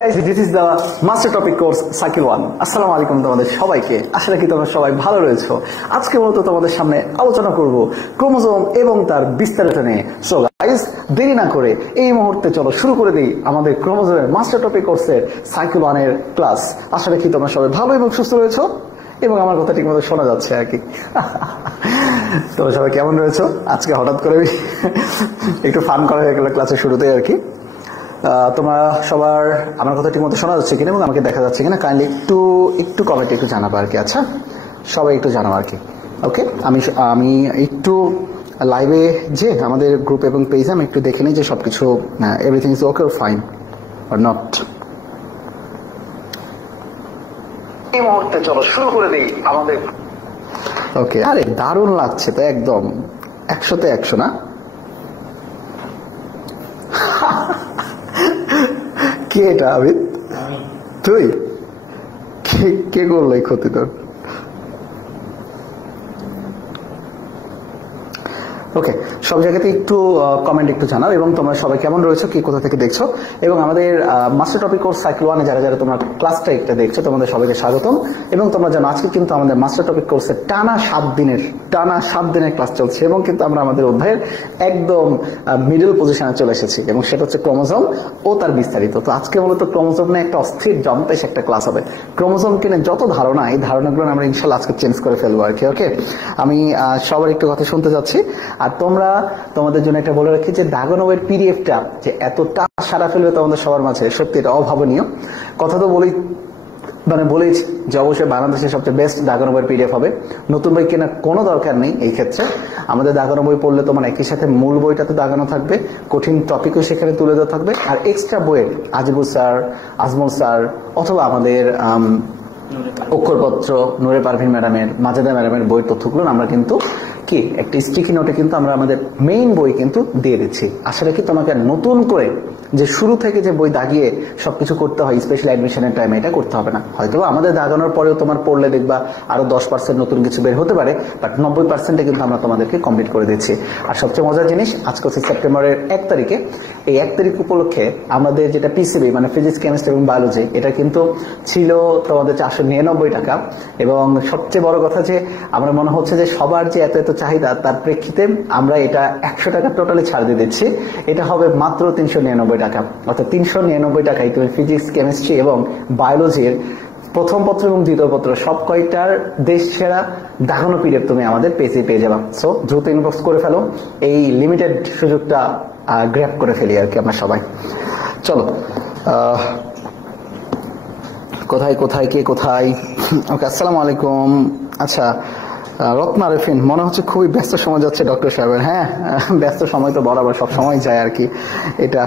This is the master topic course cycle 1. আসসালামু আলাইকুম তোমাদের সবাইকে। আশা রাখি তোমরা সবাই ভালো রয়েছো। আজকে মূলত তোমাদের সামনে আলোচনা করব ক্রোমোজোম এবং তার বিস্তারিত নিয়ে। সো গাইস, দেরি না করে এই মুহূর্তে চলো শুরু করে দেই আমাদের ক্রোমোজোমের মাস্টার টপিক কোর্সের সাইকেল 1 এর ক্লাস। আশা রাখি তোমরা সবাই ভালো এবং সুস্থ রয়েছো এবং আমার কথা ঠিকমতো শোনা যাচ্ছে আর কি। তোমরা সবাই কেমন রয়েছো? আজকে হঠাৎ করে একটু ফান করা হয়ে গেল ক্লাসের শুরুতেই আর কি। তোমরা সবার আমার কথা ঠিক মতো শোনা যাচ্ছে কিনা এবং আমাকে দেখা যাচ্ছে কিনা কাইন্ডলি একটু কমেন্টে একটু জানাবো আর কি। আচ্ছা, সবাই একটু জানাবো আর কি। ওকে, আমি একটু লাইভে যে আমাদের গ্রুপ এবং পেজে আমি একটু দেখে নিই যে সবকিছু everything is okay or fine or not. এই মুহূর্তে চলো শুরু করে দিই আমাদের। ওকে, আরে দারুণ লাগছে তো, একদম 100-তে 100 না? কে এটা আবিদ? তুই? কে করলো এই ক্ষতি তোর? ওকে, সব জায়গাতে একটু কমেন্ট একটু জানাও এবং তোমরা সবাই কেমন রয়েছো, কি কোথা থেকে দেখছো। এবং আমাদের মাস্টার টপিক কোর্স সাইকেল 1 এ যারা যারা তোমরা ক্লাসটা একটা দেখছো তোমাদের সবাইকে স্বাগতম। এবং তোমরা জানো আজকে কিন্তু আমাদের মাস্টার টপিক কোর্সের টানা 7 দিনের ক্লাস চলছে এবং কিন্তু আমরা আমাদের অধ্যায়ের একদম মিডল পজিশনে চলে এসেছি এবং সেটা হচ্ছে ক্রোমোজোম ও তার বিস্তারিত। তো আজকে মূলত ক্রোমোজোম নিয়ে একটা অস্থির জম্পেশ একটা ক্লাস হবে। ক্রোমোজোম কিনে যত ধারণা, এই ধারণাগুলো আমরা ইনশাল্লাহ আজকে চেঞ্জ করে ফেলবো আর কি। ওকে, আমি সবার একটু কথা শুনতে যাচ্ছি। আর তোমরা তোমাদের জন্য একটা বলে রাখি যে দাগনবের পিডিএফটা যে এতটা সারা ফেলবে তোমাদের সবার মাঝে, সত্যি এটা অভাবনীয় কথা। তো বলেছি যে অবশ্যই বাংলাদেশের সবচেয়ে বেস্ট দাগনবের পিডিএফ হবে। নতুন বই কেনার কোনো দরকার নেই এই ক্ষেত্রে। আমাদের দাগানো বই পড়লে তোমার একই সাথে মূল বইটাতে দাগানো থাকবে, কঠিন টপিকও সেখানে তুলে দেওয়া থাকবে, আর এক্সট্রা বইয়ে আজিবুল স্যার, আজমল স্যার অথবা আমাদের অক্ষরপত্র নূরে পারভিন ম্যাডামের, মাজেদা ম্যাডামের বইয়ের তথ্যগুলো আমরা কিন্তু কি একটা স্টিকি নোটে কিন্তু আমরা আমাদের মেইন বই কিন্তু দিয়ে দিচ্ছি। আশা রাখি তোমাকে নতুন করে যে শুরু থেকে যে বই দাগিয়ে সবকিছু করতে হয় স্পেশাল অ্যাডমিশনের টাইমে, এটা করতে হবে না। হয়তো আমাদের দাগানোর পরেও তোমার পড়লে দেখবা আরো 10% নতুন কিছু বের হতে পারে, বাট 90% কিন্তু আমরা তোমাদেরকে কমপ্লিট করে দিচ্ছি। আর সবচেয়ে মজার জিনিস, আজকে হচ্ছে সেপ্টেম্বরের 1 তারিখে। এই 1 তারিখ উপলক্ষে আমাদের যেটা পিসিবি মানে ফিজিক্স, কেমিস্ট্রি এবং বায়োলজি, এটা কিন্তু ছিল তোমাদের 499 টাকা। এবং সবচেয়ে বড় কথা যে আমার মনে হচ্ছে যে সবার যে এত এত চাহিদা, তার প্রেক্ষিতে আমরা এটা 100 টাকা টোটালি ছাড় দিয়ে দিচ্ছি। এটা হবে মাত্র 399 টাকা। অর্থাৎ 399 টাকায় তুমি ফিজিক্স, কেমিস্ট্রি এবং বায়োলজির প্রথম পত্র এবং দ্বিতীয় পত্র সব কয়েকটার দেশ সেরা দাগানো পিডিএফ তুমি আমাদের পেজে পেয়ে যাবা। সো দ্রুত ইনবক্স করে ফেলো, এই লিমিটেড সুযোগটা গ্র্যাব করে ফেলি আর কি আমরা সবাই। চলো, কোথায় কে কোথায়? ওকে, আসসালামু আলাইকুম। আচ্ছা, রত্না রেফিন, মনে হচ্ছে খুবই ব্যস্ত সময় যাচ্ছে ডক্টর সাহেবের। হ্যাঁ, ব্যস্ত সময় তো বরাবর সব সময় যায় আর কি এটা।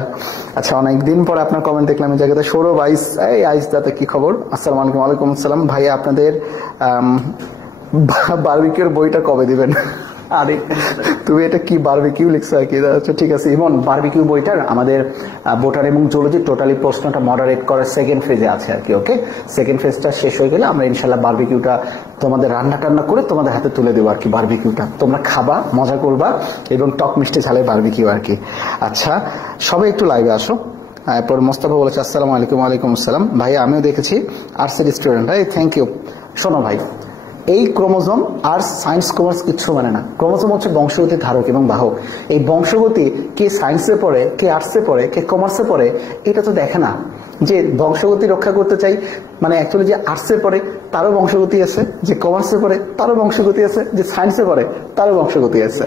আচ্ছা, অনেকদিন পরে আপনার কমেন্ট দেখলাম এই জায়গাতে। সৌরভ আইস, এই আইস দাতে কি খবর? আসসালামু আলাইকুম। ওয়ালাইকুম আসসালাম। ভাই আপনাদের বারবিকিউর বইটা কবে দিবেন? আরে তুমি এটা কি বারবিকিউ লিখছো আর কি? আচ্ছা ঠিক আছে। ইমন, বারবিকিউ বইটার আমাদের বোটার এবং জুলজি টোটালি প্রশ্নটা মডারেট করার সেকেন্ড ফেজে আছে আর কি। ওকে, সেকেন্ড ফেজটা শেষ হয়ে গেলে আমরা ইনশাল্লাহ বারবিকিউটা তোমাদের রান্না টান্না করে তোমাদের হাতে তুলে দেবো আর কি। বারবিকিউটা তোমরা খাবা, মজা করবা এবং টক মিষ্টি ঝালের বারবিকিউ আর কি। আচ্ছা, সবাই একটু লাইভে আসো। এরপর মোস্তফা বলেছে আসসালামু আলাইকুম। ওয়ালাইকুম আসসালাম। ভাই আমিও দেখেছি আর্টসের স্টুডেন্ট। Thank you. শোনো ভাই, এই ক্রোমোজোম আর সায়েন্স কমার্স কিছু মানে না। ক্রোমোজোম হচ্ছে বংশগতির ধারক এবং বাহক। এই বংশগতি কে সায়েন্সে পড়ে, কে আর্টসে পড়ে, কে কমার্সে পড়ে, এটা তো দেখে না। যে বংশগতি রক্ষা করতে চাই মানে অ্যাকচুয়ালি যে আর্টসে পড়ে তারও বংশগতি আছে, যে কমার্সে পড়ে তারও বংশগতি আছে, যে সায়েন্সে পড়ে তারও বংশগতি আছে।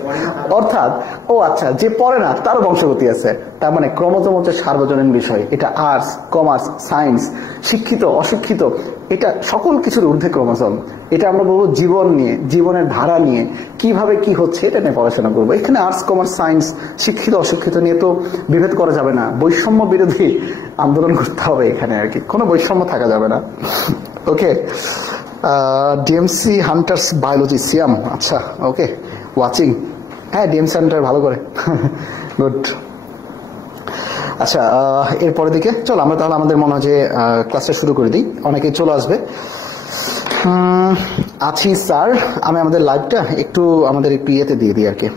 অর্থাৎ আচ্ছা, যে পড়ে না তারও বংশগতি আছে। তার মানে ক্রোমোজোম হচ্ছে সার্বজনীন বিষয়। এটা আর্টস, কমার্স, সায়েন্স, শিক্ষিত, অশিক্ষিত, এটা সকল কিছুর ঊর্ধ্বে ক্রোমোজোম। এটা আমরা বলবো জীবন নিয়ে, জীবনের ধারা নিয়ে কিভাবে কি হচ্ছে এটা নিয়ে পড়াশোনা করবো। এখানে আর্টস, কমার্স, সায়েন্স, শিক্ষিত অশিক্ষিত নিয়ে তো বিভেদ করা যাবে না। বৈষম্য বিরোধী আন্দোলন করতে হবে এখানে আর কি, কোনো বৈষম্য থাকা যাবে না। ওকে, ডিএমসি হান্টার্স বায়োলজি সিয়াম। আচ্ছা, ওকে, ওয়াচিং। হ্যাঁ, ডিএমসি হান্টার ভালো করে। গুড। আচ্ছা, এরপরের দিকে চলো আমরা তাহলে আমাদের মনে হয় যে ক্লাসটা শুরু করে দিই। অনেকেই চলে আসবে। আছি স্যার, আমি আমাদের লাইভটা একটু ইয়েতে দিয়ে দিই আর কি।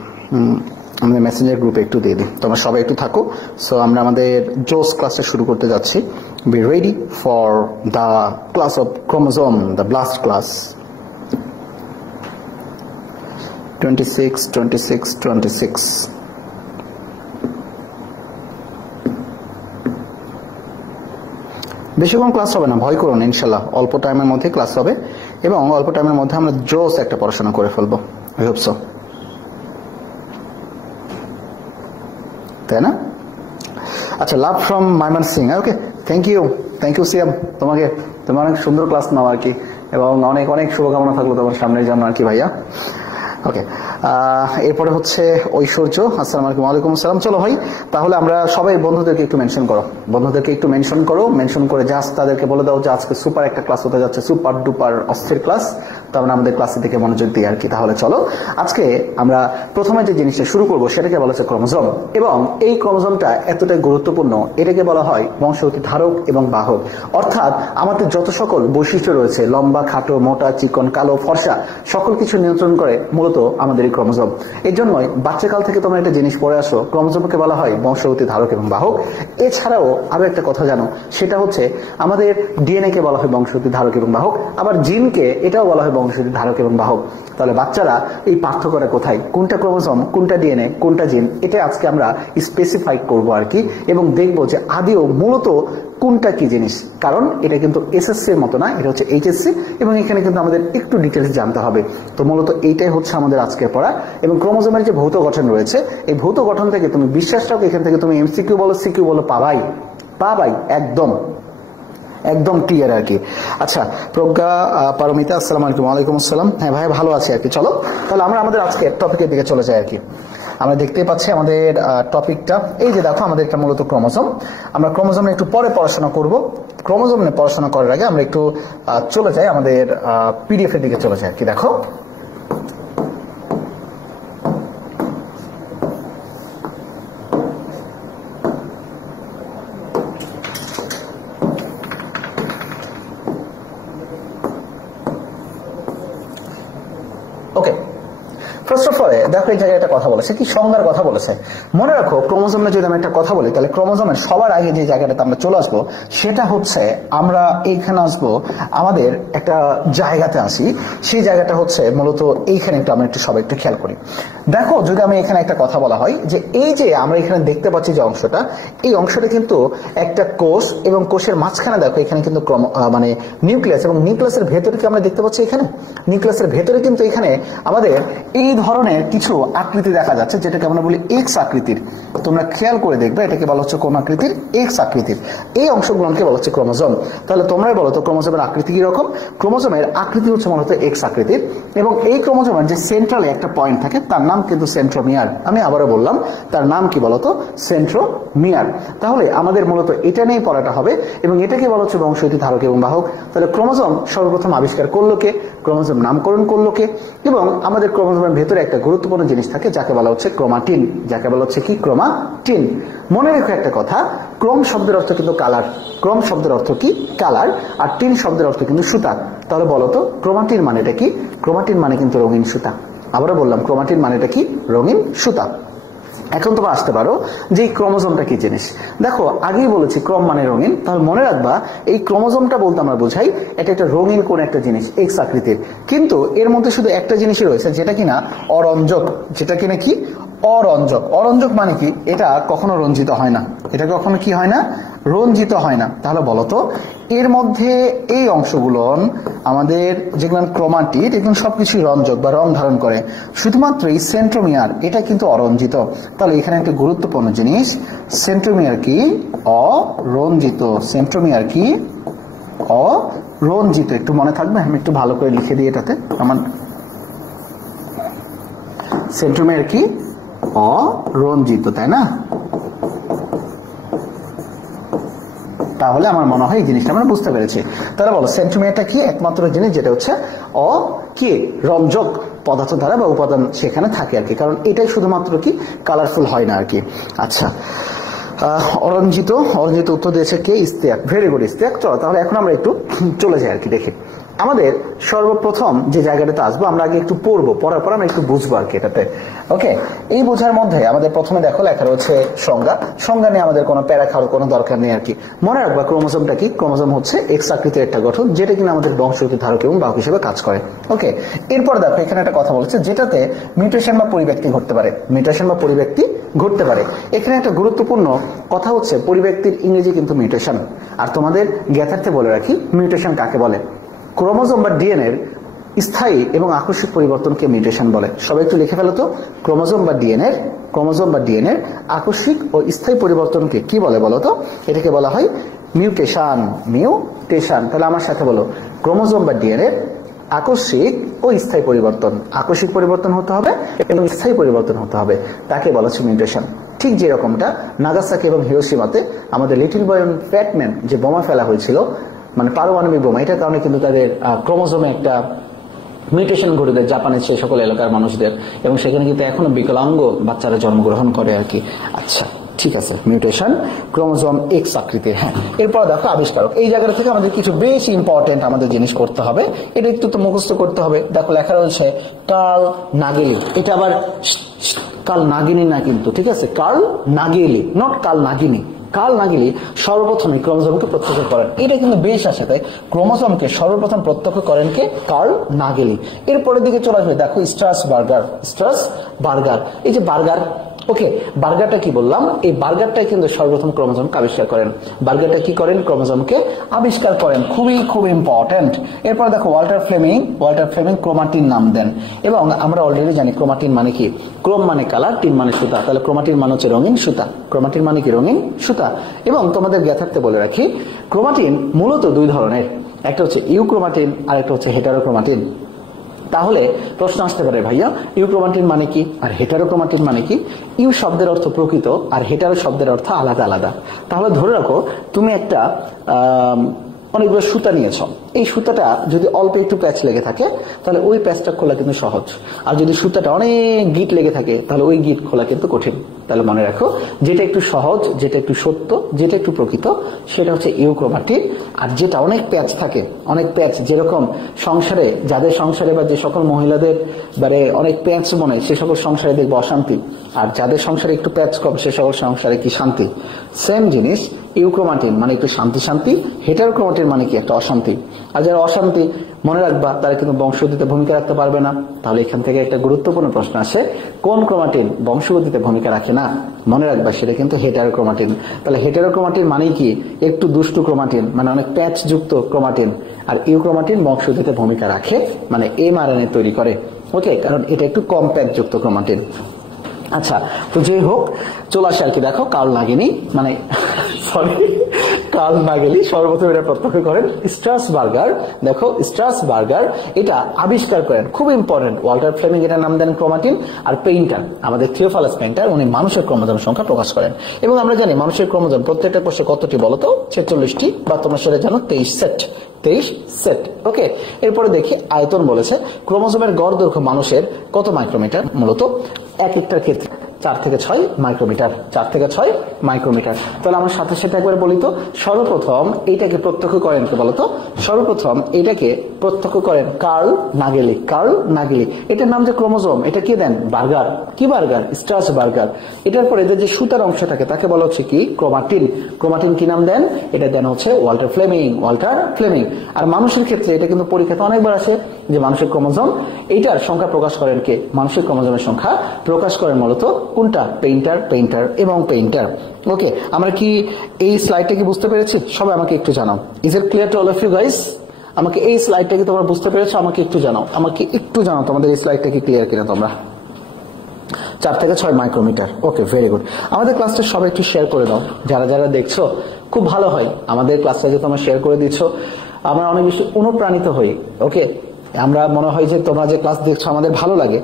আমাদের মেসেঞ্জার গ্রুপে একটু দিয়ে দিই, তোমরা সবাই একটু থাকো। সো আমরা আমাদের জোস ক্লাসে শুরু করতে যাচ্ছি। be ready for the class of chromosome, the blast class. 26. বেশিক্ষণ ক্লাস হবে না, ভয় করুন, ইনশাল্লাহ অল্প টাইমের মধ্যে ক্লাস হবে এবং অল্প টাইমের মধ্যে আমরা জোস একটা পড়াশোনা করে ফেলবো, আই হোপ সো, তাই না? আচ্ছা, love from Mymensingh, okay, thank you Siam, তোমার অনেক সুন্দর ক্লাস নাও আর কি, এবং অনেক অনেক শুভকামনা থাকলো তোমার সামনের জন্য আর কি ভাইয়া। ওকে, এরপরে হচ্ছে ঐশ্বর্য, আসসালামু আলাইকুম। ওয়ালাইকুম আসসালাম। চলো ভাই, তাহলে আমরা সবাই বন্ধুদেরকে একটু মেনশন করো, মেনশন করে জাস্ট তাদেরকে বলে দাও যে আজকে সুপার একটা ক্লাস হতে যাচ্ছে, সুপার ডুপার অস্থির ক্লাস, তো আমরা আমাদের ক্লাসের দিকে মনোযোগ দিই আর কি। তাহলে চলো আজকে আমরা প্রথমে যে জিনিসটা শুরু করবো সেটাকে বলা হচ্ছে ক্রোমোজোম, এবং এই ক্রোমোজোমটা এতটাই গুরুত্বপূর্ণ, এটাকে বলা হয় বংশগতি ধারক এবং বাহক। অর্থাৎ আমাদের যত সকল বৈশিষ্ট্য রয়েছে, লম্বা, খাটো, মোটা, চিকন, কালো, ফর্সা, সকল কিছু নিয়ন্ত্রণ করে মূলত আমাদের এই ক্রোমোজোম। এর জন্যই বাচ্চাকাল থেকে তোমরা একটা জিনিস পড়ে আসো, ক্রোমোজোমকে বলা হয় বংশগতি ধারক এবং বাহক। এছাড়াও আরো একটা কথা জানো, সেটা হচ্ছে আমাদের ডিএনএ কে বলা হয় বংশগতি ধারক এবং বাহক, আবার জিনকে এটাও বলা হয় বংশগতি ধারক এবং বাহক। তাহলে বাচ্চারা এই পার্থক্যটা কোথায়, কোনটা ক্রোমোজোম, কোনটা ডিএনএ, কোনটা জিন, এটা আজকে আমরা স্পেসিফাই করবো আর কি, এবং দেখবো যে আদিও মূলত কোনটা কি জিনিস। কারণ এটা কিন্তু এসএসসি এর মতো না, এটা হচ্ছে এইচএসসি, এবং এখানে কিন্তু আমাদের একটু ডিটেলস জানতে হবে। তো মূলত এইটাই হচ্ছে আমাদের আজকের পড়া। এবং ক্রোমোজোমের যে ভৌত গঠন রয়েছে, এই ভৌত গঠন থেকে তুমি বিশ্বাস রাখো, এখান থেকে তুমি এমসিকিউ বলো, সিকিউ বলো, পাবাই একদম ক্লিয়ার আর কি। আচ্ছা, প্রজ্ঞা পারমিতা, আসসালামু আলাইকুম। ওয়ালাইকুম আসসালাম। হ্যাঁ ভাই, ভালো আছি আর কি। চলো তাহলে আমরা আমাদের আজকে টপিকের দিকে চলে যাই আর কি। আমরা দেখতে পাচ্ছি আমাদের টপিকটা, এই যে দেখো আমাদের এটা মূলত ক্রোমোজোম। আমরা ক্রোমোজোম একটু পরে পড়াশোনা করব। ক্রোমোজোম নিয়ে পড়াশোনা করার আগে আমরা একটু চলে যাই আমাদের পিডিএফ এর দিকে চলে যাই আর কি। দেখো ফার্স্ট অফ অল দেখো এই জায়গায় একটা কথা বলেছে, কি সংজ্ঞার কথা বলেছে। মনে রাখো, ক্রোমোজোমে যদি আমি একটা কথা বলি, তাহলে ক্রোমোজোমের সবার আগে যে জায়গাটাতে আমরা চলে আসবো সেটা হচ্ছে, আমরা এইখানে আসবো, আমাদের একটা জায়গাতে আসি। সেই জায়গাটা হচ্ছে মূলত এইখানে, একটু আমরা একটু সবাই একটু খেয়াল করি। দেখো, যদি আমি এখানে একটা কথা বলা হয় যে এই যে আমরা এখানে দেখতে পাচ্ছি যে অংশটা, এই অংশটা কিন্তু একটা কোষ, এবং কোষের মাঝখানে দেখো এখানে কিন্তু মানে নিউক্লিয়াস, এবং নিউক্লিয়াসের ভেতরে কি আমরা দেখতে পাচ্ছি, এখানে নিউক্লিয়াসের ভেতরে কিন্তু এখানে আমাদের এই ধরনের কিছু আকৃতি দেখা যাচ্ছে, যেটাকে আমরা বলি এক্স আকৃতির। তোমরা খেয়াল করে দেখবে, এটাকে বলা হচ্ছে কোন আকৃতির, এক্স আকৃতির। এই অংশগুলোকে বলা হচ্ছে ক্রোমোজোম। তাহলে তোমরাই বলো তো ক্রোমোজোমের আকৃতি কি রকম? ক্রোমোজোমের আকৃতি হচ্ছে মূলত এক্স আকৃতির, এবং এই ক্রোমোজোমের যে সেন্ট্রালে একটা পয়েন্ট থাকে তার নাম কিন্তু সেন্ট্রোমিয়ার। আমি আবারও বললাম, তার নাম কি বলতো? সেন্ট্রোমিয়ার। তাহলে আমাদের মূলত এটা নিয়ে পড়াটা হবে, এবং এটাকে বলা হচ্ছে বংশগতি ধারক এবং বাহক। তাহলে ক্রোমোজোম সর্বপ্রথম আবিষ্কার করলো কে? ক্রোমোজোম নামকরণ করলো কে? এবং আমাদের ক্রোমোজোমের ভেতরে একটা গুরুত্বপূর্ণ জিনিস থাকে যাকে বলা হচ্ছে ক্রোমাটিন, যাকে বলা হচ্ছে কি? ক্রোমাটিন। মনে রেখো একটা কথা, ক্রোম শব্দের অর্থ কিন্তু কালার, ক্রোম শব্দের অর্থ কি? কালার, আর টিন শব্দের অর্থ কিন্তু সুতা। তাহলে বলো তো ক্রোমাটিন মানেটা কি? ক্রোমাটিন মানে কিন্তু রঙিন সুতা। আবারও বললাম, ক্রোমাটিন মানেটা কি? রঙিন সুতা। এখন তোমরা আসতে পারো যে এই ক্রোমোজোমটা কি জিনিস। দেখো, আগেই বলেছি ক্রোম মানে রঙিন। তাহলে মনে রাখবা, এই ক্রোমোজোমটা বলতে আমরা বোঝাই এটা একটা রঙিন কোন একটা জিনিস, এক্স আকৃতির। কিন্তু এর মধ্যে শুধু একটা জিনিসই রয়েছে, যেটা কিনা অরঞ্জক। যেটা কিনা কি? অরঞ্জক। অরঞ্জক মানে কি? এটা কখনো রঞ্জিত হয় না, এটা কখনো কি হয় না? রঞ্জিত হয় না। তাহলে বলতো এর মধ্যে এই অংশগুলো আমাদের যেগুলো ক্রোমাটিড, এগুলো সবকিছুই রঞ্জক বা রং ধারণ করে। শুধুমাত্র এই সেন্ট্রোমিয়ার এটা কিন্তু অরঞ্জিত। তাহলে এখানে একটা গুরুত্বপূর্ণ জিনিস, সেন্ট্রোমিয়ার কি? অরঞ্জিত। সেন্ট্রোমিয়ার কি? অরঞ্জিত। একটু মনে থাকবে, আমি একটু ভালো করে লিখে দিই এটাতে। আমার সেন্ট্রোমিয়ার কি? অরঞ্জিত, তাই না? তাহলে আমার মনে হয় এই জিনিসটা আমরা বুঝতে পেরেছি। তাহলে বলো, সেন্ট্রোমিয়ারটা কি? একমাত্র জিনিস যেটা হচ্ছে কি? রঞ্জক পদার্থ দ্বারা বা উপাদান সেখানে থাকে আর কি। কারণ এটাই শুধুমাত্র কি? কালারফুল হয় না আর কি। আচ্ছা, অরঞ্জিত। অরঞ্জিত উত্তর দিয়েছে কে? ইস্তেয়াক। Very good ইস্তেয়াক। চলো তাহলে এখন আমরা একটু চলে যাই আর কি, দেখি আমাদের সর্বপ্রথম যে জায়গাটাতে আসবো, আমরা আগে একটু পড়বো, পড়ার পর আমরা একটু বুঝবো আর কি এটাতে। ওকে, এই বোঝার মধ্যে আমাদের প্রথমে দেখো লেখা রয়েছে সংজ্ঞা নিয়ে আমাদের কোনো প্যারা খাওয়ার কোনো দরকার নেই আর কি। মনে রাখবা ক্রোমোজোমটা কি, ক্রোমোজোম হচ্ছে এক্স আকৃতির একটা গঠন যেটা কিনা আমাদের বংশগতি ধারক এবং বাহক হিসেবে কাজ করে। ওকে, এরপর দেখো এখানে একটা কথা বলেছে যেটাতে মিউটেশন বা পরিব্যক্তি ঘটতে পারে, মিউটেশন বা পরিব্যক্তি ঘটতে পারে। এখানে একটা গুরুত্বপূর্ণ কথা হচ্ছে পরিব্যক্তির ইংরেজি কিন্তু মিউটেশন। আর তোমাদের জ্ঞাতার্থে বলে রাখি মিউটেশন কাকে বলে। ক্রোমোজোম বা ডিএনএ এর স্থায়ী এবং আকস্মিক পরিবর্তনকে মিউটেশন বলে। সবাই একটু লিখে ফেলো তো, ক্রোমোজোম বা ডিএনএ এর আকস্মিক ও স্থায়ী পরিবর্তনকে কি বলে বলো তো? এটাকে বলা হয় মিউটেশন। তাহলে আমার সাথে বলো, ক্রোমোজোম বা ডিএনএ আকস্মিক ও স্থায়ী পরিবর্তন, আকস্মিক পরিবর্তন হতে হবে এবং স্থায়ী পরিবর্তন হতে হবে, তাকে বলা হচ্ছে মিউটেশন। ঠিক যেরকমটা নাগাসাকি এবং হিরোশিমাতে আমাদের little boy and fat man যে বোমা ফেলা হয়েছিল, মানে পারমাণবিক বোমা, এটার কারণে কিন্তু তাদের ক্রোমোজোমে একটা মিউটেশন ঘটে দেয় জাপানের সেই সকল এলাকার মানুষদের, এবং সেখানে কিন্তু এখনো বিকলাঙ্গ বাচ্চারা জন্মগ্রহণ করে আর কি। আচ্ছা ঠিক আছে, মিউটেশন ক্রোমোজোম এক্স আকৃতির। হ্যাঁ, এরপর দেখো আবিষ্কারক। এই জায়গা থেকে আমাদের কিছু বেশ ইম্পর্টেন্ট আমাদের জিনিস করতে হবে, এটা একটু তো মুখস্থ করতে হবে। দেখো লেখা রয়েছে কার্ল নাগেলি। এটা আবার কার্ল নাগিনি না কিন্তু, ঠিক আছে, কার্ল নাগেলি, নট কার্ল নাগিনি। কার্ল নাগেলি সর্বপ্রথমে ক্রোমোজোমকে প্রত্যক্ষ করেন, এটা কিন্তু বেশ আছে, তাই ক্রোমোজোমকে সর্বপ্রথম প্রত্যক্ষ করেন কে? কার্ল নাগেলি। এরপরের দিকে চলে আসবে দেখো স্ট্রাসবার্গার। এই যে বার্গার, ওকে, বার্গারটা কি বললাম? এই বার্গারটাই কিন্তু সর্বপ্রথম ক্রোমোজোমকে আবিষ্কার করেন। বার্গারটা কি করেন? ক্রোমোজোমকে আবিষ্কার করেন, খুবই ইম্পর্টেন্ট। এরপর দেখো ওয়াল্টার ফ্লেমিং ক্রোমাটিন নাম দেন, এবং আমরা অলরেডি জানি ক্রোমাটিন মানে কি, ক্রোম মানে কালার, টিন মানে সুতা, তাহলে ক্রোমাটিন মানে হচ্ছে রঙিন সুতা, ক্রোমাটিন মানে কি? রঙিন সুতা। এবং তোমাদের জ্ঞাতার্থে বলে রাখি ক্রোমাটিন মূলত দুই ধরনের, একটা হচ্ছে ইউক্রোমাটিন আর একটা হচ্ছে হেটারোক্রোমাটিন। তাহলে প্রশ্ন আসতে পারে, ভাইয়া ইউক্রোমাটিন মানে কি আর হেটারোক্রোমাটিন মানে কি? ইউ শব্দের অর্থ প্রকৃত আর হেটারো শব্দের অর্থ আলাদা। তাহলে ধরে রাখো তুমি একটা অনেকগুলো সুতা নিয়েছ, এই সুতাটা যদি অল্প একটু প্যাচ লেগে থাকে তাহলে ওই প্যাচটা খোলা কিন্তু সহজ, আর যদি সুতাটা অনেক গিট লেগে থাকে তাহলে ওই গিট খোলা কিন্তু কঠিন। তাহলে মনে রাখো যেটা একটু সহজ, যেটা একটু সত্য, যেটা একটু প্রকৃত সেটা হচ্ছে ইউক্রোমাটিন, আর যেটা অনেক প্যাচ থাকে, অনেক প্যাচ, যেরকম সংসারে, যাদের সংসারে বা যে সকল মহিলাদের মানে অনেক প্যাচ মনে, সে সকল সংসারে দেখবো অশান্তি, আর যাদের সংসারে একটু প্যাচ কম সে সকল সংসারে কি শান্তি। সেম জিনিস, ইউক্রোমাটিন মানে একটু শান্তি, হেটারোক্রোমাটিন মানে কি? একটা অশান্তি। আর যারা অশান্তি মনে রাখবা তারা কিন্তু বংশগতিতে ভূমিকা রাখতে পারবে না। তাহলে এখান থেকে একটা গুরুত্বপূর্ণ প্রশ্ন আসে, কোন ক্রোমাটিন বংশগতিতে ভূমিকা রাখে না? মনে রাখবা সেটা কিন্তু হেটারোক্রোমাটিন। তাহলে হেটারোক্রোমাটিন মানে কি? একটু দুষ্টু ক্রোমাটিন, মানে অনেক প্যাচ যুক্ত ক্রোমাটিন। আর ইউক্রোমাটিন বংশগতিতে ভূমিকা রাখে, মানে এমআরএনএ তৈরি করে। ওকে, কারণ এটা একটু কম প্যাচ যুক্ত ক্রোমাটিন। আচ্ছা, তো যাই হোক চলে আসে আর কি। দেখো কার্ল নাগিনি মানে কার্ল নাগেলি সর্বপ্রথম এটা প্রত্যক্ষ করেন। স্ট্রাসবার্গার, দেখো স্ট্রাসবার্গার এটা আবিষ্কার করেন, খুব ইম্পর্টেন্ট। ওয়াল্টার ফ্লেমিং এটা নাম দেন ক্রোমাটিন। আর পেইন্টার, আমাদের থিওফালাস পেইন্টার, উনি মানুষের ক্রোমোজোম সংখ্যা প্রকাশ করেন। এবং আমরা জানি মানুষের ক্রোমোজোম প্রত্যেকটা কোষে কতটি বলতো? 46টি, বা তোমরা সেটা জানো 23 সেট। ওকে, এরপরে দেখি আয়তন বলেছে ক্রোমোজোমের গড় দৈর্ঘ্য মানুষের কত মাইক্রোমিটার? মূলত এক একটার ক্ষেত্রে 4 থেকে 6 মাইক্রোমিটার। তাহলে আমরা সাথে একবার বলি তো, সর্বপ্রথম এইটাকে প্রত্যক্ষ করেন কে বলতো? সর্বপ্রথম এটাকে প্রত্যক্ষ করেন কার্ল নাগেলি। এটার নাম যে ক্রোমোজোম, এটা কি দেন? বার্গার। কি বার্গার? স্ট্রাসবার্গার। এটার পরে এদের যে সুতার অংশ থাকে তাকে বলা হচ্ছে কি? ক্রোমাটিন কি নাম দেন? এটা দেন হচ্ছে ওয়াল্টার ফ্লেমিং। আর মানুষের ক্ষেত্রে এটা কিন্তু পরীক্ষাতে অনেকবার আসে যে মানুষের ক্রোমোজোম, এইটার সংখ্যা প্রকাশ করেন কে? মানুষের ক্রোমোজোমের সংখ্যা প্রকাশ করেন মূলত কোনটা? পেইন্টার। ওকে, আমরা কি এই স্লাইডটা কি বুঝতে পেরেছি? সবাই আমাকে একটু জানাও, is it clear to all of you guys? আমাকে এই স্লাইডটা কি তোমরা বুঝতে পেরেছো? আমাকে একটু জানাও তোমাদের এই স্লাইডটা কি ক্লিয়ার কিনা তোমরা? 4 থেকে 6 মাইক্রোমিটার। ওকে, ভেরি গুড। আমাদের ক্লাসটা সবাই একটু শেয়ার করে দাও, যারা দেখছো খুব ভালো হয় আমাদের ক্লাসটা যে তোমরা শেয়ার করে দিচ্ছ, আমরা অনেক বেশি অনুপ্রাণিত হই। ওকে, আমরা মনে হয় যে তোমরা যে ক্লাস দেখছো আমাদের ভালো লাগে।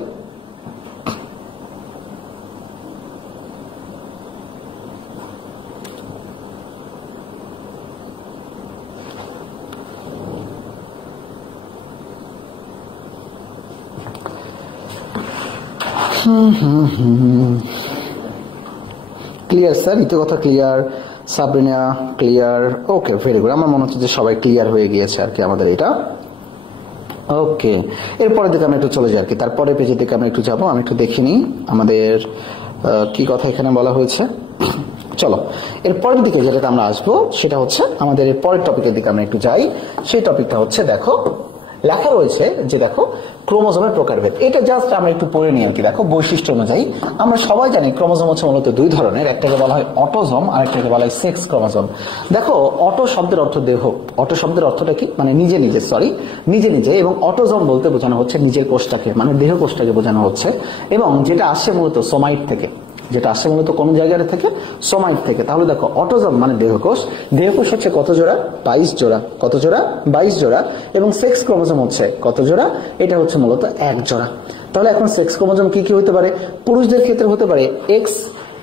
ক্লিয়ার স্যার, এটা কথা ক্লিয়ার। সাবরিনা ক্লিয়ার। ওকে, ভেরি গুড। আমার মনে হচ্ছে যে সবাই ক্লিয়ার হয়ে গিয়েছে আর কি আমাদের এটা। ওকে, এরপরের দিকে আমরা একটু চলে যাই আর কি, তারপরে পেজের দিকে আমরা একটু যাবো। আমি একটু দেখিনি আমাদের কি কথা এখানে বলা হয়েছে। চলো এর পরের দিকে যেটাতে আমরা আসবো সেটা হচ্ছে আমাদের এর পরের টপিকের দিকে আমরা একটু যাই। সেই টপিকটা হচ্ছে দেখো লেখা রয়েছে যে দেখো ক্রোমোজোমের প্রকারভেদ। এটা জাস্ট আমরা একটু পড়ে নিই আর কি। দেখো বৈশিষ্ট্য অনুযায়ী আমরা সবাই জানি ক্রোমোজোম হচ্ছে মূলত দুই ধরনের, একটাকে বলা হয় অটোজোম আর একটাকে বলা হয় সেক্স ক্রোমোজোম। দেখো অটো শব্দের অর্থ দেহ, অটো শব্দের অর্থটা কি মানে নিজে নিজে, নিজে নিজে, এবং অটোজোম বলতে বোঝানো হচ্ছে নিজের কোষটাকে মানে দেহ কোষটাকে বোঝানো হচ্ছে, এবং যেটা আসে মূলত সোমাইট থেকে, যেটা আসে মূলত কোন জায়গা থেকে, সোমাইট থেকে। তাহলে দেখো অটোজোম মানে দেহকোষ, দেহকোষ হচ্ছে কত জোড়া, 22 জোড়া, কত জোড়া 22 জোড়া, এবং সেক্স ক্রোমোজোম হচ্ছে কত জোড়া, এটা হচ্ছে মূলত 1 জোড়া। তাহলে এখন সেক্স ক্রোমোজোম কি কি হতে পারে, পুরুষদের ক্ষেত্রে হতে পারে এক্স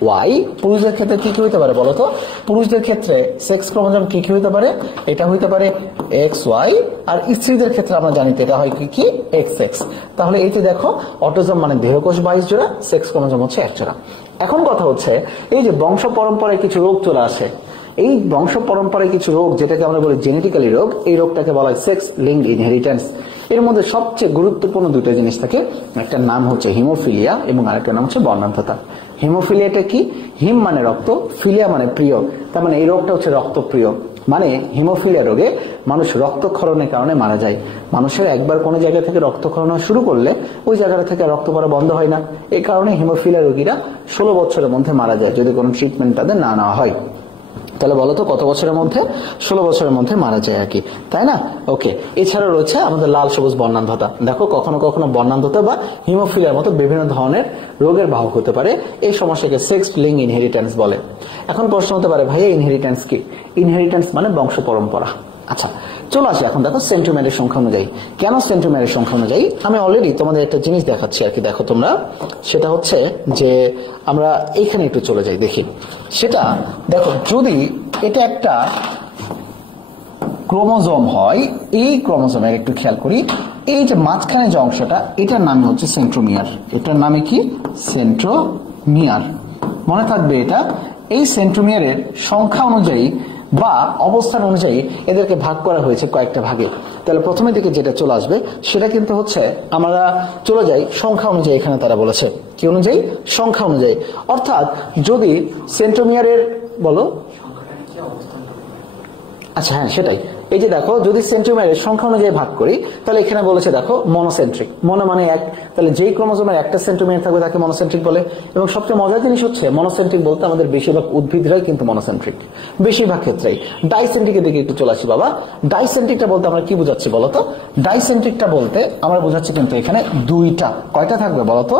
ওয়াই, পুরুষদের ক্ষেত্রে কি কি হতে পারে বলতো, পুরুষদের ক্ষেত্রে সেক্স ক্রোমোজোম কি কি হতে পারে, এটা হইতে পারে এক্স ওয়াই, আর স্ত্রীদের ক্ষেত্রে আমরা জানি এটা হয় কি কি এক্স এক্স। তাহলে এই যে দেখো অটোজোম মানে দেহকোষ 22 জোড়া, সেক্স ক্রোমোজোম হচ্ছে 1 জোড়া। এখন কথা হচ্ছে এই যে বংশ পরম্পরায় কিছু রোগ চলে আসে, এই বংশ পরম্পরায় কিছু রোগ যেটাকে আমরা বলি জেনেটিক্যালি রোগ, এই রোগটাকে বলা হয় সেক্স লিঙ্কড ইনহেরিটেন্স। এর মধ্যে সবচেয়ে গুরুত্বপূর্ণ দুটো জিনিস থাকে, একটা নাম হচ্ছে হিমোফিলিয়া এবং আরেকটা নাম হচ্ছে বর্ণান্ধতা। হিমোফিলিয়াটা কি, হিম মানে রক্ত, ফিলিয়া মানে প্রিয়, তার মানে এই রোগটা হচ্ছে রক্তপ্রিয়। মানে হিমোফিলিয়া রোগে মানুষ রক্তক্ষরণের কারণে মারা যায়। মানুষের একবার কোনো জায়গা থেকে রক্তক্ষরণ শুরু করলে ওই জায়গা থেকে রক্ত পড়া বন্ধ হয় না। এই কারণে হিমোফিলিয়া রোগীরা 16 বছরের মধ্যে মারা যায় যদি কোনো ট্রিটমেন্ট তাদের না নেওয়া হয়। তাহলে বলতো কত বছরের মধ্যে, 16 বছরের মধ্যে মারা যায় আর কি, তাই না? ওকে, এছাড়া রয়েছে আমাদের লাল সবুজ বর্ণান্ধতা। দেখো কখনো কখনো বর্ণান্ধতা বা হিমোফিলিয়ার মতো বিভিন্ন ধরনের রোগের বাহক হতে পারে। এই সমস্যাকে সেক্স লিঙ্কড ইনহেরিটেন্স বলে। এখন প্রশ্ন হতে পারে ভাইয়া ইনহেরিটেন্স কি? ইনহেরিটেন্স মানে বংশ পরম্পরা। আচ্ছা চলো আসি এখন দেখো সেন্টিমিটারের সংখ্যা অনুযায়ী। কেন সেন্টিমিটারের সংখ্যা অনুযায়ী? আমি অলরেডি তোমাদের একটা জিনিস দেখাচ্ছি আর কি, দেখো তোমরা, সেটা হচ্ছে যে আমরা এইখানে একটু চলে যাই দেখি। সেটা দেখো যদি এটা একটা ক্রোমোজোম হয়, এই ক্রোমোজোমের একটু খেয়াল করি, এই যে মাঝখানে যে অংশটা এটার নাম হচ্ছে সেন্ট্রোমিয়ার। এটার নামে কি? সেন্ট্রোমিয়ার। মনে থাকবে এটা। এই সেন্ট্রোমিয়ারের সংখ্যা অনুযায়ী বা অবস্থান অনুযায়ী এদেরকে ভাগ করা হয়েছে কয়েকটা ভাগে। তাহলে প্রথমে দিকে যেটা চলে আসবে সেটা কিন্তু হচ্ছে আমরা চলে যাই সংখ্যা অনুযায়ী। এখানে তারা বলেছে কি অনুযায়ী? সংখ্যা অনুযায়ী। অর্থাৎ যদি সেন্ট্রোমিয়ারের বলো, আচ্ছা হ্যাঁ সেটাই, এই যে দেখো যদি সেন্ট্রোমিয়ারের সংখ্যা অনুযায়ী ভাগ করি তাহলে এখানে বলেছে দেখো মনোসেন্ট্রিক, মনো মানে এক, তাহলে যেই ক্রোমোজোমের একটা সেন্ট্রোমিয়ার থাকবে তাকে মনোসেন্ট্রিক বলে। এবং সবচেয়ে মজার জিনিস হচ্ছে মনোসেন্ট্রিক বলতে আমাদের বেশিরভাগ উদ্ভিদরাই কিন্তু মনোসেন্ট্রিক, বেশিরভাগ ক্ষেত্রেই। ডাইসেন্ট্রিকের দিকে একটু চলে আসি বাবা। ডাইসেন্ট্রিকটা বলতে আমরা কি বোঝাচ্ছি বলতো? ডাইসেন্ট্রিকটা বলতে আমরা বোঝাচ্ছি কিন্তু এখানে দুইটা, কয়টা থাকবে বলতো?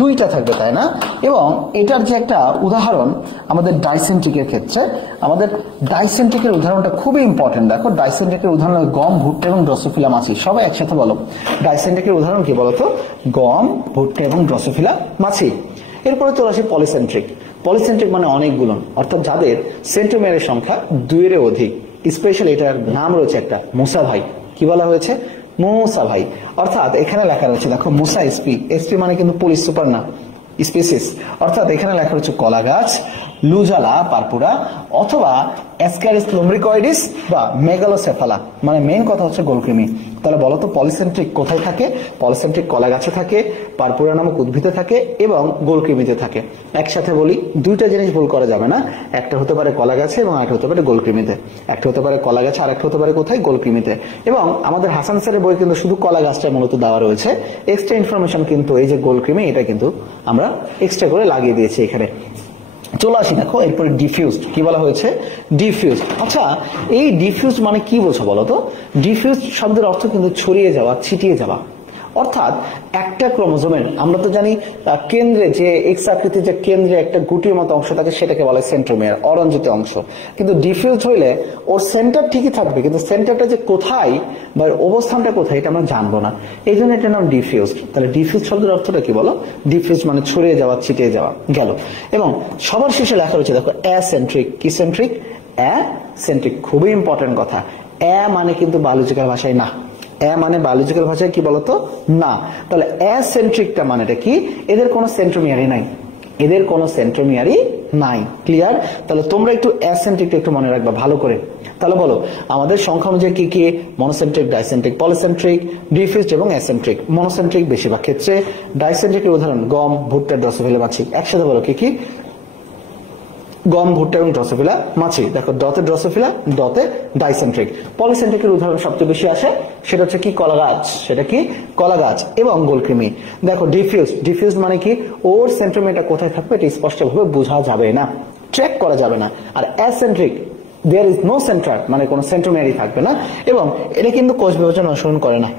দুইটা থাকবে, তাই না? এবং এটার যে একটা উদাহরণ আমাদের ডাইসেন্ট্রিকের ক্ষেত্রে, আমাদের ডাইসেন্ট্রিকের উদাহরণটা খুবই ইম্পর্টেন্ট। দেখো ডাইসেন্ট্রিকের উদাহরণ গম, ভুট্টা এবং ড্রসোফিলা মাছি। সবাই একসাথে বলো, ডাইসেন্ট্রিকের উদাহরণ কি বলতো? গম, ভুট্টা এবং ড্রসোফিলা মাছি। এরপরে চলে আসে পলিসেন্ট্রিক। পলিসেন্ট্রিক মানে অনেকগুলো, অর্থাৎ যাদের সেন্ট্রোমিয়ারের সংখ্যা 2 এর অধিক। স্পেশালি এটার নাম রয়েছে একটা, মুসা ভাই। কি বলা হয়েছে? মুসা ভাই। অর্থাৎ এখানে লেখা রয়েছে দেখো মুসা এসপি, এসপি মানে কিন্তু পুলিশ সুপার না, স্পিসিস। অর্থাৎ এখানে লেখা রয়েছে কলা গাছ, লুজালা পারপুরা, অথবা অ্যাসক্যারিস লুম্ব্রিকয়েডিস বা মেগালোসেফালা, মানে মেইন কথা হচ্ছে গোলকৃমি। তাহলে বলতো পলিসেন্ট্রিক কোথায় থাকে? পলিসেন্ট্রিক কলা গাছে থাকে, পারপুরা নামক উদ্ভিদে থাকে এবং গোলকৃমিতে থাকে। একসাথে বলি, দুইটা জিনিস ভুল করা যাবে না, একটা হতে পারে কলা গাছে এবং একটা হতে পারে গোলকৃমিতে। একটা হতে পারে কলা গাছে আর একটা হতে পারে কোথায়? গোলকৃমিতে। এবং আমাদের হাসান স্যারের বই কিন্তু শুধু কলা গাছটা মূলত দেওয়া রয়েছে, এক্সট্রা ইনফরমেশন কিন্তু এই যে গোলকৃমি এটা কিন্তু আমরা এক্সট্রা করে লাগিয়ে দিয়েছি এখানে। চলে আসি দেখো এরপরে ডিফিউজড। কি বলা হয়েছে? ডিফিউজড। আচ্ছা এই ডিফিউজড মানে কি বোঝো বলতো? ডিফিউজড শব্দের অর্থ কিন্তু ছড়িয়ে যাওয়া, ছিটিয়ে যাওয়া। অর্থাৎ একটা ক্রোমোজোমের আমরা তো জানি কেন্দ্রে যে এক্স আকৃতির যে কেন্দ্রে একটা গুটির মতো অংশ থাকে সেটাকে বলা হয় সেন্ট্রোমিয়ার, অরঞ্জিত অংশ। কিন্তু ডিফিউজ হইলে ওর সেন্টার ঠিকই থাকবে, কিন্তু সেন্টারটা যে কোথায় বা অবস্থানটা কোথায় এটা আমরা জানবো না, এই জন্য এটার নাম ডিফিউজড। তাহলে ডিফিউজ শব্দের অর্থটা কি বলো? ডিফিউজ মানে ছড়িয়ে যাওয়া, ছিটিয়ে যাওয়া গেল। এবং সবার শেষে লেখা রয়েছে দেখো অ্যাসেন্ট্রিক। কি সেন্ট্রিক? অ্যাসেন্ট্রিক। খুবই ইম্পর্টেন্ট কথা। অ্যা মানে কিন্তু বায়োলজিক্যাল ভাষায় না, মানে বায়োলজিক্যাল ভাষায় কি বলতো? না। তাহলে অ্যাসেন্ট্রিকটা মানেটা কি? এদের কোনো সেন্ট্রোমিয়ারই নাই, এদের কোনো সেন্ট্রোমিয়ারই নাই। ক্লিয়ার? তাহলে তোমরা একটু অ্যাসেন্ট্রিকটা একটু মনে রাখবা ভালো করে। তাহলে বলো আমাদের সংখ্যা অনুযায়ী কি কি? মনোসেন্ট্রিক, ডাইসেন্ট্রিক, পলিসেন্ট্রিক, ডিফিউজড এবং অ্যাসেন্ট্রিক। মনোসেন্ট্রিক বেশিরভাগ ক্ষেত্রে, ডাইসেন্ট্রিকের উদাহরণ গম, ভুট্টা, ড্রসোফিলা, মাছি। একসাথে বলো কি কি? গম, ভুট্টা এবং ড্রসোফিলা, মাছি। দেখো ডতে ড্রসোফিলা, ডতে ডাইসেন্ট্রিক। পলিসেন্ট্রিকের উদাহরণ সবচেয়ে বেশি আসে, সেটা হচ্ছে কি? কলা গাছ। সেটা কি? কলা গাছ এবং গোলকৃমি। দেখো ডিফিউজ মানে কি? ওর সেন্ট্রোমিয়ারটা কোথায় থাকবে এটা স্পষ্টভাবে বোঝা যাবে না, ট্র্যাক করা যাবে না। আর অ্যাসেন্ট্রিক দেয়ার ইজ নো সেন্ট্রার, মানে কোনো সেন্ট্রোমিয়ারই থাকবে না, এবং এটা কিন্তু কোষ বিভাজন অংশগ্রহণ করে না।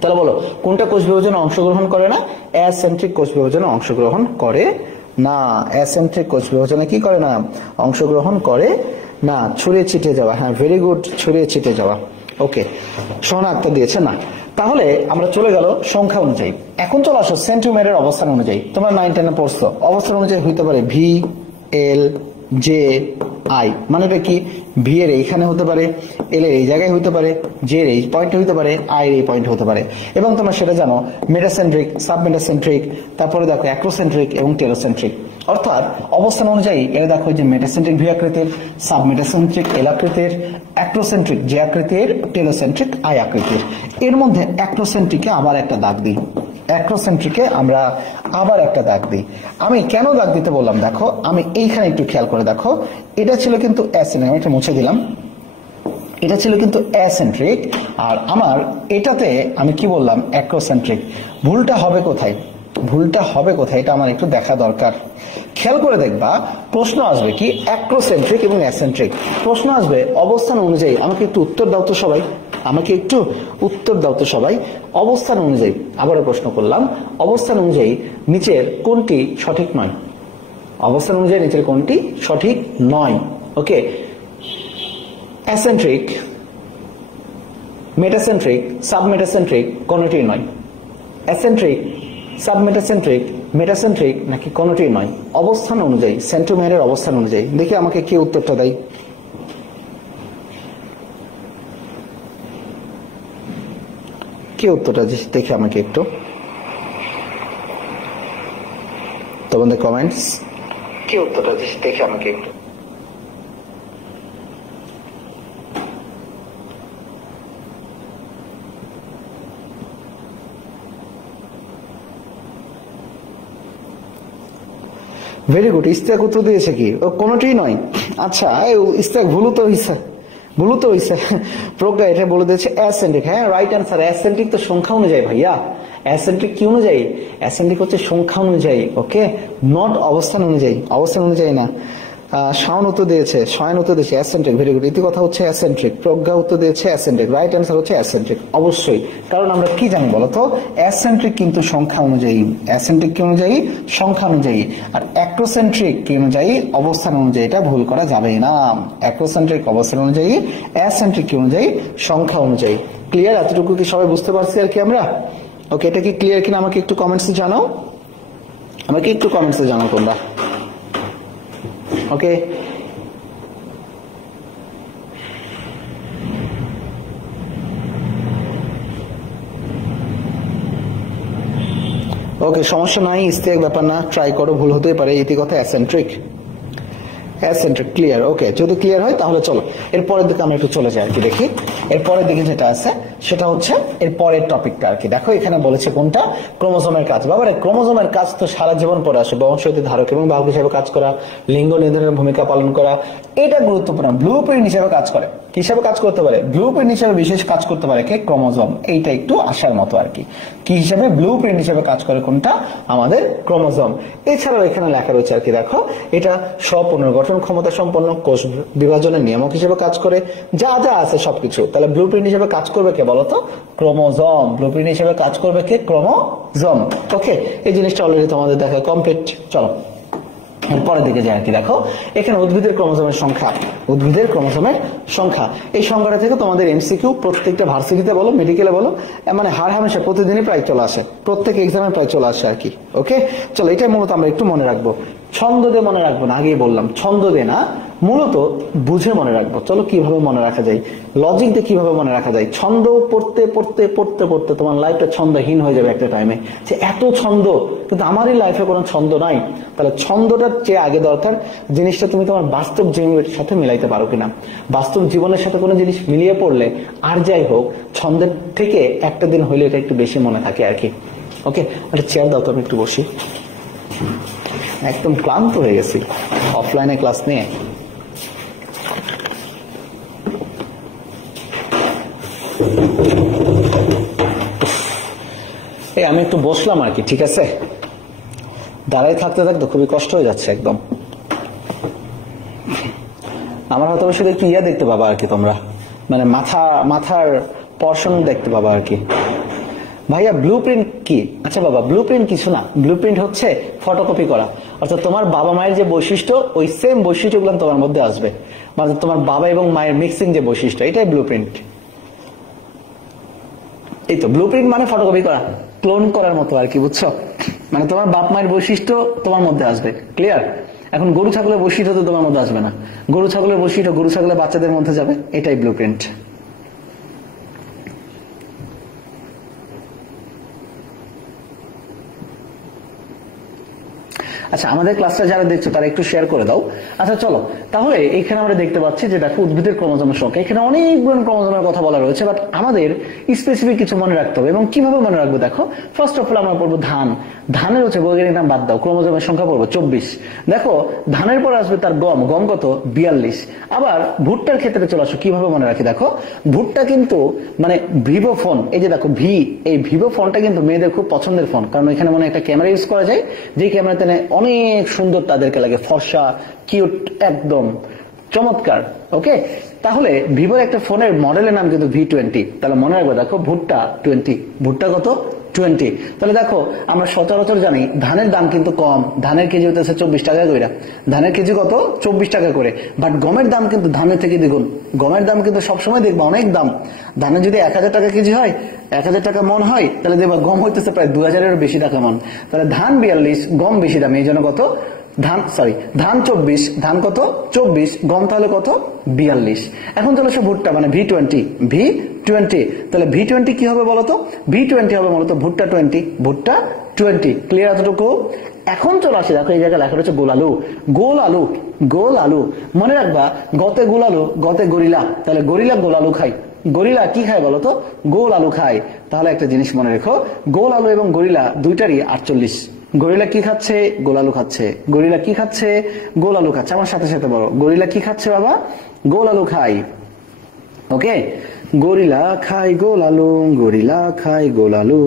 তাহলে বলো কোনটা কোষ বিভাজনে অংশগ্রহণ করে না? অ্যাসেন্ট্রিক কোষ বিভাজনে অংশগ্রহণ করে না। অ্যাসেন্ট্রিক কোষ বিভাজনে কি করে না? অংশগ্রহণ করে না। ছড়িয়ে ছিটিয়ে যাওয়া, হ্যাঁ ভেরি গুড, ছড়িয়ে ছিটিয়ে যাওয়া। ওকে, শনাক্ত দিয়েছে না। তাহলে আমরা চলে গেল সংখ্যা অনুযায়ী। এখন চলে আসো সেন্ট্রোমিয়ারের অবস্থান অনুযায়ী। তোমরা 9-10 পড়ছো, অবস্থান অনুযায়ী হইতে পারে ভি, এল, জে, আই। মানে এটা কি? ভি এর এইখানে হতে পারে, এল এর এই জায়গায় হতে পারে, জে এর এই পয়েন্টে হতে পারে, আই এর এই পয়েন্টে হতে পারে। এবং তোমরা সেটা জানো মেটাসেন্ট্রিক, সাবমেটাসেন্ট্রিক, তারপরে দেখো অ্যাক্রোসেন্ট্রিক এবং টেলোসেন্ট্রিক। অর্থাৎ অবস্থান অনুযায়ী এটা দেখো যে মেটাসেন্ট্রিক ভি আকৃতির, সাবমেটাসেন্ট্রিক এল আকৃতির, অ্যাক্রোসেন্ট্রিক জে আকৃতির, টেলোসেন্ট্রিক আই আকৃতির। এর মধ্যে অ্যাক্রোসেন্ট্রিকে আবার একটা দাগ দিই, অ্যাক্রোসেন্ট্রিকে আমরা আবার একটা দাগ দিই। আমি কেন দাগ দিতে বললাম দেখো, আমি এইখানে একটু খেয়াল করে দেখো, এটা ছিল কিন্তু অ্যাসেন্ট্রিক, আমি এটা মুছে দিলাম, এটা ছিল কিন্তু অ্যাসেন্ট্রিক, আর আমার এটাতে আমি কি বললাম? অ্যাক্রোসেন্ট্রিক। ভুলটা হবে কোথায়? ভুলটা হবে কোথায় এটা আমার একটু দেখা দরকার। খেয়াল করে দেখবা প্রশ্ন আসবে কি? অ্যাক্রোসেন্ট্রিক এবং অ্যাসেন্ট্রিক প্রশ্ন আসবে অবস্থান অনুযায়ী। আমাকে একটু উত্তর দাও তো সবাই, আমাকে একটু উত্তর দাও তো সবাই। অবস্থান অনুযায়ী আবারও প্রশ্ন করলাম, অবস্থান অনুযায়ী নিচের কোনটি সঠিক নয়? অবস্থান অনুযায়ী নিচের কোনটি সঠিক নয়? ওকে, অ্যাসেন্ট্রিক, মেটাসেন্ট্রিক, সাবমেটাসেন্ট্রিক কোনটি নয়। অ্যাসেন্ট্রিক, সাবমেটাসেন্ট্রিক, মেটাসেন্ট্রিক নাকি কোনটি নয়? অবস্থান অনুযায়ী, সেন্ট্রোমিয়ারের অবস্থান অনুযায়ী। দেখি আমাকে কে উত্তরটা দেয়। কে উত্তরটা দেখে আমাকে একটু তোমাদের কমেন্টস, কে উত্তরটা দেখে আমাকে একটু। ভেরি গুড, ইস্তেক উত্তর দিয়েছে কি? ও কোনটি নয়। আচ্ছা ইস্তেক ভুল তো হইছে। প্রজ্ঞা এটা বলে দিয়েছে অ্যাসেন্ট্রিক। হ্যাঁ রাইট অ্যান্সার। অ্যাসেন্ট্রিক তো সংখ্যা অনুযায়ী ভাইয়া, অ্যাসেন্ট্রিক কি অনুযায়ী? অ্যাসেন্ট্রিক হচ্ছে সংখ্যা অনুযায়ী। ওকে, নট অবস্থান অনুযায়ী, অবস্থান অনুযায়ী না। শাওন উত্তর দিয়েছে, শয়ন উত্তর দিয়েছে অ্যাসেন্ট্রিক। ভেরি গুড, ইতি কথা হচ্ছে অ্যাসেন্ট্রিক। প্রজ্ঞা উত্তর দিয়েছে অ্যাসেন্ট্রিক। রাইট অ্যান্সার হচ্ছে অ্যাসেন্ট্রিক অবশ্যই। কারণ আমরা কি জানি বলতো, অ্যাসেন্ট্রিক কিন্তু সংখ্যা অনুযায়ী, অ্যাসেন্ট্রিক কি অনুযায়ী? সংখ্যা অনুযায়ী। আর অ্যাক্রোসেন্ট্রিক কি অনুযায়ী? অবস্থান অনুযায়ী। এটা ভুল করা যাবে না। অ্যাক্রোসেন্ট্রিক অবস্থান অনুযায়ী, অ্যাসেন্ট্রিক কি অনুযায়ী? সংখ্যা অনুযায়ী। ক্লিয়ার? এতটুকু কি সবাই বুঝতে পারছি আর কি আমরা? ওকে, এটা কি ক্লিয়ার কিনা আমাকে একটু কমেন্টসে জানাও, আমাকে একটু কমেন্টসে জানাও তোমরা। ওকে, ওকে সমস্যা নাই, ইস্তেক ব্যাপার না, ট্রাই করো, ভুল হতেই পারে। ইতি কথা অ্যাসেন্ট্রিক, অ্যাসেন্ট্রিক। ক্লিয়ার? ওকে, যদি ক্লিয়ার হয় তাহলে চলো এর পরের দিকে আমরা একটু চলে যাই আর কি। দেখি এর পরের দিকে যেটা আছে সেটা হচ্ছে এর পরের টপিকটা আর কি। দেখো এখানে বলেছে কোনটা? ক্রোমোজোমের কাজ। বাবারে ক্রোমোজোমের কাজ তো সারা জীবন পরে আসে। বংশগতি ধারক এবং বাহক হিসেবে কাজ করা, লিঙ্গ নির্ধারণের ভূমিকা পালন করা, এটা গুরুত্বপূর্ণ। ব্লুপ্রিন্ট হিসেবে কাজ করে। কি হিসেবে কাজ করতে পারে? ব্লুপ্রিন্ট হিসেবে বিশেষ কাজ করতে পারে কে? ক্রোমোজোম। এইটা একটু আসার মতো আর কি। কি হিসেবে? ব্লুপ্রিন্ট হিসেবে কাজ করে কোনটা? আমাদের ক্রোমোজোম। এছাড়াও এখানে লেখা রয়েছে আর কি, দেখো এটা স্বপুনর্গঠন ক্ষমতা সম্পন্ন, কোষ বিভাজনের নিয়ামক হিসেবে কাজ করে, যা যা আছে সবকিছু। তাহলে ব্লুপ্রিন্ট হিসেবে কাজ করবে কে বলতো? ক্রোমোজোম। ব্লুপ্রিন্ট হিসেবে কাজ করবে কে? ক্রোমোজোম। ওকে, এই জিনিসটা অলরেডি তোমাদের দেখা কমপ্লিট। চলো পরের দিকে যায় আর কি। দেখো এখানে উদ্ভিদের ক্রোমোজোমের সংখ্যা, উদ্ভিদের ক্রোমোজোমের সংখ্যা। এই সংখ্যাটা থেকে তোমাদের এমসিকিউ প্রত্যেকটা ভার্সিটিতে বলো, মেডিকেলে বলো, মানে হার হামেশা প্রতিদিনই প্রায় চলে আসে, প্রত্যেক এক্সামে প্রায় চলে আসে আর কি। ওকে চলো, এটাই মূলত আমরা একটু মনে রাখবো। ছন্দ দিয়ে মনে রাখবো না, আগেই বললাম ছন্দ দিয়ে না, মূলত বুঝে মনে রাখবো। চলো কিভাবে মনে রাখা যায়, লজিক দিয়ে কিভাবে মনে রাখা যায়। ছন্দ পড়তে পড়তে পড়তে পড়তে তোমার লাইফটা ছন্দহীন হয়ে যাবে একটা টাইমে, যে এত ছন্দ কিন্তু আমারই লাইফে কোনো ছন্দ নাই। তাহলে ছন্দটার চেয়ে আগে দরকার জিনিসটা তুমি তোমার বাস্তব জীবনের সাথে মিলাইতে পারো কিনা। বাস্তব জীবনের সাথে কোনো জিনিস মিলিয়ে পড়লে আর যাই হোক ছন্দের থেকে একটা দিন হইলে এটা একটু বেশি মনে থাকে আর কি। ওকে, একটা চেয়ার দাও তো, আমি একটু বসি, একদম ক্লান্ত হয়ে গেছি অফলাইনে ক্লাস নিয়ে। এই আমি একটু বসলাম আর কি, ঠিক আছে। দাঁড়ায় থাকতে থাকতে খুবই কষ্ট হয়ে যাচ্ছে একদম। আমার হয়তো শুধু একটু ইয়া দেখতে পাবা আর কি তোমরা, মানে মাথার পর্ষণ দেখতে পাবা আর কি। ভাইয়া ব্লু প্রিন্ট কি? আচ্ছা বাবা, ব্লু প্রিন্ট কিছু না, ব্লু প্রিন্ট হচ্ছে ফটোকপি করা। অর্থাৎ তোমার বাবা মায়ের যে বৈশিষ্ট্য ওই সেম বৈশিষ্ট্যগুলো তোমার মধ্যে আসবে, মানে তোমার বাবা এবং মায়ের মিক্সিং যে বৈশিষ্ট্য, এটাই ব্লু প্রিন্ট। এই তো ব্লু প্রিন্ট মানে ফটোকপি করা, ক্লোন করার মতো আর কি, বুঝছো? মানে তোমার বাপ মায়ের বৈশিষ্ট্য তোমার মধ্যে আসবে। ক্লিয়ার? এখন গরু ছাগলের বৈশিষ্ট্য তো তোমার মধ্যে আসবে না, গরু ছাগলের বৈশিষ্ট্য গরু ছাগলের বাচ্চাদের মধ্যে যাবে, এটাই ব্লু প্রিন্ট। আচ্ছা, আমাদের ক্লাসটা যারা দেখছো তারা একটু শেয়ার করে দাও। আচ্ছা চলো, তাহলে এখানে আমরা দেখতে পাচ্ছি যে দেখো উদ্ভিদের ক্রোমোজোমের সংখ্যা, এখানে অনেকগুলো ক্রোমোজোমের কথা বলা রয়েছে, বাট আমাদের স্পেসিফিক কিছু মনে রাখতে হবে। এবং কিভাবে মনে রাখবো দেখো, ফার্স্ট অফ অল আমরা পড়বো ধান। ধানের হচ্ছে বৈজ্ঞানিক নাম বাদ দাও, ক্রোমোজোমের সংখ্যা পড়বো 24। দেখো ধানের পর আসবে তার গম, গম কত? 42। আবার ভুট্টার ক্ষেত্রে চলে আসো, কিভাবে মনে রাখি দেখো, ভুট্টা কিন্তু মানে ভিভো ফোন, এই যে দেখো ভি, এই ভিভো ফোনটা কিন্তু মেয়েদের খুব পছন্দের ফোন, কারণ এখানে মনে একটা ক্যামেরা ইউজ করা যায়, যে ক্যামেরাতে অনেক সুন্দর তাদেরকে লাগে, ফর্সা, কিউট, একদম চমৎকার। ওকে, তাহলে ভিভোর একটা ফোনের মডেলের নাম কিন্তু V20। তাহলে মনে রাখবে দেখো ভুট্টা 20, ভুট্টা কত? 20। তাহলে দেখো আমরা সচরাচর জানি ধানের দাম কিন্তু কম, ধানের কেজি হতেছে 24 টাকা করে, ধানের কেজি কত? 24 টাকা করে। বাট গমের দাম কিন্তু ধানের থেকে দ্বিগুণ, গমের দাম কিন্তু সবসময় দেখবা অনেক দাম। ধানের যদি 1000 টাকা কেজি হয়, 1000 টাকা মন হয়, তাহলে দেখবা গম হইতেছে প্রায় 2000-এরও বেশি টাকা মন। তাহলে ধান 42, গম বেশি দাম, এই জন্য কত? ধান 24, ধান কত? 24, গম তাহলে কত? 42। এখন চলে আসে ভুট্টা, মানে V20, V20। তাহলে V20 কি হবে বলতো? V20 হবে মূলত ভুট্টা 20, ভুট্টা 20। ক্লিয়ার এতটুকু? এখন চলে আসে দেখো এই জায়গায় লেখা রয়েছে গোল আলু, গোল আলু, গোল আলু। মনে রাখবা গতে গোল আলু, গতে গরিলা, তাহলে গরিলা গোল আলু খায়। গরিলা কি খায় বলতো? গোল আলু খায়। তাহলে একটা জিনিস মনে রেখো, গোল আলু এবং গরিলা দুইটারই 48। গরিলা কি খাচ্ছে? গোল আলু খাচ্ছে। গরিলা কি খাচ্ছে? গোল আলু খাচ্ছে। আমার সাথে সাথে বলো, গরিলা কি খাচ্ছে বাবা? গোল আলু খায়। ওকে, গরিলা খায় গোল আলু, গরিলা খায় গোল আলু।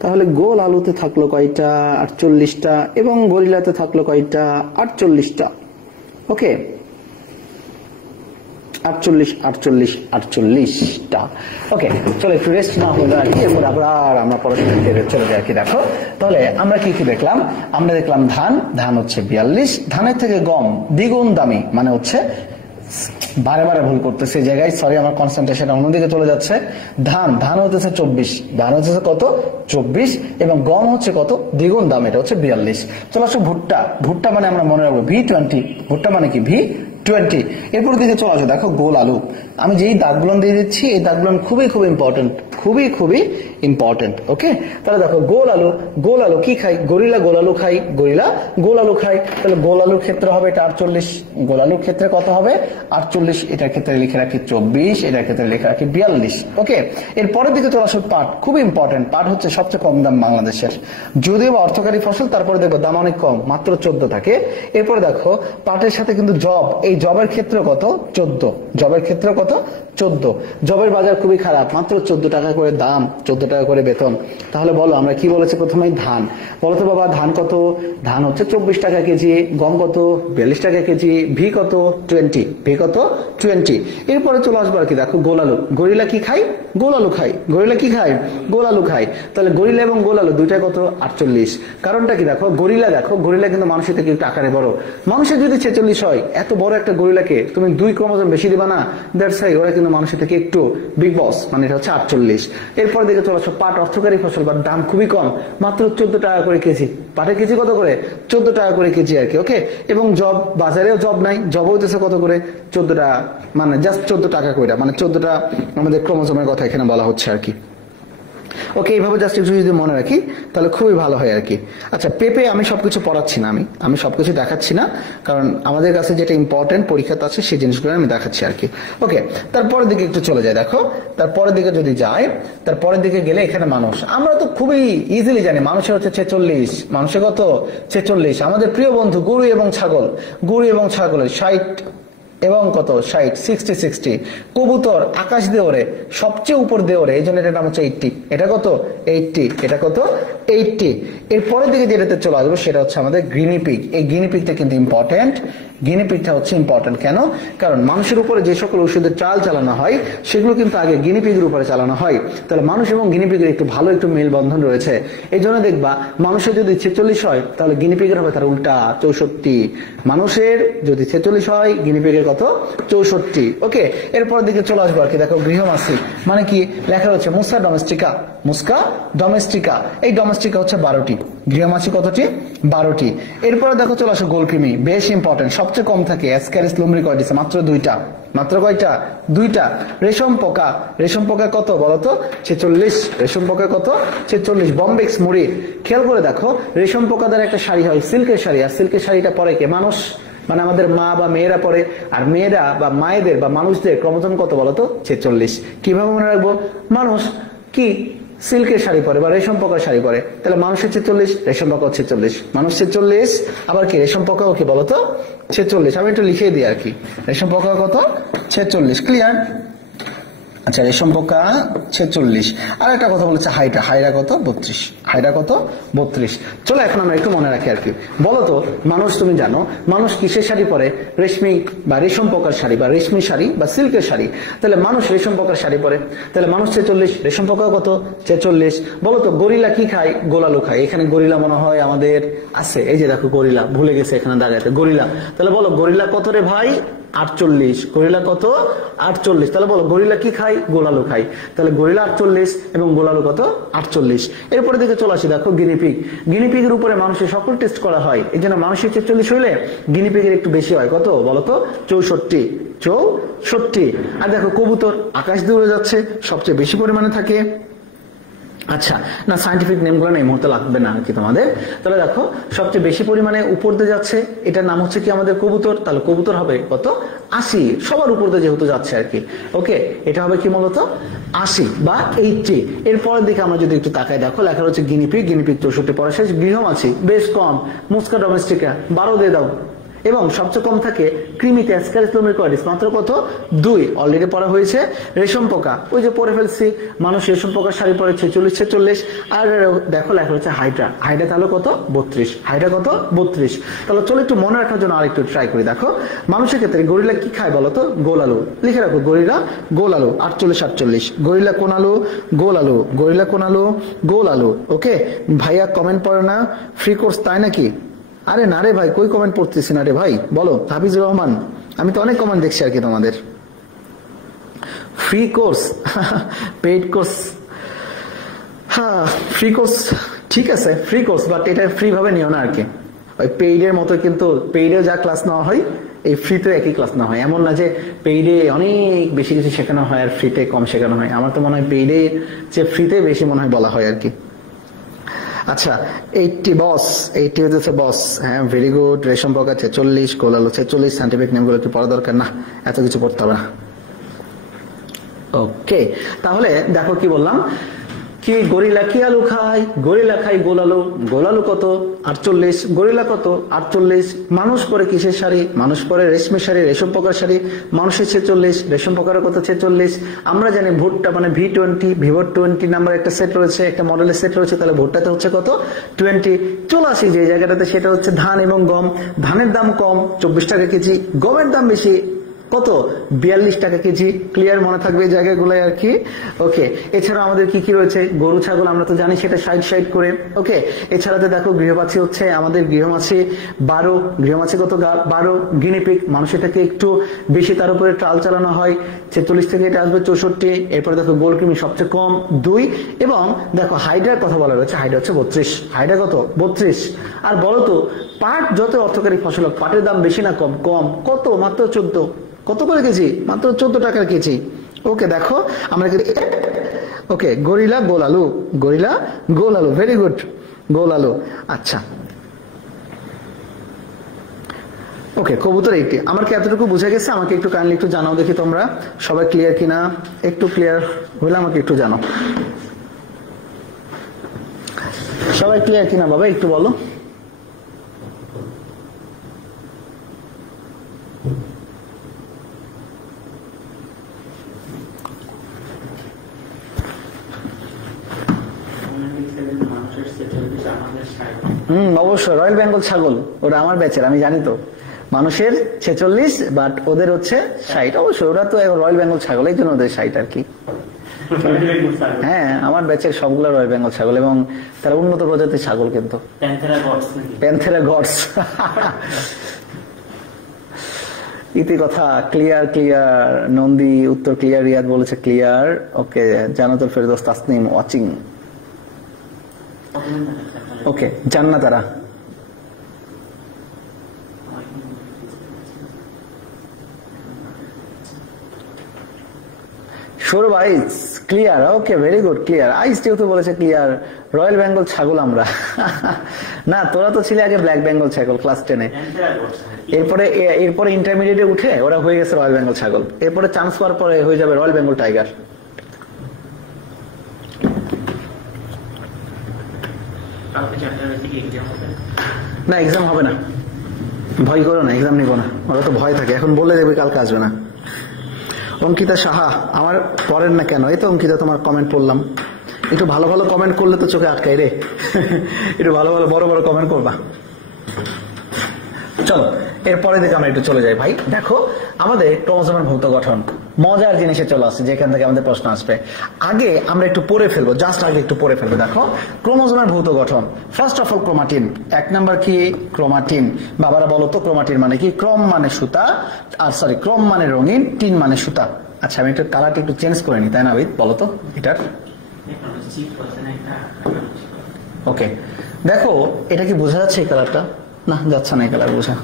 তাহলে গোল আলুতে থাকলো কয়টা? 48টা। এবং গরিলাতে থাকলো কয়টা? 48টা। ওকে, 48টা। ওকে, চলো একটু রেস্ট না হলে আর কি, এরপর আবার আমরা পড়াশোনা চলে যাই আর কি। দেখো তাহলে আমরা কি কি দেখলাম? আমরা দেখলাম ধান, ধান হচ্ছে 42, ধানের থেকে গম দ্বিগুণ দামি, মানে হচ্ছে বারে বারে ভুল করতেছে জায়গায়, সরি আমার কনসেন্ট্রেশন অন্যদিকে চলে যাচ্ছে। ধান, ধান হচ্ছে 24, ধান হচ্ছে কত? 24, এবং গম হচ্ছে কত? দ্বিগুণ দাম, এটা হচ্ছে 42। চলে আসো ভুট্টা, ভুট্টা মানে আমরা মনে রাখবো V20, ভুট্টা মানে কি? V20। এরপর দিকে চলে আসো দেখো গোল আলু। আমি যেই দাগগুলো দিয়ে দিচ্ছি এই দাগগুলো খুবই খুব ইম্পর্টেন্ট, খুবই খুবই ইম্পর্টেন্ট। ওকে, তাহলে দেখো গোল আলু, গোল আলু কি খাই? গরিলা গোল আলু খাই, গরিলা গোল আলু খাই। তাহলে গোল আলুর ক্ষেত্রে হবে এটা 48, গোল আলুর ক্ষেত্রে কত হবে? 48। এটার ক্ষেত্রে লিখে রাখি 24, এটার ক্ষেত্রে লিখে রাখি 42। ওকে, এর পরের দিকে চলে আসো পাট, খুবই ইম্পর্টেন্ট। পাট হচ্ছে সবচেয়ে কম দাম বাংলাদেশের, যদিও অর্থকারী ফসল, তারপরে দেখো দাম অনেক কম, মাত্র 14 থাকে। এরপরে দেখো পাটের সাথে কিন্তু জব, এই জবের ক্ষেত্রে কত? 14, জবের ক্ষেত্রে কত? 14। জবের বাজার খুবই খারাপ, মাত্র 14 টাকা করে দাম, 14 টাকা করে বেতন। তাহলে বলো আমরা কি বলেছি প্রথমেই? ধান। বলতো বাবা ধান কত? ধান হচ্ছে 24 টাকা কেজি, গম কত? 42 টাকা কেজি, ভি কত? 20, ভি কত? 20। এরপরে চলে আসবো আর কি দেখো গোল আলু। গরিলা কি খাই? গোল আলু খাই। গরিলা কি খায়? গোল আলু খাই। তাহলে গরিলা এবং গোল আলু দুইটাই কত? 48। কারণটা কি দেখো, গরিলা দেখো, গরিলা কিন্তু মানুষের থেকে একটু আকারে বড়। মানুষের যদি 46 হয়, এত বড় একটা গরিলাকে তুমি 2 ক্রোমোজোম বেশি দিবা না? দ্যাটস ওয়াই ওরা কিন্তু মানুষের থেকে একটু বিগ বস, মানে এটা হচ্ছে 48। এরপর দিকে চলে পাচ্ছ পাট অর্থকারী ফসল, বাট দাম খুবই কম, মাত্র 14 টাকা করে কেজি। পাটের কেজি কত করে? 14 টাকা করে কেজি আর কি। ওকে, এবং জব, বাজারেও জব নাই, জব হইতেছে কত করে? 14 টাকা, মানে জাস্ট 14 টাকা করে, মানে 14টা আমাদের ক্রোমোজোমের কথা এখানে বলা হচ্ছে আর কি। ওকে, এইভাবে জাস্ট একটু যদি মনে রাখি তাহলে খুবই ভালো হয় আর কি। আচ্ছা, পেপে আমি সবকিছু পড়াচ্ছি না, আমি সবকিছু দেখাচ্ছি না, কারণ আমাদের কাছে যেটা ইম্পর্টেন্ট পরীক্ষাতে আছে সেই জিনিসগুলো আমি দেখাচ্ছি আর কি। ওকে, তারপরের দিকে একটু চলে যায়। দেখো তারপরের দিকে যদি যায়, তারপরের দিকে গেলে এখানে মানুষ, আমরা তো খুবই ইজিলি জানি মানুষের হচ্ছে 46, মানুষের কত? 46। আমাদের প্রিয় বন্ধু গরু এবং ছাগল, গরু এবং ছাগলের 60 এবং কত? 60, 60। কবুতর আকাশ দিয়ে ওড়ে, সবচেয়ে উপর দিয়ে ওড়ে, এই জন্য এটার নাম হচ্ছে 80। এটা কত? 80। এটা কত? 80। এর পরের দিকে যেটাতে চলে আসবো সেটা হচ্ছে আমাদের গিনিপিগ। এই গিনিপিগটা কিন্তু ইম্পর্টেন্ট। গিনিপিগটা হচ্ছে ইম্পর্টেন্ট কেন? কারণ মানুষের উপরে যে সকল ওষুধের ট্রায়াল চালানো হয় সেগুলো কিন্তু আগে গিনিপিগের উপরে চালানো হয়। তাহলে মানুষ এবং গিনিপিগের একটু ভালো একটু মেলবন্ধন রয়েছে। এই জন্য দেখবা মানুষের যদি 46 হয় তাহলে গিনিপিগের হবে তার উল্টা 64। মানুষের যদি 46 হয় গিনিপিগের কত? 64। ওকে, এরপর দিকে চলে আসবো আর কি। দেখো গৃহমাছি মানে কি লেখা হচ্ছে মুসকা ডোমেস্টিকা, মুসকা ডোমেস্টিকা। এই ডোমেস্টিকা হচ্ছে 12টি, গৃহমাছি কতটি? 12টি। এরপরে দেখো চলে আসো গোলকৃমি, বেশ ইম্পর্টেন্ট, সবচেয়ে কম থাকে অ্যাসক্যারিস লুম্ব্রিকয়েডিস, মাত্র 2টা। মাত্র কয়টা? 2টা। রেশম পোকা, রেশম পোকা কত বলতো? 46। রেশম পোকা কত? 46। বম্বেক্স মুড়ি, খেয়াল করে দেখো রেশম পোকাদের একটা শাড়ি হয় সিল্কের শাড়ি, আর সিল্কের শাড়িটা পরে কে? মানুষ, মানে আমাদের মা বা মেয়েরা পরে। আর মেয়েরা বা মায়েদের বা মানুষদের ক্রোমোজোম কত বলতো? 46। কিভাবে মনে রাখবো? মানুষ কি সিল্কের শাড়ি পরে বা রেশম পোকার শাড়ি পরে, তাহলে মানুষের 46, রেশম পোকাও 46। মানুষ 46, আবার কি রেশম পোকাও কি বলতো? 46। আমি একটু লিখে দিই আর কি, রেশম পোকা কত? 46। ক্লিয়ার? আচ্ছা, রেশম পোকা 46। আর একটা কথা বলেছে হাইড্রা, হাইড্রা কত? 32। হাইড্রা কত? 32। চলো এখন আমরা একটু মনে রাখি আর কি। বলতো মানুষ, তুমি জানো মানুষ কিসের শাড়ি পরে? রেশমি বা রেশম পোকার শাড়ি বা রেশমি শাড়ি বা সিল্কের শাড়ি। তাহলে মানুষ রেশম পোকার শাড়ি পরে, তাহলে মানুষ 46, রেশম পোকা কত? 46। বলতো গরিলা কি খায়? গোলালু খায়। এখানে গরিলা মনে হয় আমাদের আছে, এই যে দেখো গরিলা, ভুলে গেছে এখানে দাঁড়াতে, গরিলা। তাহলে বলো গরিলা কত রে ভাই? 48। গরিলা কত? 48। তাহলে বলো গরিলা কি খায়? গোলালু খায়। তাহলে গরিলা 48 এবং গোলালু কত? 48। এরপরে দিকে চলে আসি, দেখো গিনিপিগ। গিনিপিগের উপরে মানুষের সকল টেস্ট করা হয়, এই জন্য মানুষের 46 হইলে গিনিপিগের একটু বেশি হয়। কত বলতো? 64। 64। আর দেখো কবুতর আকাশ দিয়ে উড়ে যাচ্ছে, সবচেয়ে বেশি পরিমাণে থাকে। আচ্ছা, না সায়েন্টিফিক নেমগুলো না এই মুহূর্তে লাগবে না আর কি তোমাদের। তাহলে দেখো সবচেয়ে বেশি পরিমাণে উপর দিয়ে যাচ্ছে, এটার নাম হচ্ছে কি আমাদের কবুতর। তাহলে কবুতর হবে কত? 80। সবার উপর দিয়ে যেহেতু যাচ্ছে আর কি। ওকে, এটা হবে কি বলতো? 80 বা 80। এরপরের দিকে আমরা যদি একটু তাকাই, দেখো লেখা হচ্ছে গিনিপিগ, গিনিপিগ 64 পরে শেষ। গৃহমাছি বেশ কম, মুসকা ডোমেস্টিকা 12 দিয়ে দাও। এবং সবচেয়ে কম থাকে কৃমিতে অ্যাসক্যারিস লুম্ব্রিকয়েডিস, মাত্র কত? 2। অলরেডি পড়া হয়েছে। রেশম পোকা ওই যে পড়ে ফেলছি, মানুষ রেশম পোকার শাড়ি পরে 46। আর দেখো লেখা হচ্ছে হাইড্রা, হাইড্রা তাহলে কত? 32। হাইড্রা কত? 32। তাহলে চলো একটু মনে রাখার জন্য আরেকটু ট্রাই করি। দেখো মানুষের ক্ষেত্রে গরিলা কি খায় বলতো? গোলালু। লিখে রাখো গরিলা গোলালু 48। গরিলা কোন আলু? গোল আলু। গরিলা কোন আলু? গোল আলু। ওকে ভাইয়া কমেন্ট পড়ো না, ফ্রি কোর্স তাই নাকি? আরে না রে ভাই, কই কমেন্ট পড়তেছি না রে ভাই, বলো। হাফিজুর রহমান, আমি তো অনেক কমেন্ট দেখছি আর কি তোমাদের। ফ্রি কোর্স, পেইড কোর্স, হ্যাঁ ফ্রি কোর্স ঠিক আছে, ফ্রি কোর্স, বাট এটা ফ্রি ভাবে নিও না আর কি। ওই পেইডের মতো, কিন্তু পেইডে যা ক্লাস নেওয়া হয় এই ফ্রিতে একই ক্লাস নেওয়া হয়। এমন না যে পেইডে অনেক বেশি কিছু শেখানো হয় আর ফ্রিতে কম শেখানো হয়। আমার তো মনে হয় পেইডে যে ফ্রিতে বেশি মনে হয় বলা হয় আর কি। আচ্ছা 80 বস, 80 হচ্ছে বস। হ্যাঁ ভেরি গুড। রেশম পোকা 46, গোলালু 46। সায়েন্টিফিক নেমগুলো কি পড়া দরকার না? এত কিছু পড়তে হবে না। ওকে, তাহলে দেখো কি বললাম, কি গরিলা কি আলু খায়? গরিলা খায় গোলালু। গোলালু কত? 48। গরিলা কত? 48। মানুষ পরে কিসের শাড়ি? মানুষ পরে রেশমি শাড়ি, রেশম পোকার শাড়ি। মানুষের 46, রেশম পোকার কত? 46। আমরা জানি ভুট্টা মানে V20, ভিভো 20 নাম্বার একটা সেট রয়েছে, একটা মডেলের সেট রয়েছে, তাহলে ভুট্টাতে হচ্ছে কত? 20। চলে আসি যে জায়গাটাতে, সেটা হচ্ছে ধান এবং গম। ধানের দাম কম, 24 টাকা কেজি। গমের দাম বেশি, কত 42 টাকা কেজি। ক্লিয়ার, মনে থাকবে এই জায়গাগুলোয় আর কি। ওকে, এছাড়া আমাদের কি কি রয়েছে, গরু ছাগল আমরা তো জানি সেটা 60 করে। ওকে, এছাড়া তো দেখো গৃহপাচ্ছি হচ্ছে আমাদের গৃহমাছি 12, গৃহমাছি কত 12, গিনিপিগ মানুষের থেকে একটু বেশি, তার উপরে ট্রাল চালানো হয় 46 থেকে এটা আসবে 64। এরপরে দেখো গোলকৃমি সবচেয়ে কম 2, এবং দেখো হাইড্রার কথা বলা হয়েছে, হাইড্রা হচ্ছে 32, হাইড্রা কত 32। আর বলো তো পাট যত অর্থকারী ফসল, পাটের দাম বেশি না কম? কম। কত? মাত্র 14। কত করে কেজি? মাত্র 14 টাকার কেজি। ওকে, দেখো আমরা ওকে, গরিলা গোল আলু, গরিলা গোল আলু, ভেরি গুড, গোল আলু। আচ্ছা, ওকে, কবুতর 80। আমার কি এতটুকু বুঝে গেছে? আমাকে একটু কাইন্ডলি একটু জানাও দেখি তোমরা সবাই ক্লিয়ার কিনা। একটু ক্লিয়ার হলে আমাকে একটু জানাও, সবাই ক্লিয়ার কিনা বাবা, একটু বলো। অবশ্যই রয়্যাল বেঙ্গল ছাগল, ওরা আমার ব্যাচের, আমি জানি তো। মানুষের 46, বাট ওদের হচ্ছে 60। অবশ্যই ওরা তো রয়্যাল বেঙ্গল ছাগল, এই জন্য ওদের 60 আর কি। হ্যাঁ, আমার ব্যাচের সবগুলো রয়্যাল বেঙ্গল ছাগল, এবং তারা উন্নত প্রজাতির ছাগল, কিন্তু প্যান্থেরা গডস। ইতি কথা ক্লিয়ার, ক্লিয়ার। নন্দী উত্তর ক্লিয়ার, রিয়াদ বলেছে ক্লিয়ার। ওকে, জান্নাতুল ফেরদৌস তাসনিম ওয়াচিং। ওকে, জান্নাতারা সৌরভ আইস ক্লিয়ার। ওকে, ভেরি গুড, ক্লিয়ার। আইস যেহেতু বলেছে ক্লিয়ার। রয়্যাল বেঙ্গল ছাগল আমরা। না, তোরা তো ছিলে আগে ব্ল্যাক বেঙ্গল ছাগল ক্লাস 10-এ। এরপরে ইন্টারমিডিয়েটে উঠে ওরা হয়ে গেছে রয়্যাল বেঙ্গল ছাগল। এরপরে চান্স পাওয়ার পরে হয়ে যাবে রয়্যাল বেঙ্গল টাইগার। না, এক্সাম হবে না, ভয় করো না, এক্সাম নিব না। ওরা তো ভয় থাকে, এখন বলে দেবে কালকে আসবে না। অঙ্কিতা সাহা, আমার পড়েন না কেন? এই তো অঙ্কিতা, তোমার কমেন্ট পড়লাম। একটু ভালো ভালো কমেন্ট করলে তো চোখে আটকাই রে। একটু ভালো ভালো বড় বড় কমেন্ট করবা। চলো এরপরে দিকে আমরা একটু চলে যাই ভাই। দেখো আমাদের ক্রোমোজোমের ভৌত গঠন, মজার জিনিসে চলে আসছে, যেখান থেকে আমাদের প্রশ্ন আসবে। আগে আমরা একটু পড়ে ফেলবো, জাস্ট আগে একটু পড়ে ফেলবো। দেখো ক্রোমোজোমের ভৌত গঠন, first of all chromatin. 1 number কি? ক্রোমাটিন। বাবারা বলো তো ক্রোমাটিন মানে কি? ক্রম মানে সুতা, আর সরি ক্রম মানে রঙিন, টিন মানে সুতা। আচ্ছা, আমি একটু কালারটা একটু চেঞ্জ করে নিই, তাই না ভাই? বলো তো এটার। ওকে, দেখো এটা কি বোঝা যাচ্ছে এই কালারটা? না, যাচ্ছে না এই কালার বোঝা।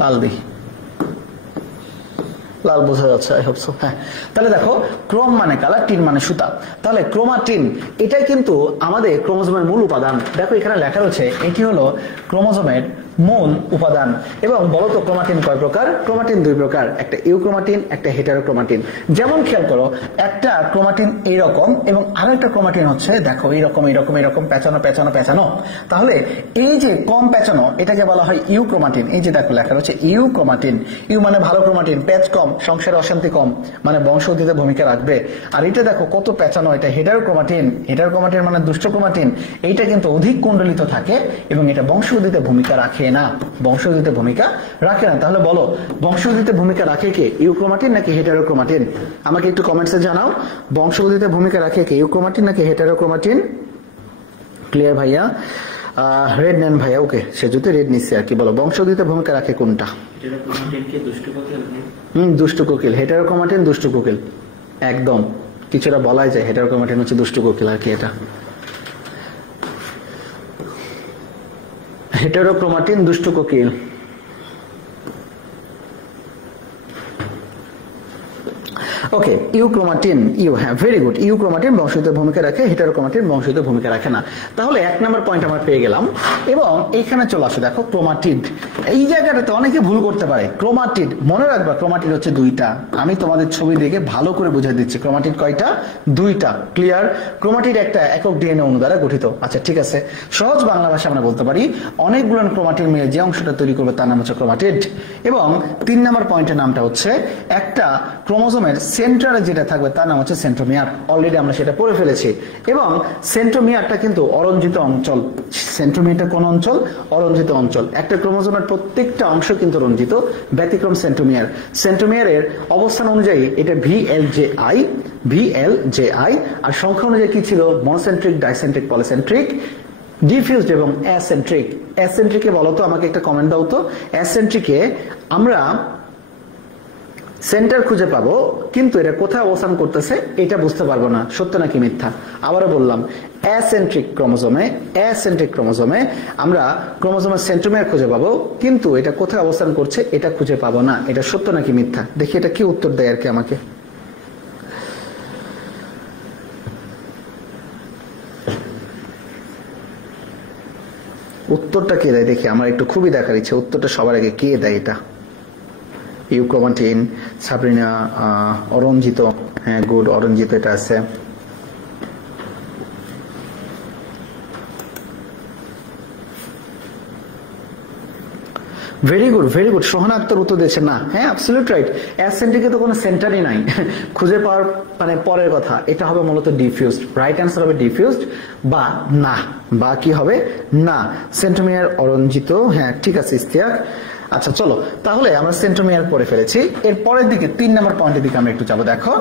লাল দি, লাল বোঝা যাচ্ছে, আই হোপ সো। হ্যাঁ, তাহলে দেখো ক্রোম মানে কালার, টিন মানে সুতা। তাহলে ক্রোমাটিন এটাই কিন্তু আমাদের ক্রোমোজোমের মূল উপাদান। দেখো এখানে লেখা রয়েছে এটি হলো ক্রোমোজোমের মূল উপাদান। এবং বলতো ক্রোমাটিন কয় প্রকার? ক্রোমাটিন 2 প্রকার, একটা ইউক্রোমাটিন, একটা হেটারোক্রোমাটিন। যেমন খেয়াল করো, একটা ক্রোমাটিন এইরকম এবং আরেকটা ক্রোমাটিন হচ্ছে দেখো এইরকম এইরকম এরকম পেঁচানো পেঁচানো পেঁচানো। তাহলে এই যে কম পেঁচানো এটাকে বলা হয় ইউক্রোমাটিন। এই যে দেখো লেখা রয়েছে ইউক্রোমাটিন। ইউ মানে ভালো ক্রোমাটিন, প্যাচ কম, সংসারে অশান্তি কম, মানে বংশবৃদ্ধিতে ভূমিকা রাখবে। আর এটা দেখো কত পেঁচানো, এটা হেটারোক্রোমাটিন। হেটারোক্রোমাটিন মানে দুষ্ট ক্রোমাটিন। এইটা কিন্তু অধিক কুণ্ডলিত থাকে এবং এটা বংশবৃদ্ধিতে ভূমিকা রাখে না, বংশবৃদ্ধিতে ভূমিকা রাখে না। তাহলে বলো বংশবৃদ্ধিতে ভূমিকা রাখে কে? ইউক্রোমাটিন নাকি হেটারোক্রোমাটিন? আমাকে একটু কমেন্টসে জানাও, বংশবৃদ্ধিতে ভূমিকা রাখে কে? ইউক্রোমাটিন নাকি হেটারোক্রোমাটিন? ক্লিয়ার ভাইয়া? রেড নেন ভাইয়া। ওকে, সে যদি রেড নিচ্ছে আর কি। বলো বংশবৃদ্ধিতে ভূমিকা রাখে কোনটা? দুষ্টু কোকিল। হেটারোক্রোমাটিন দুষ্টু কোকিল, একদম কিছুটা বলাই যায়। হেটারোক্রোমাটিন হচ্ছে দুষ্টু কোকিল আর কি। এটা হেটারোক্রোমাটিন দুষ্টু কোকিল। ওকে, ইউক্রোমাটিন, ইউ, হ্যাঁ ভেরি গুড। ইউক্রোমাটিন বংশগত ভূমিকা রাখে, হেটারোক্রোমাটিন বংশগত ভূমিকা রাখে না। তাহলে 1 নম্বর পয়েন্ট আমরা পেয়ে গেলাম। এবং এইখানে চলে আসো, দেখো ক্রোমাটিড। এই জায়গাটাতে অনেকে ভুল করতে পারে। ক্রোমাটিড মনে রাখবা, ক্রোমাটিড হচ্ছে 2টা। আমি তোমাদের ছবি দেখে ভালো করে বুঝিয়ে দিচ্ছি। ক্রোমাটিড কয়টা? 2টা। ক্লিয়ার? ক্রোমাটিড একটা একক ডিএনএ অণু দ্বারা গঠিত। আচ্ছা ঠিক আছে, সহজ বাংলা ভাষা আমরা বলতে পারি অনেকগুলো ক্রোমাটিড মিলে যে অংশটা তৈরি করবে তার নাম হচ্ছে ক্রোমাটিড। এবং 3 নম্বর পয়েন্টের নামটা হচ্ছে একটা ক্রোমোজোমের সেন্ট্রালে যেটা থাকবে তার নাম হচ্ছে সেন্ট্রোমিয়ার। অলরেডি আমরা সেটা পড়ে ফেলেছি। এবং সেন্ট্রোমিয়ারটা কিন্তু অরঞ্জিত অঞ্চল। সেন্ট্রোমিয়ারটা কোন অঞ্চল? অরঞ্জিত অঞ্চল। একটা ক্রোমোজোমের প্রত্যেকটা অংশ কিন্তু রঞ্জিত, ব্যতিক্রম সেন্ট্রোমিয়ার। সেন্ট্রোমিয়ারের অবস্থান অনুযায়ী এটা VLJI, আর সংখ্যা অনুযায়ী কি ছিল? মনোসেন্ট্রিক, ডাইসেন্ট্রিক, পলিসেন্ট্রিক, ডিফিউজড এবং অ্যাসেন্ট্রিক। অ্যাসেন্ট্রিকে বলো তো, আমাকে একটা কমেন্ট দাও তো। অ্যাসেন্ট্রিকে আমরা সেন্টার খুঁজে পাবো, কিন্তু এটা কোথায় অবস্থান করতেছে এটা বুঝতে পারবো না, সত্য নাকি মিথ্যা? আবারও বললাম, অ্যাসেন্ট্রিক ক্রোমোজোমে আমরা ক্রোমোজোমের সেন্ট্রোমিয়ার খুঁজে পাবো, কিন্তু এটা কোথায় অবস্থান করছে এটা খুঁজে পাবো না। এটা সত্য নাকি মিথ্যা? দেখি এটা কি উত্তর দেয় আর কি আমাকে। উত্তরটা কে দেয় দেখি, আমার একটু খুবই দেখার ইচ্ছে উত্তরটা সবার আগে কে দেয়। এটা ইউক্রোমাটিন, সাবরিনা, অরঞ্জিত। হ্যাঁ, গুড, অরঞ্জিত এটা আছে। Very good. সোহানা আক্তার উত্তর দিয়েছে না। হ্যাঁ, অ্যাবসলিউট রাইট। অ্যাসেন্ট্রিকে তো কোনো সেন্টারই নাই, খুঁজে পাওয়ার মানে পরের কথা। এটা হবে মূলত ডিফিউজড। রাইট অ্যান্সার হবে ডিফিউজড বা না, বা কি হবে? না। সেন্ট্রোমিয়ার অরঞ্জিত। হ্যাঁ, ঠিক আছে ইস্তিয়াক। আচ্ছা চলো, তাহলে আমরা সেন্ট্রোমিয়ার পড়ে ফেলেছি। এর পরের দিকে 3 নম্বর পয়েন্টের দিকে আমরা একটু যাবো। দেখো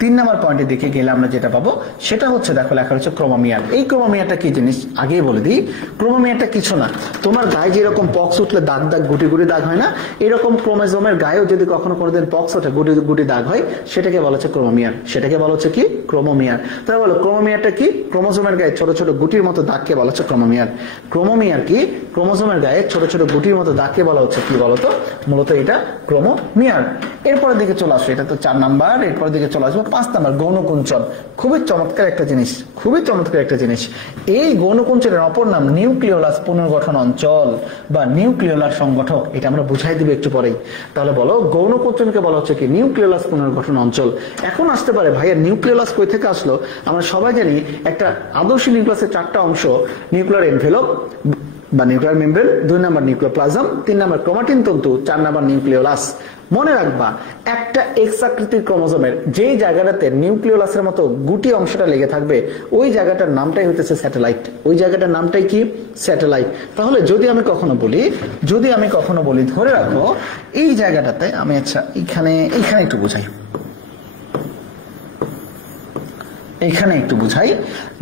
3 নম্বর পয়েন্টের দিকে গেলে আমরা যেটা পাবো সেটা হচ্ছে, দেখো লেখা হচ্ছে ক্রোমোমিয়ার। এই ক্রোমোমিয়ারটা কি জিনিস আগেই বলে দিই। ক্রোমোমিয়ারটা কিছু না, তোমার গায়ে যেরকম পক্স উঠলে দাগ দাগ গুটি গুটি দাগ হয় না, এরকম ক্রোমোজোমের গায়েও যদি কখনো কোনোদিন পক্স ওঠে, গুটি গুটি দাগ হয়, সেটাকে বলা হচ্ছে ক্রোমোমিয়ার। সেটাকে বলা হচ্ছে কি? ক্রোমোমিয়ার। তাহলে বলো ক্রোমোমিয়ারটা কি? ক্রোমোজোমের গায়ে ছোট ছোট গুটির মতো দাগকে বলা হচ্ছে ক্রোমোমিয়ার। ক্রোমোমিয়ার কি? ক্রোমোজোমের গায়ে ছোট ছোট গুটির মতো দাগকে বলা হচ্ছে কি বলতো? মূলত এটা ক্রোমোমিয়ার। এরপরের দিকে চলে আসো, এটা তো 4 নাম্বার। এরপরের দিকে চলে আসবো 5 নাম্বার, গৌণকুঞ্চন। খুবই চমৎকার একটা জিনিস। এই গৌণকুঞ্চনের অপর নাম নিউক্লিওলাস পুনর্গঠন অঞ্চল বা নিউক্লিওলার সংগঠক। এটা আমরা বুঝাই দিব একটু পরেই। তাহলে বলো গৌণকুঞ্চনকে বলা হচ্ছে কি? নিউক্লিওলাস পুনর্গঠন অঞ্চল। এখন আসতে পারে ভাইয়া নিউক্লিওলাস কই থেকে আসলো? আমরা সবাই জানি একটা আদর্শ নিউক্লিয়াসের 4টা অংশ, নিউক্লিয়ার এনভেলপ বা nuclear membrane, 2 number nucleoplasm, 3 number chromatin তন্তু, 4 নাম্বার নিউক্লিওলাস। মনে রাখবা, একটা এক্স আকৃতির ক্রোমোজোমের যেই জায়গাটাতে নিউক্লিওলাসের মতো গুটি অংশটা লেগে থাকবে, ওই জায়গাটার নামটাই হচ্ছে স্যাটেলাইট। ওই জায়গাটার নামটাই কি? স্যাটেলাইট। তাহলে যদি আমি কখনো বলি ধরে রাখো এই জায়গাটাতে আমি, আচ্ছা এইখানে একটু বুঝাই,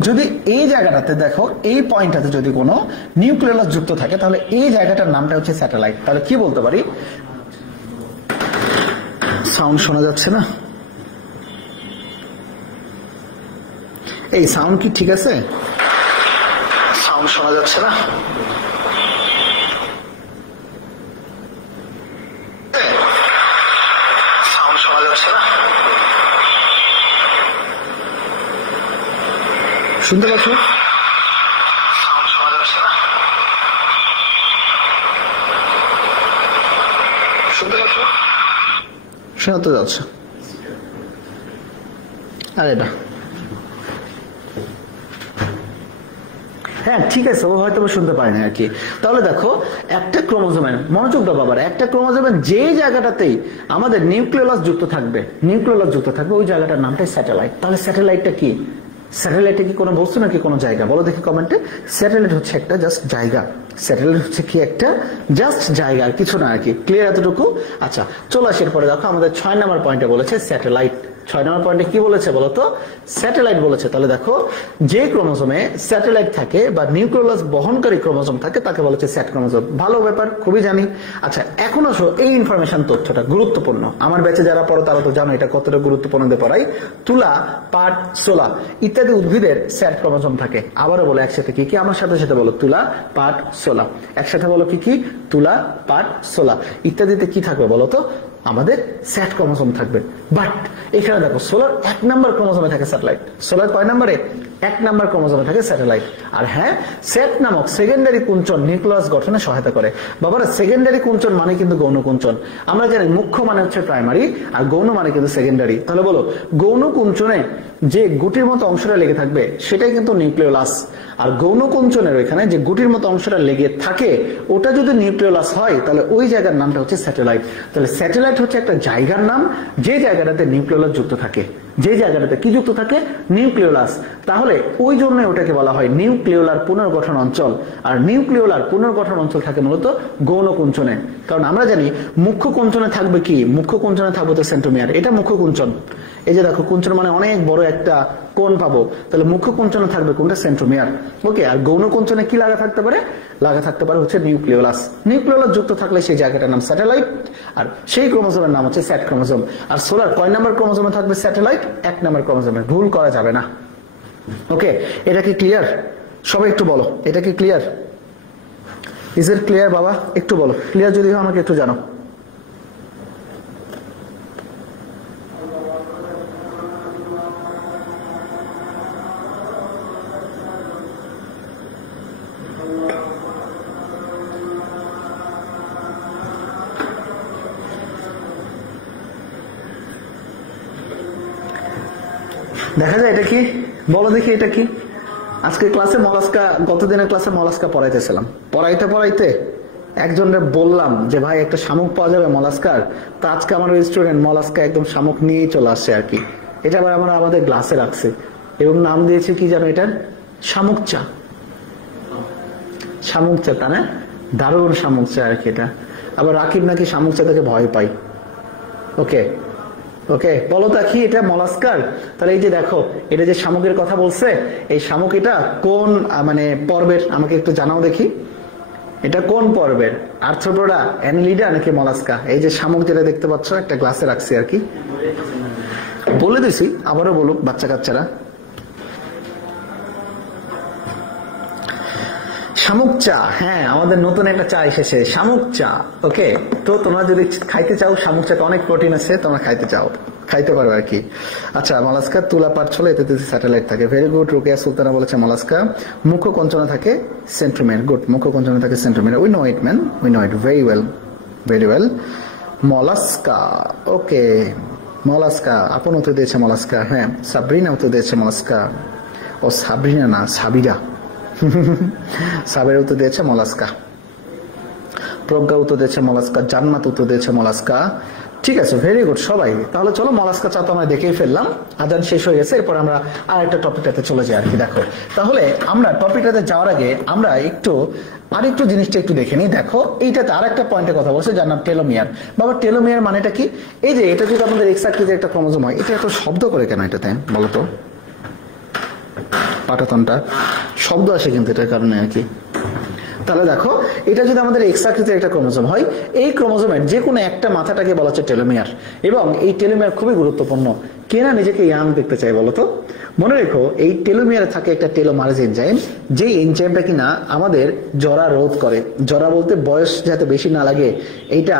যদি এই জায়গাটাতে দেখো, এই পয়েন্টটাতে যদি কোনো নিউক্লিওলাস যুক্ত থাকে, তাহলে এই জায়গাটার নামটা হচ্ছে স্যাটেলাইট। তাহলে কি বলতে পারি? সাউন্ড শোনা যাচ্ছে না? এই সাউন্ড কি ঠিক আছে? সাউন্ড শোনা যাচ্ছে না? শুনতে পাচ্ছ? শোনা তো যাচ্ছে। আর এটা হ্যাঁ ঠিক আছে, ও হয়তো শুনতে পারে না আর কি। তাহলে দেখো, একটা ক্রোমোজোমের, মনোযোগ দাও বাবার, একটা ক্রোমোজোমের যে জায়গাটাতেই আমাদের নিউক্লিওলাস যুক্ত থাকবে, ওই জায়গাটার নামটাই স্যাটেলাইট। তাহলে স্যাটেলাইটটা কি? স্যাটেলাইটে কি কোনো বস্তু নাকি কোনো জায়গা? বলো দেখি কমেন্টে। স্যাটেলাইট হচ্ছে একটা জাস্ট জায়গা। স্যাটেলাইট হচ্ছে কি? একটা জাস্ট জায়গা, আর কিছু না আর কি। ক্লিয়ার এতটুকু? আচ্ছা চলো আসি এরপরে। দেখো আমাদের 6 নম্বর পয়েন্টে বলেছে স্যাটেলাইট। 6 নম্বর পয়েন্টে কি বলেছে বলতো? স্যাটেলাইট বলেছে। তাহলে দেখো, যে ক্রোমোজোমে স্যাটেলাইট থাকে বা নিউক্লিওলাস বহনকারী ক্রোমোজোম থাকে তাকে বলা হচ্ছে স্যাট ক্রোমোজোম। ভালো ব্যাপার, খুবই জানি। আচ্ছা এখন আসো, এই ইনফরমেশন তথ্যটা গুরুত্বপূর্ণ। আমার ব্যাচে যারা পড়ো তারা তো জানো এটা কতটা গুরুত্বপূর্ণ দিয়ে পড়াই। তুলা, পাট, সোলা ইত্যাদি উদ্ভিদের স্যাট ক্রোমোজোম থাকে। আবারও বলো একসাথে কি কি? আমার সাথে সাথে বলো, তুলা, পাট, সোলা। একসাথে বলো কি কি? তুলা, পাট, সোলা ইত্যাদিতে কি থাকবে বলো তো? আমাদের স্যাট ক্রোমোজোম থাকবে। বাট এখানে দেখো, সোলার 1 নাম্বার ক্রোমোজোমে থাকে স্যাটেলাইট। সোলার কয় নম্বরে? 1 নাম্বার ক্রোমোজোমে থাকে স্যাটেলাইট। আর হ্যাঁ, স্যাট নামক সেকেন্ডারি কুঞ্চন নিউক্লিয়াস গঠনে সহায়তা করে। বাবারা, সেকেন্ডারি কুঞ্চন মানে কিন্তু গৌণ কুঞ্চন। আমরা জানি মুখ্য মানে হচ্ছে প্রাইমারি, আর গৌণ মানে কিন্তু সেকেন্ডারি। তাহলে বলো, গৌণ কুঞ্চনে যে গুটির মতো অংশটা লেগে থাকবে সেটাই কিন্তু নিউক্লিওলাস। আর গৌণ কুঞ্চনের ওইখানে যে গুটির মতো অংশটা লেগে থাকে, ওটা যদি নিউক্লিওলাস হয় তাহলে ওই জায়গার নামটা হচ্ছে স্যাটেলাইট। তাহলে স্যাটেলাইট হচ্ছে একটা জায়গার নাম, যে জায়গা জায়গাটাতে নিউক্লিওলাস যুক্ত থাকে, যে জায়গাটাতে কি যুক্ত থাকে, নিউক্লিওলাস, তাহলে ওই জন্য ওটাকে বলা হয় নিউক্লিওলার পুনর্গঠন অঞ্চল। আর নিউক্লিওলার পুনর্গঠন অঞ্চল থাকে মূলত গৌণ কুঞ্চনে। কারণ আমরা জানি মুখ্য কুঞ্চনে থাকবে কি, মুখ্য কুঞ্চনে থাকবে তো সেন্ট্রোমিয়ার, এটা মুখ্য কুঞ্চন। এই যে দেখো কুঞ্চন মানে অনেক বড় একটা কোণ পাবো, তাহলে মুখ্য কুঞ্চনে থাকবে কোনটা, সেন্ট্রোমিয়ার। ওকে, আর গৌণ কুঞ্চনে কি লাগা থাকতে পারে, লাগা থাকতে পারে হচ্ছে নিউক্লিওলাস। নিউক্লিওলাস যুক্ত থাকলে সেই জায়গাটার নাম স্যাটেলাইট, আর সেই ক্রোমোজোমের নাম হচ্ছে স্যাট ক্রোমোজোম। আর সোলার কয় নাম্বার ক্রোমোজোমে থাকবে স্যাটেলাইট, 1 নাম্বার ক্রোমোজোমে, ভুল করা যাবে না। ওকে, এটা কি ক্লিয়ার? সবাই একটু বলো, এটা কি ক্লিয়ার? ইজ ইট ক্লিয়ার বাবা? একটু বলো, ক্লিয়ার যদি হয় আমাকে একটু জানো। দেখা যায় এটা কি, বলো দেখি এটা কি। আজকে ক্লাসে মলাস্কা, গতদিনের ক্লাসে মলাস্কা পড়াইতেছিলাম, পড়াইতে একজনের বললাম যে ভাই একটা শামুক পাওয়া যাবে মলাস্কার, তা আজকে আমার স্টুডেন্ট মলাস্কা একদম শামুক নিয়েই চলে আসছে আর কি। এটা আবার আমরা আমাদের গ্লাসে রাখছে এবং নাম দিয়েছে কি জানো এটার, শামুক চা। শামুক চা, তা না, দারুণ শামুক চা আর কি এটা। আবার রাকিব নাকি শামুক চা থেকে ভয় পাই। ওকে ওকে, বলো তা কি এটা মলাস্কার। তাহলে এই যে দেখো, এটা যে শামুকের কথা বলছে, এই শামুক এটা কোন মানে পর্বের আমাকে একটু জানাও দেখি, এটা কোন পর্বের, আর্থ্রোপোডা, অ্যানিলিডা নাকি মলাস্কা? এই যে শামুক যেটা দেখতে পাচ্ছ একটা গ্লাসে রাখছি আর কি, বলে দিছি, আবারও বলুক বাচ্চা কাচ্চারা। শামুক চা, হ্যাঁ আমাদের নতুন একটা চা এসেছে, শামুক চা। ওকে, তো তোমরা যদি খাইতে চাও, শামুক চাতে অনেক প্রোটিন আছে, তোমরা খাইতে পারো আর কি। আচ্ছা, মলাস্কা তুলা পাঠছলে এতে স্যাটেলাইট থাকে, ভেরি গুড। রুকিয়া সুলতানা বলেছে মলাস্কা মুখ্য কঞ্চনে থাকে সেন্ট্রোমিয়ার, গুড, মুখ্য কঞ্চনে থাকে centromere. We know it man, we know it very well. Mollusca, okay, mollusca আপন উত্তর দিয়েছে মলাস্কা। হ্যাঁ, সাবরিনা উত্তর দিয়েছে মলাস্কা। ও সাবরিনা না, সাবিরা। সাবের উত্তর দিয়েছে মলাস্কা। প্রজ্ঞা উত্তর দিয়েছে মলাস্কা। জান্নাত উত্তর দিয়েছে মলাস্কা। ঠিক আছে, ভেরি গুড সবাই। তাহলে চলো মলাস্কা চা তো আমরা দেখেই ফেললাম, আজান শেষ হয়ে গেছে, এরপর আমরা আরেকটা টপিকটাতে চলে যাই আর কি। দেখো, তাহলে আমরা টপিকটাতে যাওয়ার আগে আমরা আরেকটু জিনিসটা একটু দেখে নিই। দেখো, এইটাতে আর একটা পয়েন্টের কথা বলছে যার নাম টেলোমিয়ার। বাবা টেলোমিয়ার মানেটা কি? এই যে এটা যদি আমাদের এক্স আকৃতির একটা ক্রোমোজোম হয়, এটা এত শব্দ করে কেন এটাতে বলতো? পাটাতনটা শব্দ আসে কিন্তু এটার কারণে আর কি। তাহলে দেখো, এটা যদি আমাদের এক্স আকৃতির একটা ক্রোমোজোম হয়, এই ক্রোমোজোমের যে কোনো একটা মাথাটাকে বলা হচ্ছে টেলোমিয়ার। এবং এই টেলোমিয়ার খুবই গুরুত্বপূর্ণ। কে না নিজেকে ইয়াং দেখতে চাই বলতো? মনে রেখো, এই টেলোমিয়ারে থাকে একটা টেলোমারেজ এনজাইম, যে এনজাইমটা কিনা আমাদের জরা রোধ করে। জরা বলতে বয়স যাতে বেশি না লাগে, এইটা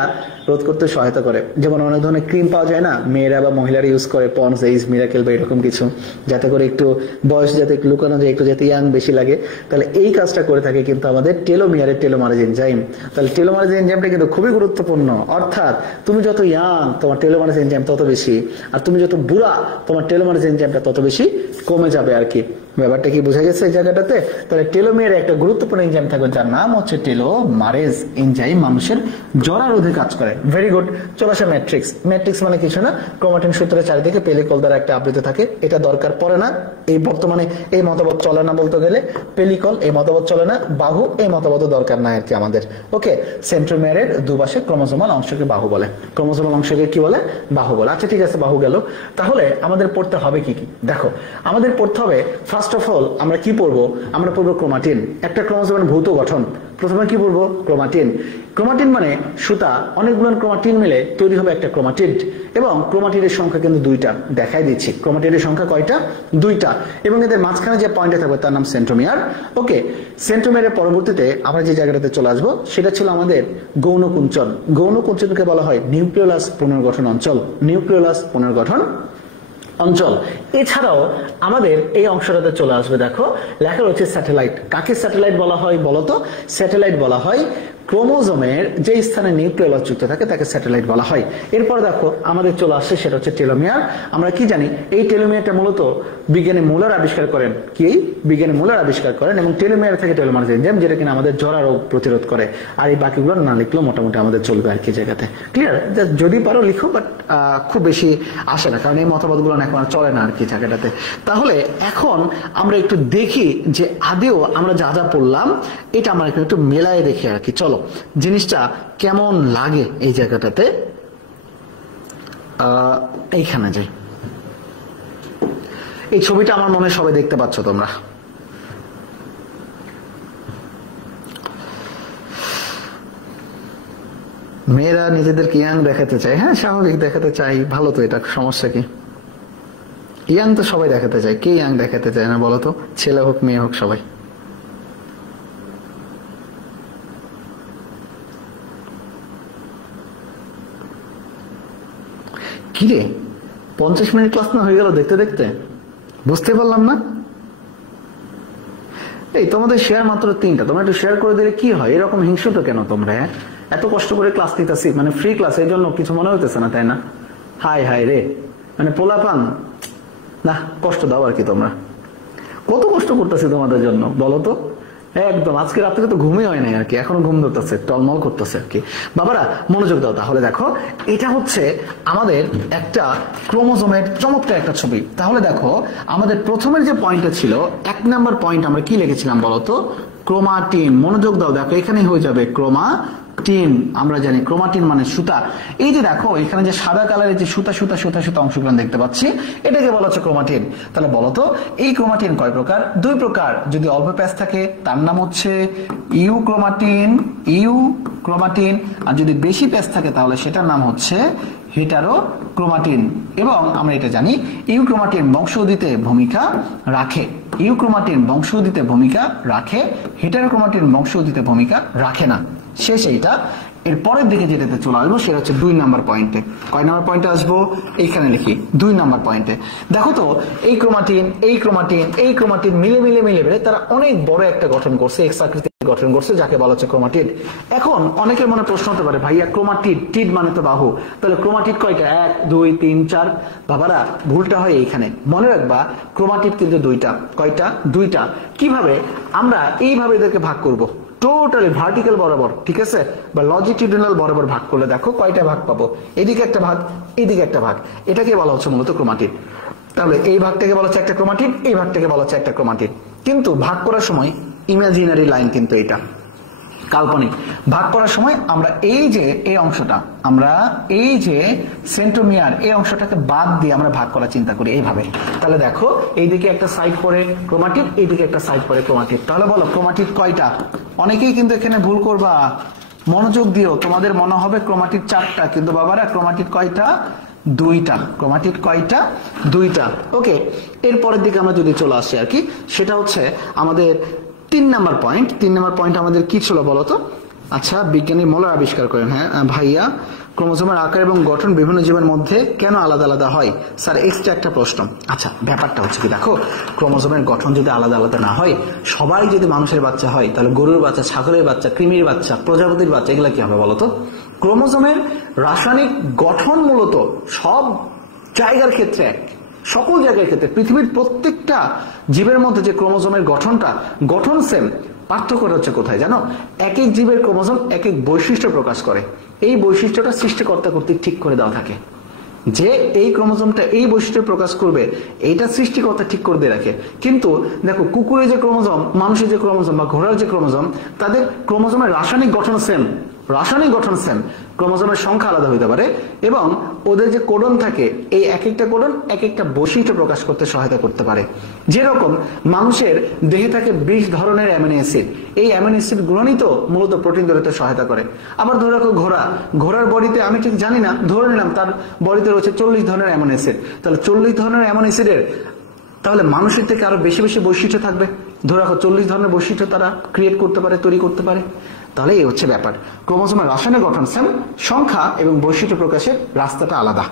রোধ করতে সহায়তা করে। যেমন অনেক ধরনের ক্রিম পাওয়া যায় না, মেয়েরা বা মহিলারা ইউজ করে, পন্স, এইজ, মিরাকেল বা এরকম কিছু, যাতে করে একটু বয়স যাতে লুকানো যায়, একটু যাতে ইয়াং বেশি লাগে। তাহলে এই কাজটা করে থাকে কিন্তু আমাদের টেলোমিয়ারের টেলোমারেজ এনজাইম। তাহলে টেলোমারেজ এনজাইমটা কিন্তু খুবই গুরুত্বপূর্ণ। অর্থাৎ তুমি যত ইয়াং, তোমার টেলোমারেজ এনজাইম তত বেশি, আর তুমি যত বুড়া, তোমার টেলোমারেজ এনজাইমটা তত বেশি কমে যাবে আর কি। ব্যাপারটা কি বোঝা গেছে এই জায়গাটাতে? তাহলে টেলোমিয়ারে একটা গুরুত্বপূর্ণ এনজাইম থাকবে যার নাম হচ্ছে টেলোমারেজ এনজাইম, মানুষের জরা রোধে কাজ করে। Very good. চলে আসে ম্যাট্রিক্স। ম্যাট্রিক্স মানে কিছু না, ক্রোমাটিন সূত্রের চারিদিকে পেলিকল দ্বারা একটা আবৃত থাকে। এটা দরকার পড়ে না, এই বর্তমানে এই মতবাদ চলে না বলতে গেলে। পেলিকল এই মতবাদ চলে না, বাহু এই মতবাদও দরকার নাই আর কি আমাদের। ওকে, সেন্ট্রোমিয়ারের দুপাশে ক্রোমোজোমাল অংশকে বাহু বলে, ক্রোমোজোমাল অংশকে কি বলে? বাহু বলে। আচ্ছা ঠিক আছে, বাহু গেল। তাহলে আমাদের পড়তে হবে কি কি? দেখো, আমাদের পড়তে হবে ফার্স্ট অফ অল আমরা কি পড়বো? আমরা পড়বো ক্রোমাটিন। একটা ক্রোমোজোমের ভৌত গঠন। প্রথমে কি পড়বো? ক্রোমাটিন। ক্রোমাটিন মানে সুতা, অনেকগুলো ক্রোমাটিন মিলে তৈরি হবে একটা ক্রোমাটিড। এবং ক্রোমাটিডের সংখ্যা কিন্তু 2টা, দেখাই দিচ্ছি। ক্রোমাটিডের সংখ্যা কয়টা? 2টা। এবং এদের মাঝখানে যে পয়েন্টে থাকবে তার নাম সেন্ট্রোমিয়ার। ওকে, সেন্ট্রোমিয়ারের পরবর্তীতে আমরা যে জায়গাটাতে চলে আসবো সেটা ছিল আমাদের গৌণ কুঞ্চন। গৌণ কুঞ্চনকে বলা হয় নিউক্লিওলাস পুনর্গঠন অঞ্চল। নিউক্লিওলাস পুনর্গঠন অঞ্চল। এছাড়াও আমাদের এই অংশটাতে চলে আসবে, দেখো লেখা রয়েছে স্যাটেলাইট। কাকে স্যাটেলাইট বলা হয় বলতো? স্যাটেলাইট বলা হয় ক্রোমোজোমের যে স্থানে নিউক্লিয়াস যুক্ত থাকে তাকে স্যাটেলাইট বলা হয়। এরপর দেখো আমাদের চলে আসছে সেটা হচ্ছে টেলোমিয়ার। আমরা কি জানি এই টেলোমিয়ারটা মূলত বিজ্ঞানী মুলার আবিষ্কার করেন। কি বিজ্ঞানী মুলার আবিষ্কার করেন এবং টেলোমিয়ার থেকে টেলোমারেজ এনজাইম যেটা কিনা আমাদের জরা রোগ প্রতিরোধ করে। আর এই বাকিগুলো না লিখলেও মোটামুটি আমাদের চলবে আর কি জায়গাতে। ক্লিয়ার? যদি পারো লিখো, বাট খুব বেশি আসে না, কারণ এই মতবাদগুলো এখন আর চলে না আর কি জায়গাটাতে। তাহলে এখন আমরা একটু দেখি যে আদেও আমরা যা যা পড়লাম এটা আমরা একটু মেলায় দেখি আর কি। চলো জিনিসটা কেমন লাগে এই জায়গাটাতে। এইখানে যাই। এই ছবিটা আমার মনে হয় সবাই দেখতে পাচ্ছ তোমরা। মেয়েরা নিজেদেরকে ইয়াং দেখাতে চায়, হ্যাঁ স্বাভাবিক দেখাতে চাই, ভালো তো, এটা সমস্যা কি? ইয়াং তো সবাই দেখাতে চায়, কে ইয়াং দেখাতে চায় না বলো তো? ছেলে হোক মেয়ে হোক সবাই। কিরে 50 মিনিট ক্লাস না হয়ে গেল দেখতে দেখতে? বুঝতে পারলাম না। এই তোমাদের শেয়ার মাত্র 3টা, তোমরা একটু শেয়ার করে দিলে কি হয়? এরকম হিংসুটো কেন তোমরা? এত কষ্ট করে ক্লাস নিতেছি, মানে ফ্রি ক্লাস, এই জন্য কিছু মনে হইতেছে না, তাই না? হাই হাই রে, মানে পোলাপান না, কষ্ট দাও আর কি। তোমরা কত কষ্ট করতেছি তোমাদের জন্য বলো তো? একদম আজকে রাত্রে তো ঘুমই হয় নাই আর কি, এখনো ঘুম ধরতেছে, টলমল করতেছে আর কি। বাবারা মনোযোগ দাও। তাহলে দেখো এটা হচ্ছে আমাদের একটা ক্রোমোজোমের চমৎকার একটা ছবি। তাহলে দেখো আমাদের প্রথমের যে পয়েন্টটা ছিল, 1 নাম্বার পয়েন্ট আমরা কি লিখেছিলাম বলতো? ক্রোমাটিন। মনোযোগ দাও, দেখো এখানে হয়ে যাবে ক্রোমাটিন। আমরা জানি ক্রোমাটিন মানে সুতা। এই যে দেখো এখানে যে সাদা কালারের যে সুতা সুতা সুতা সুতা অংশগুলো দেখতে পাচ্ছি, এটাকে বলা হচ্ছে ক্রোমাটিন। তাহলে বলতো এই ক্রোমাটিন কয় প্রকার? 2 প্রকার। যদি অল্প প্যাচ থাকে তার নাম হচ্ছে ইউক্রোমাটিন, ইউক্রোমাটিন। আর যদি বেশি প্যাচ থাকে তাহলে সেটার নাম হচ্ছে হেটারোক্রোমাটিন। এবং আমরা এটা জানি ইউক্রোমাটিন বংশগতিতে ভূমিকা রাখে, ইউক্রোমাটিন বংশগতিতে ভূমিকা রাখে, হেটারোক্রোমাটিন বংশগতিতে ভূমিকা রাখে না। শেষ এইটা। এর পরের দিকে যেটাতে চলে আসবো সেটা হচ্ছে 2 নাম্বার পয়েন্টে। কয় নাম্বার পয়েন্টে আসবো? এইখানে লিখি 2 নাম্বার পয়েন্টে। দেখো তো এই ক্রোমাটিন, এই ক্রোমাটিন, এই ক্রোমাটিন মিলে মিলে মিলে মিলে তারা অনেক বড় একটা গঠন করছে, এক্স আকৃতির গঠন করছে, যাকে বলা হচ্ছে ক্রোমাটিড। এখন অনেকের মনে প্রশ্ন হতে পারে, ভাইয়া ক্রোমাটিড, টিড মানে তো বাহু, তাহলে ক্রোমাটিড কয়টা? 1 2 3 4। বাবারা ভুলটা হয় এইখানে। মনে রাখবা ক্রোমাটিড কিন্তু 2টা। কয়টা? 2টা। কিভাবে? আমরা এইভাবে এদেরকে ভাগ করব, টোটালি ভার্টিক্যাল বরাবর, ঠিক আছে, বা লজিটিউডিনাল বরাবর ভাগ করলে দেখো কয়টা ভাগ পাবো? এদিকে একটা ভাগ, এদিকে একটা ভাগ। এটাকে বলা হচ্ছে মূলত ক্রোমাটিড। তাহলে এই ভাগটাকে বলা হচ্ছে একটা ক্রোমাটিড, এই ভাগটাকে বলা হচ্ছে একটা ক্রোমাটিড। কিন্তু ভাগ করার সময় ইমাজিনারি লাইন, কিন্তু এটা কাল্পনিক। ভাগ করার সময় আমরা এই যে এই অংশটা, আমরা এই যে সেন্ট্রোমিয়ার এই অংশটাকে বাদ দিয়ে আমরা ভাগ করার চিন্তা করি এইভাবে। তাহলে দেখো এইদিকে একটা সাইড পড়ে ক্রোমাটিড, এইদিকে একটা সাইড পড়ে ক্রোমাটিড। তাহলে বলো ক্রোমাটিড কয়টা? অনেকেই কিন্তু এখানে ভুল করবা, মনোযোগ দিও। তোমাদের মনে হবে ক্রোমাটিড 4টা, কিন্তু বাবারা ক্রোমাটিড কয়টা? 2টা। ক্রোমাটিড কয়টা? 2টা। ওকে, এরপরের দিকে আমরা যদি চলে আসি আর কি, সেটা হচ্ছে আমাদের 3 নাম্বার পয়েন্ট। 3 নাম্বার পয়েন্ট আমাদের কি ছিল বলতো? আচ্ছা, বিজ্ঞানী মোলার আবিষ্কার করেন। হ্যাঁ ভাইয়া, ক্রোমোজোমের আকার এবং গঠন বিভিন্ন জীবের মধ্যে কেন আলাদা আলাদা হয়? স্যার এক্সট্রা একটা প্রশ্ন। আচ্ছা, ব্যাপারটা হচ্ছে কি, দেখো ক্রোমোজোমের গঠন যদি আলাদা আলাদা না হয়, সবাই যদি মানুষের বাচ্চা হয়, তাহলে গরুর বাচ্চা, ছাগলের বাচ্চা, কৃমির বাচ্চা, প্রজাপতির বাচ্চা, এগুলা কি হবে বলতো? ক্রোমোজোমের রাসায়নিক গঠন মূলত সব জায়গার ক্ষেত্রে এক, সকল জায়গার ক্ষেত্রে, পৃথিবীর প্রত্যেকটা জীবের মধ্যে যে ক্রোমোজোমের গঠনটা, গঠন সেম। পার্থক্য হচ্ছে কোথায় জানো? এক এক জীবের ক্রোমোজোম এক এক বৈশিষ্ট্য প্রকাশ করে। এই বৈশিষ্ট্যটা সৃষ্টিকর্তা কর্তৃক ঠিক করে দেওয়া থাকে, যে এই ক্রোমোজোমটা এই বৈশিষ্ট্য প্রকাশ করবে, এইটা সৃষ্টিকর্তা ঠিক করে দিয়ে রাখে। কিন্তু দেখো কুকুরের যে ক্রোমোজোম, মানুষের যে ক্রোমোজোম বা ঘোড়ার যে ক্রোমোজোম, তাদের ক্রোমোজোমের রাসায়নিক গঠন সেম, রাসায়নিক গঠন সেম, ক্রোমোজোমের সংখ্যা আলাদা হতে পারে এবং ওদের যে কোডন থাকে, এই এক একটা কোডন এক একটা বৈশিষ্ট্য প্রকাশ করতে সহায়তা করতে পারে। যেরকম মানুষের দেহে থাকে 20 ধরনের অ্যামিনো অ্যাসিড, এই অ্যামিনো অ্যাসিড গুণিত মূলত প্রোটিন তৈরি করতে সহায়তা করে। আবার ধরে রাখো ঘোড়া, ঘোড়ার বডিতে আমি ঠিক জানি না, ধরে নিলাম তার বডিতে রয়েছে 40 ধরনের অ্যামিনো অ্যাসিড। তাহলে 40 ধরনের অ্যামিনো অ্যাসিডের তাহলে মানুষের থেকে আরো বেশি বেশি বৈশিষ্ট্য থাকবে। ধরে রাখো 40 ধরনের বৈশিষ্ট্য তারা ক্রিয়েট করতে পারে, তৈরি করতে পারে। তাহলে এই হচ্ছে ব্যাপার। ক্রোমোজোমের রাসায়নিক গঠন সেম, সংখ্যা এবং বৈশিষ্ট্য প্রকাশের রাস্তাটা আলাদা।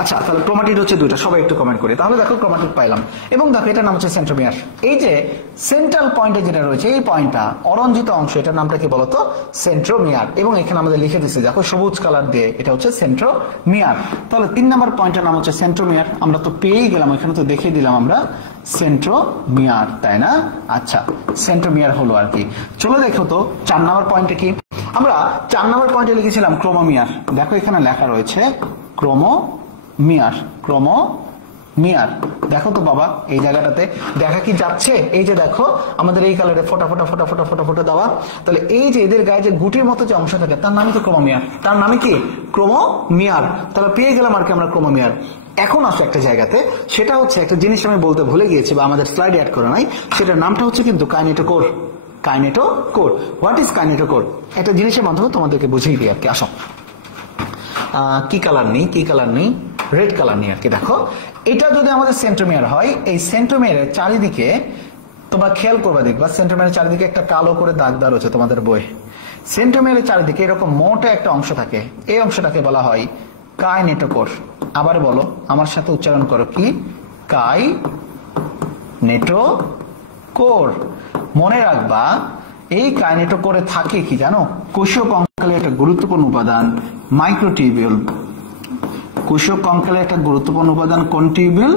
আচ্ছা, তাহলে ক্রোমাটিড হচ্ছে দুইটা, সবাই একটু কমেন্ট করি। তাহলে দেখো ক্রোমাটিড পাইলাম, এবং দেখো এটার নাম হচ্ছে সেন্ট্রোমিয়ার। এই যে সেন্ট্রাল পয়েন্টে যেটা রয়েছে, এই পয়েন্টটা অরঞ্জিত অংশ, এটার নামটা কি বলতো? সেন্ট্রোমিয়ার। এবং এখানে আমাদের লিখে দিচ্ছে দেখো সবুজ কালার দিয়ে, এটা হচ্ছে সেন্ট্রোমিয়ার। তাহলে 3 নম্বর পয়েন্টের নাম হচ্ছে সেন্ট্রোমিয়ার। আমরা তো পেয়েই গেলাম, এখানে তো দেখিয়ে দিলাম আমরা সেন্ট্রোমিয়ার, তাই না? আচ্ছা, সেন্ট্রোমিয়ার হলো আর কি। চলো দেখো তো 4 নম্বর পয়েন্টে কি। আমরা 4 নম্বর পয়েন্টে লিখেছিলাম ক্রোমোমিয়ার। দেখো এখানে লেখা রয়েছে ক্রোমোমিয়ার, ক্রোমোমিয়ার। দেখো তো বাবা এই জায়গাটাতে দেখা কি যাচ্ছে? এই যে দেখো আমাদের এই কালারে ফোটা ফোটা ফোটা ফোটা ফোটা ফোটা দেওয়া। তাহলে এই যে এদের গায়ে যে গুটির মতো যে অংশ থাকে, তার নামই তো ক্রোমোমিয়ার। তার নামই কি? ক্রোমোমিয়ার। তাহলে পেয়ে গেলাম আর কি আমরা ক্রোমোমিয়ার। এখন আসো একটা জায়গাতে, সেটা হচ্ছে একটা জিনিস আমি বলতে ভুলে গিয়েছি বা আমাদের স্লাইডে অ্যাড করা নাই, সেটার নামটা হচ্ছে কিন্তু kinetochore. Kinetochore, what is kinetochore? একটা জিনিসের মাধ্যমে তোমাদেরকে বুঝিয়ে দিই আর কি। আসো, কি কালার নেই, কি কালার নেই, রেড কালার নেই আর কি। দেখো এটা যদি আমাদের সেন্ট্রোমিয়ার হয়, এই সেন্ট্রোমিয়ারের চারিদিকে তোমরা খেয়াল করবা, দেখবা সেন্ট্রোমিয়ারের চারিদিকে একটা কালো করে দাগ দেওয়া রয়েছে তোমাদের বই। সেন্ট্রোমিয়ারের চারিদিকে এরকম মোটা একটা অংশ থাকে, এই অংশটাকে বলা হয় কাইনেটোকোর। আবার বলো, আমার সাথে উচ্চারণ করো, কি? কাইনেটোকোর। মনে রাখবা এই কাইনেটোকোরে থাকে কি জানো? কোষীয় কঙ্কালের একটা গুরুত্বপূর্ণ উপাদান মাইক্রোটিউবিউল। কোষীয় কঙ্কালের একটা গুরুত্বপূর্ণ উপাদান কোন টিউবিউল?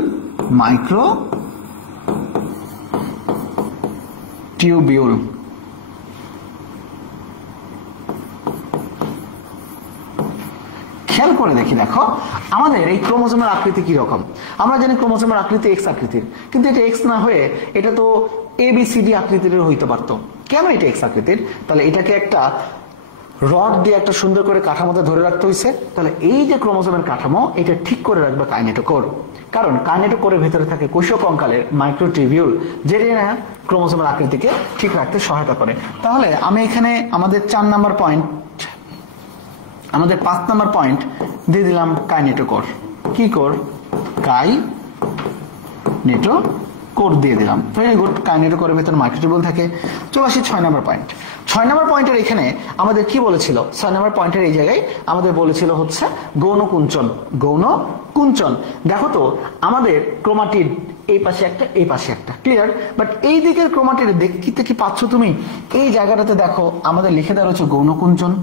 মাইক্রোটিউবিউল। খেয়াল করে দেখি, দেখো আমাদের এই ক্রোমোজোমের আকৃতি কি রকম। আমরা জানি ক্রোমোজোমের আকৃতি এক্স আকৃতির, কিন্তু এটা এক্স না হয়ে এটা তো এবিসিডি আকৃতির হইতে পারতো। কেন এটা এক্স আকৃতির? তাহলে এটাকে একটা রড দিয়ে একটা সুন্দর করে কাঠামোতে ধরে রাখতে হয়েছে। তাহলে এই যে ক্রোমোজোমের কাঠামো, এটা ঠিক করে রাখবে কাইনেটোকোর। কারণ কাইনেটোকোরের ভিতরে থাকে কোষীয় কঙ্কালের মাইক্রোটিউবিউল, যেটা ক্রোমোজোমের আকৃতিকে ঠিক রাখতে সহায়তা করে। তাহলে আমি এখানে আমাদের 4 নম্বর পয়েন্ট, আমাদের 5 নম্বর পয়েন্ট দিয়ে দিলাম কাইনেটোকোর। কি কোর? কাইনেটোকোর দিয়ে দিলাম। Very good. কাইনেটোকোরের ভিতরে মাইক্রোটিউবিউল থাকে। চলে আসি 6 নম্বর পয়েন্ট। 6 নম্বর পয়েন্টের এখানে আমাদের কি বলেছিল? 6 নম্বর পয়েন্টের এই জায়গায় আমাদের বলেছিল হচ্ছে গৌণকুঞ্চন। গৌণকুঞ্চন। দেখো তো আমাদের ক্রোমাটিড এই পাশে একটা, এই পাশে একটা, ক্লিয়ার? বাট এই দিকের ক্রোমাটিড দেখতে কি পাচ্ছ তুমি? এই জায়গাটাতে দেখো আমাদের লিখে দেওয়া রয়েছে গৌণকুঞ্চন।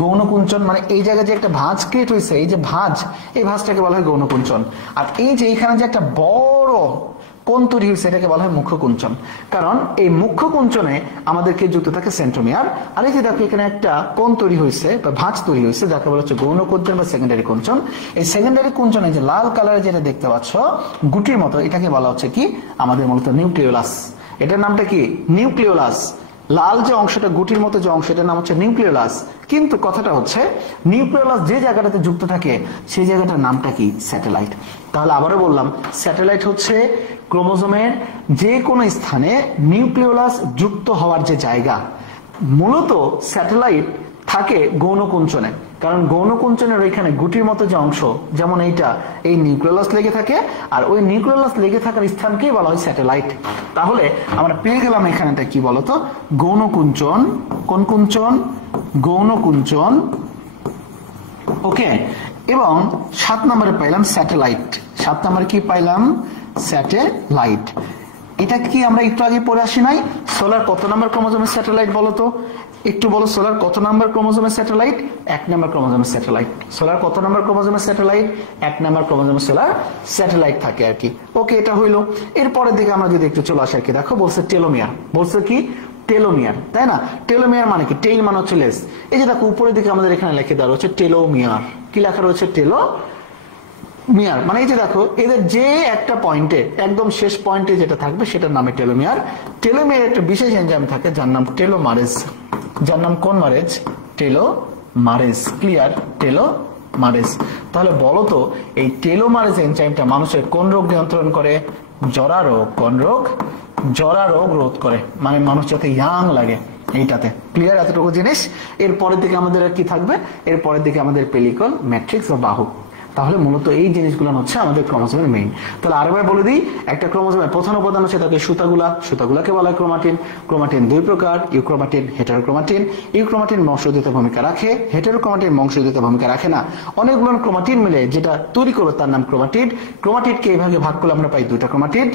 গৌণকুঞ্চন মানে এই জায়গায় যে একটা ভাঁজ ক্রিয়েট হয়েছে, এই যে ভাঁজ, এই ভাঁজটাকে বলা হয় গৌণকুঞ্চন। আর এই যে এখানে যে একটা বড় কোণ তৈরি হয়েছে, এটাকে বলা হয় মুখ্যকুঞ্চন। কারণ এই মুখ্যকুঞ্চনে আমাদেরকে যুক্ত থাকে সেন্ট্রোমিয়ার। আর এই যে দেখো এখানে একটা কোণ তৈরি হয়েছে বা ভাঁজ তৈরি হয়েছে, যাকে বলা হচ্ছে গৌণকুঞ্চন বা সেকেন্ডারি কুঞ্চন। এই সেকেন্ডারি কুঞ্চনে যে লাল কালারে যেটা দেখতে পাচ্ছ গুটির মতো, এটাকে বলা হচ্ছে কি? আমাদের মূলত নিউক্লিওলাস। এটার নামটা কি? নিউক্লিওলাস। লাল যে অংশটা গুটির মতো যে অংশ, এটার নাম হচ্ছে নিউক্লিওলাস। কিন্তু কথাটা হচ্ছে নিউক্লিওলাস যে জায়গাটাতে যুক্ত থাকে সেই জায়গাটার নামটা কি? স্যাটেলাইট। তাহলে আবারও বললাম, স্যাটেলাইট হচ্ছে ক্রোমোজোমের যে কোনো স্থানে নিউক্লিওলাস যুক্ত হওয়ার যে জায়গা। মূলত স্যাটেলাইট থাকে গৌণকুঞ্চনে, কারণ গৌণকুঞ্চনের ওইখানে গুটির মতো যে অংশ, যেমন এইটা, এই নিউক্লিওলাস লেগে থাকে, আর ওই নিউক্লিওলাস লেগে থাকার স্থানকেই বলা হয় স্যাটেলাইট। তাহলে আমরা পেয়ে গেলাম এখানেটা কি বলতো? গৌণকুঞ্চন। কোন কুঞ্চন? গৌণকুঞ্চন। ওকে। এবং 7 নম্বরে পাইলাম স্যাটেলাইট। 7 নম্বরে কি পাইলাম? স্যাটেলাইট। এটা কি আমরা একটু আগে পড়ে আসি নাই? সোলার কত নম্বর ক্রোমোজোমের স্যাটেলাইট বলো তো? একটু বলো, সোলার কত নম্বর ক্রোমোজোমের স্যাটেলাইট? 1 নম্বর ক্রোমোজোমের স্যাটেলাইট। সোলার কত নম্বর ক্রোমোজোমের স্যাটেলাইট? 1 নম্বর ক্রোমোজোমের সোলার স্যাটেলাইট থাকে আর কি। ওকে, এটা হইলো। এরপরের দিকে আমরা যদি একটু চলে আসি আর কি, দেখো বলছে টেলোমিয়ার। বলছে কি? টেলোমিয়ার, তাই না? টেলোমিয়ার মানে কি? টেইল মানে হচ্ছে লেজ। এই যে দেখো উপরের দিকে আমাদের এখানে লিখে দেওয়া রয়েছে টেলোমিয়ার। কি লেখা রয়েছে? টেলোমিয়ার। মানে এই যে দেখো এদের যে একটা পয়েন্টে, একদম শেষ পয়েন্টে যেটা থাকবে সেটার নামে টেলোমিয়ার। টেলোমিয়ার একটা বিশেষ এনজাইম থাকে যার নাম টেলোমারেজ। যার নাম কোন মারেজ? টেলোমারেজ। ক্লিয়ার? টেলোমারেজ। তাহলে বলো তো এই টেলোমারেজ এনজাইমটা মানুষের কোন রোগ নিয়ন্ত্রণ করে? জরা রোগ। কোন রোগ? জরা রোগ রোধ করে, মানে মানুষ যাতে ইয়াং লাগে এইটাতে। ক্লিয়ার? এতটুকু জিনিস। এর পরের দিকে আমাদের কি থাকবে? এর পরের দিকে আমাদের পেলিকল, ম্যাট্রিক্স বা বাহু। তাহলে মূলত এই জিনিসগুলো হচ্ছে আমাদের ক্রোমোজোমের মেইন। তাহলে আরেকবার বলে দিই, একটা ক্রোমোজোমের প্রধান উপাদান হচ্ছে তাকে সুতাগুলাকে বলা হয় ক্রোমাটিন। ক্রোমাটিন দুই প্রকার, ইউক্রোমাটিন, হেটারোক্রোমাটিন। ইউক্রোমাটিন বংশগতিতে ভূমিকা রাখে, হেটারোক্রোমাটিন বংশগতিতে ভূমিকা রাখে না। অনেকগুলো ক্রোমাটিন মিলে যেটা তৈরি করবে তার নাম ক্রোমাটিড। ক্রোমাটিডকে এইভাবে ভাগ করলে আমরা পাই দুইটা ক্রোমাটিড।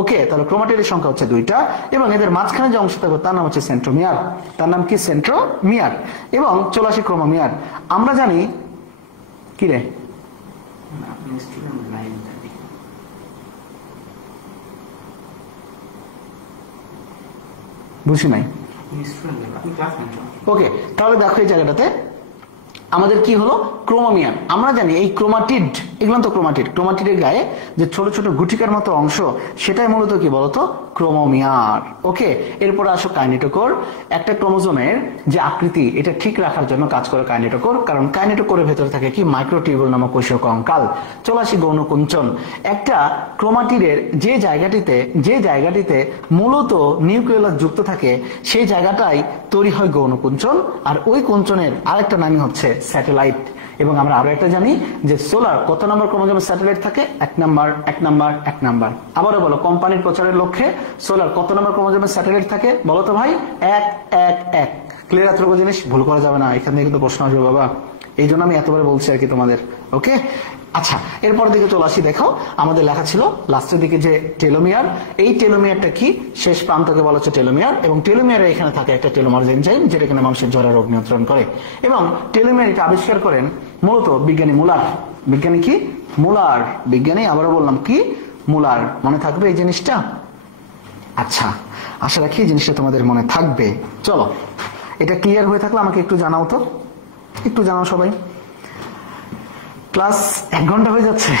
ওকে, তাহলে ক্রোমাটিডের সংখ্যা হচ্ছে দুইটা এবং এদের মাঝখানে যে অংশ থাকবে তার নাম হচ্ছে সেন্ট্রোমিয়ার। তার নাম কি? সেন্ট্রোমিয়ার। এবং চলে আসি ক্রোমোমিয়ার। আমরা জানি কি রে, বুঝি নাই। ওকে, তাহলে দেখো এই জায়গাটাতে আমাদের কি হলো, ক্রোমোমিয়ার। আমরা জানি এই ক্রোমাটিড, এগুলো তো ক্রোমাটিড, ক্রোমাটিডের গায়ে যে ছোট ছোট গুটিকার মতো অংশ সেটাই মূলত কি বলতো, ক্রোমোমিয়ার। ওকে, এরপর আসো কাইনেটোকোর। একটা ক্রোমোজোমের যে আকৃতি এটা ঠিক রাখার জন্য কাজ করে কাইনেটোকোর, কারণ কাইনেটোকোরের ভেতরে থাকে কি, মাইক্রোটিউবুল নামক কোষীয় কঙ্কাল। চলে আসি গৌণকুঞ্চন। একটা ক্রোমাটিডের যে জায়গাটিতে মূলত নিউক্লিয়াস যুক্ত থাকে সেই জায়গাটাই তৈরি হয় গৌণকুঞ্চন, আর ওই কুঞ্চনের আরেকটা নামই হচ্ছে স্যাটেলাইট। এবং আমরা আরো একটা জানি যে সোলার কত নম্বর ক্রোমোজোমে স্যাটেলাইট থাকে, 1 নাম্বার। আবারও বলো, কোম্পানির প্রচারের লক্ষ্যে সোলার কত নম্বর ক্রোমোজোমে স্যাটেলাইট থাকে, বলো তো ভাই? 1 ক্লিয়ার? এতটুকু জিনিস ভুল করা যাবে না, এখান থেকে কিন্তু প্রশ্ন আসবে বাবা, এই জন্য আমি এতবার বলছি আর কি তোমাদের। ওকে, আচ্ছা, এরপর দিকে চলে আসি। দেখো আমাদের লেখা ছিল লাস্টের দিকে যে টেলোমিয়ার, এই টেলোমিয়ারটা কি, শেষ প্রান্তকে বলা হচ্ছে টেলোমিয়ার। এবং টেলোমিয়ারে এখানে থাকে একটা টেলোমারেজ এনজাইম যেটা কিনা মানুষের জরা রোগ নিয়ন্ত্রণ করে। এবং টেলোমিয়ার এটা আবিষ্কার করেন মূলত বিজ্ঞানী মুলার। বিজ্ঞানী কি? মুলার। বিজ্ঞানী আবারও বললাম কি, মুলার। মনে থাকবে এই জিনিসটা? আচ্ছা, আশা রাখি এই জিনিসটা তোমাদের মনে থাকবে। চলো, এটা ক্লিয়ার হয়ে থাকলে আমাকে একটু জানাও তো, একটু জানাও সবাই। ক্লাস 1 ঘন্টা হয়ে যাচ্ছে,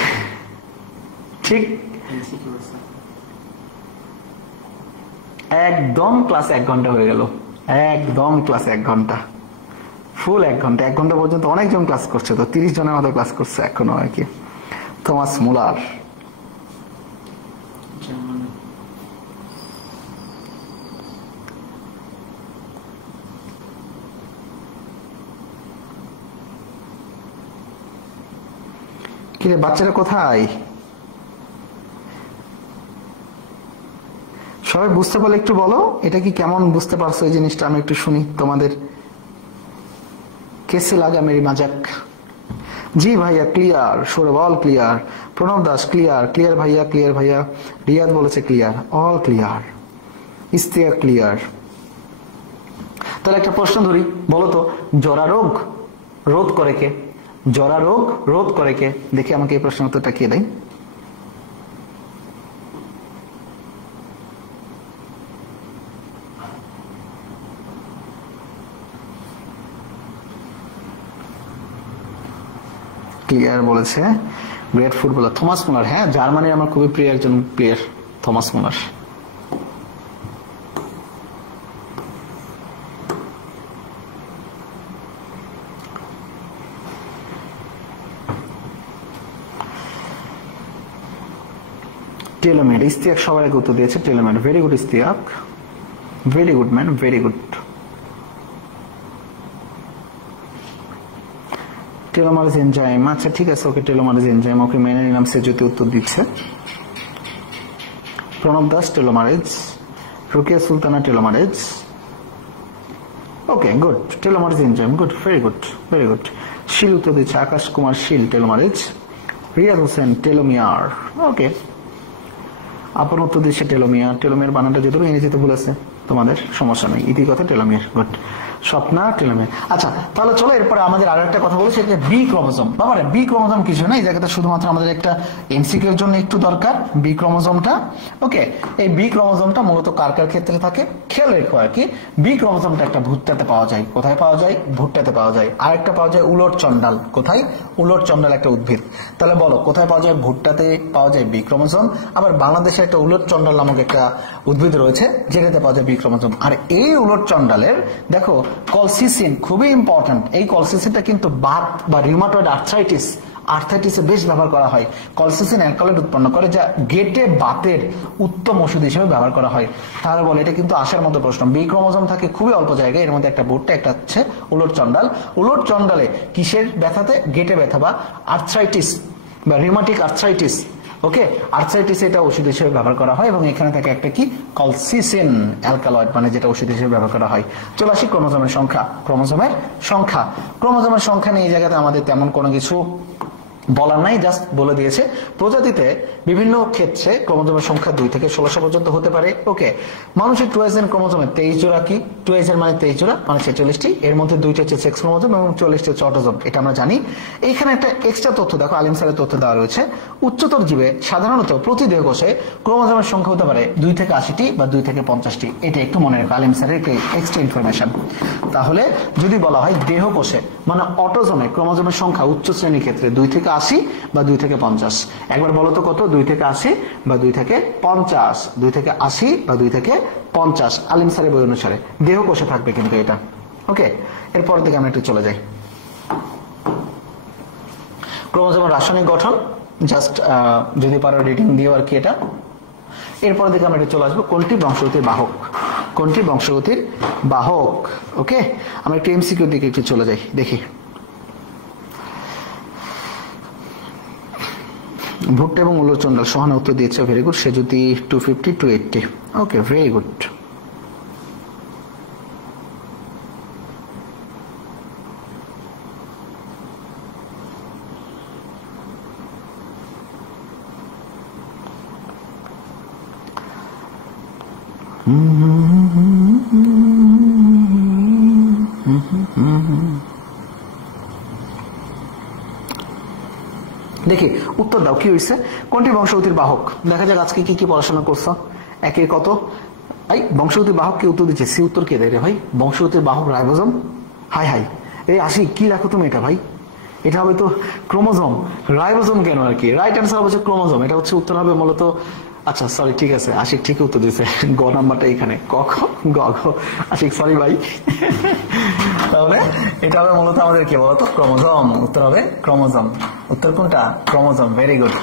ঠিক? একদম ক্লাস 1 ঘন্টা হয়ে গেল, একদম ক্লাস 1 ঘন্টা, ফুল 1 ঘন্টা। 1 ঘন্টা পর্যন্ত অনেকজন ক্লাস করছে, তো 30 জনের মতো ক্লাস করছে এখনো আর কি। Thomas Muller. কিরে বাচ্চারা কোথায়? সবাই বুঝতে পারলে একটু বলো, এটা কি কেমন বুঝতে পারছো এই জিনিসটা, আমি একটু শুনি তোমাদের। কেসে লাগা মেরি মাজাক? জি ভাইয়া clear, Sourav all clear, Pranab Das clear, clear ভাইয়া, রিয়াদ বলেছে ক্লিয়ার, অল ক্লিয়ার, ইস্তিয়া ক্লিয়ার। তাহলে একটা প্রশ্ন ধরি, বলো তো, জরা রোগ রোধ করে কে? জরা রোগ রোধ করে কে? দেখি আমাকে এই প্রশ্নের উত্তরটা কে দেয়। ক্লিয়ার বলেছে, গ্রেট ফুটবলার থমাস মুলার। হ্যাঁ, জার্মানির আমার খুবই প্রিয় একজন player Thomas Muller. Telomere, Istiaq সবার আগে উত্তর দিয়েছে telomere. Very good Istiaq, very good man, very good. Telomerase enzyme, আচ্ছা ঠিক আছে, ওকে টেলোমারেজ এনজাইম, ওকে মেনে নিলাম। সে যদি উত্তর দিচ্ছে Pranab Das telomerase, Rukiya Sultana telomerase. Okay good, telomerase enzyme, good, very good, very good. Shil উত্তর দিচ্ছে, Akash Kumar Shil telomerase. Riyad Hossain telomere, okay. Apon উত্তর দিচ্ছে টেলোমিয়ার। টেলোমিয়ার বানানটা যদিও ইংরেজিতে ভুল আছে, তোমাদের সমস্যা নেই, ইতি কথা টেলোমিয়ার, গুড। স্বপ্না টেলোমিয়ার। আচ্ছা, তাহলে চলো এরপরে আমাদের আরো একটা কথা বলি, সেটা বি ক্রোমোজোম। বাবারে, বি ক্রোমোজোম কিছু না, এই জায়গাটা শুধুমাত্র আমাদের একটা এমসিকিউ এর জন্য একটু দরকার, বি ক্রোমোজোমটা। ওকে, এই বি ক্রোমোজোমটা মূলত কার কার ক্ষেত্রে থাকে খেয়াল রেখো আর কি। বি ক্রোমোজোমটা একটা ভুট্টাতে পাওয়া যায়। কোথায় পাওয়া যায়? ভুট্টাতে পাওয়া যায়। আরেকটা পাওয়া যায় উলট চন্ডাল। কোথায়? উলট চন্ডাল একটা উদ্ভিদ। তাহলে বলো কোথায় পাওয়া যায়? ভুট্টাতে পাওয়া যায় বি ক্রোমোজোম। আবার বাংলাদেশে একটা উলট চন্ডাল নামক একটা উদ্ভিদ রয়েছে যেটাতে পাওয়া যায় বি ক্রোমোজোম। আর এই উলট চন্ডালের দেখো কলসিসিন খুবই ইম্পর্টেন্ট। এই কলসিসিনটা কিন্তু বাত বা রিউমাটয়েড আর্থ্রাইটিস আর্থ্রাইটিসে বেশ ব্যবহার করা হয়। কলসিসিন অ্যালকালয়েড উৎপন্ন করে, যা গেটে বাতের উত্তম ওষুধ হিসেবে ব্যবহার করা হয়। তাহলে বলে এটা কিন্তু আসার মতো প্রশ্ন। বি ক্রোমোজোম থাকে খুবই অল্প জায়গায়, এর মধ্যে একটা ভুট্টা, একটা হচ্ছে উলট চন্ডাল। উলট চন্ডালে কিসের ব্যথাতে? গেটে ব্যথা বা আর্থ্রাইটিস বা রিউমাটিক আর্থ্রাইটিস। ওকে, আর্থ্রাইটিসে এটা ওষুধ হিসেবে ব্যবহার করা হয় এবং এখানে থাকে একটা কি কলসিসিন অ্যালকালয়েড, মানে যেটা ওষুধ হিসেবে ব্যবহার করা হয়। চলে আসি ক্রোমোজোমের সংখ্যা। ক্রোমোজোমের সংখ্যা নিয়ে এই জায়গাতে আমাদের তেমন কোনো কিছু বলার নাই, জাস্ট বলে দিয়েছে। প্রজাতিতে বিভিন্ন ক্ষেত্রে ক্রোমোজোমের সংখ্যা 2 থেকে 1600 পর্যন্ত হতে পারে। ওকে, মানুষের টুয়েজেন ক্রোমোজোমের 23 জোড়া কি? টুয়েজের মানে 23 জোড়া, মানে 46টি। এর মধ্যে 2টি হচ্ছে সেক্স ক্রোমোজোম এবং 44টি হচ্ছে অটোজোম, এটা আমরা জানি। এইখানে একটা এক্সট্রা তথ্য দেখো, আলিম স্যারের তথ্য দেওয়া রয়েছে। উচ্চতর জীবে সাধারণত প্রতি দেহকোষে ক্রোমোজোমের সংখ্যা হতে পারে 2 থেকে 80টি বা 2 থেকে 50টি। এটা একটু মনে রাখো, আলিম স্যারের এক্সট্রা ইনফরমেশন। তাহলে যদি বলা হয় দেহকোষে মানে অটোজোমে ক্রোমোজোমের সংখ্যা উচ্চ শ্রেণীর ক্ষেত্রে 2 থেকে 80 বা 2 থেকে 50। একবার বলো তো কত? 2 থেকে 80 বা 2 থেকে 50। 2 থেকে 80 বা 2 থেকে 50 আলিম স্যারের বই অনুসারে দেহকোষে থাকবে কিন্তু এটা। ওকে, এরপর থেকে আমরা একটু চলে যাই। ক্রোমোজোমের রাসায়নিক গঠন জাস্ট যদি পারো রিডিং দিও আর কি এটা। এরপর থেকে আমরা একটু চলে আসবো কোনটি বংশগতির বাহক। কোনটি বংশগতির বাহক? ওকে, আমরা একটু এমসিকিউ দিকে একটু চলে যাই, দেখি। ভুট্টা এবং উলট চন্ডাল সহানা উত্তর দিয়েছে, ভেরি গুড। সেজুতি 250 280। ওকে, ভেরি গুড। দেখি উত্তর দাও, কি হয়েছে? কোনটি বংশগতির বাহক? দেখা যাক আজকে কি কি পড়াশোনা করছো। একে কত? এই বংশগতির বাহক কি উত্তর দিচ্ছে? সি উত্তর কে দেয় রে ভাই? বংশগতির বাহক রাইবোজোম। হাই হাই, এই আসি কি রাখো তুমি এটা ভাই? এটা হবে তো ক্রোমোজোম। রাইবোজোম কেন আর কি? রাইট অ্যান্সার হচ্ছে ক্রোমোজোম। এটা হচ্ছে উত্তর হবে মূলত। আচ্ছা সরি, ঠিক আছে, আশিক ঠিক উত্তর দিয়েছে। গ নাম্বারটা এখানে, ক খ গ ঘ। আশিক সরি ভাই। তাহলে এটা হবে মূলত আমাদের কি বলতো? ক্রোমোজোম। উত্তর হবে ক্রোমোজোম। উত্তর কোনটা? ক্রোমোজোম। Very good.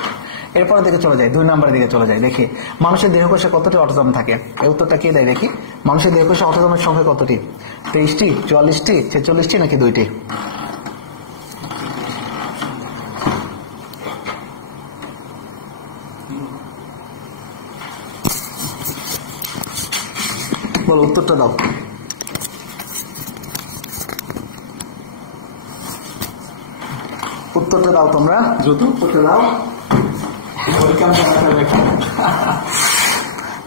এরপর দিকে চলে যাই, 2 নম্বরের দিকে চলে যাই। দেখি মানুষের দেহকোষে কতটি অটোজোম থাকে? এই উত্তরটা কে দেয় দেখি। মানুষের দেহকোষে অটোজোমের সংখ্যা কতটি? 23টি, 44টি, 46টি নাকি 2টি? বলো, উত্তরটা দাও। উত্তরটা দাও তোমরা, দ্রুত উত্তরটা দাও।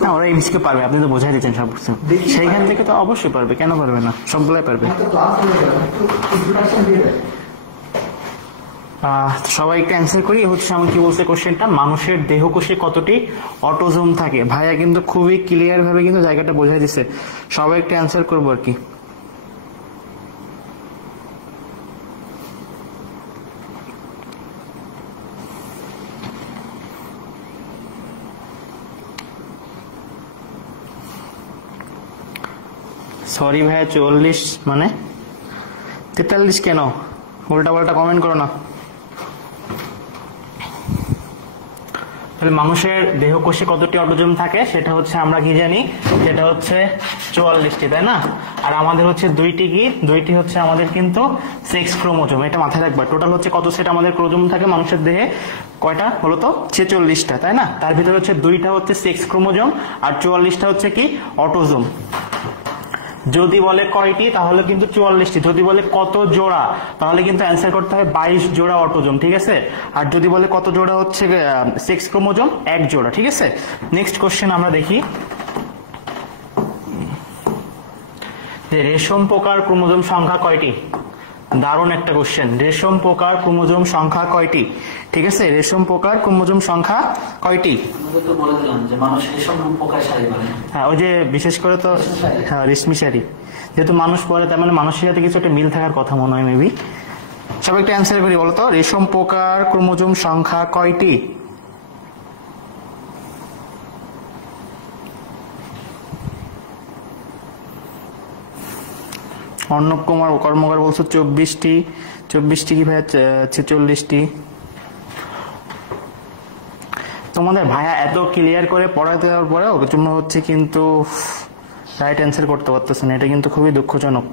না, ওরা এমসিকে পারবে, আপনি তো বোঝাই দিচ্ছেন সব কিছু। সেইখান থেকে তো অবশ্যই পারবে, কেন পারবে না? সবগুলাই পারবে। সবাই একটা অ্যান্সার করি। হচ্ছে আমি কি বলছে কোশ্চেনটা, মানুষের দেহকোষে কতটি অটোজোম থাকে? ভাইয়া কিন্তু খুবই ক্লিয়ার ভাবে কিন্তু জায়গাটা বোঝাই দিচ্ছে। সবাই একটা অ্যান্সার করবো আর কি। সরি ভাইয়া, 44 মানে 43 কেন? উল্টা পাল্টা কমেন্ট করো না। তাহলে মানুষের দেহকোষে কতটি অটোজোম থাকে সেটা হচ্ছে আমরা কি জানি, সেটা হচ্ছে 44টি, তাই না? আর আমাদের হচ্ছে 2টি কি? 2টি হচ্ছে আমাদের কিন্তু সেক্স ক্রোমোজোম। এটা মাথায় রাখবা। টোটাল হচ্ছে কত সেট আমাদের ক্রোমোজোম থাকে মানুষের দেহে? কয়টা হলো তো? 46টা, তাই না? তার ভিতরে হচ্ছে 2টা হচ্ছে সেক্স ক্রোমোজোম আর 44টা হচ্ছে কি? অটোজোম। যদি বলে কয়টি তাহলে কিন্তু 44টি, যদি বলে কত জোড়া তাহলে কিন্তু অ্যান্সার করতে হবে 22 জোড়া অটোজোম, ঠিক আছে? আর যদি বলে কত জোড়া হচ্ছে সেক্স ক্রোমোজোম, 1 জোড়া, ঠিক আছে? নেক্সট কোশ্চেন আমরা দেখি যে রেশম পোকার ক্রোমোজোম সংখ্যা কয়টি? দারুণ একটা কোশ্চেন। রেশম পোকার ক্রোমোজোম সংখ্যা কয়টি? ঠিক আছে, রেশম পোকার ক্রোমোজোম সংখ্যা কয়টি? হ্যাঁ, ওই যে বিশেষ করে তো হ্যাঁ রেশমি শাড়ি যেহেতু মানুষ পরে, তার মানে মানুষের সাথে কিছু একটা মিল থাকার কথা মনে হয় মেবি। সবাই একটা অ্যান্সার করি, বলতো রেশম পোকার ক্রোমোজোম সংখ্যা কয়টি? অর্ণব কুমার কর্মকার বলছো 24টি। 24টি কি ভাই? 46টি। তোমাদের ভাইয়া এত ক্লিয়ার করে পড়াতে দেওয়ার পরেও তোমরা হচ্ছে কিন্তু রাইট অ্যান্সার করতে পারতেছ না, এটা কিন্তু খুবই দুঃখজনক।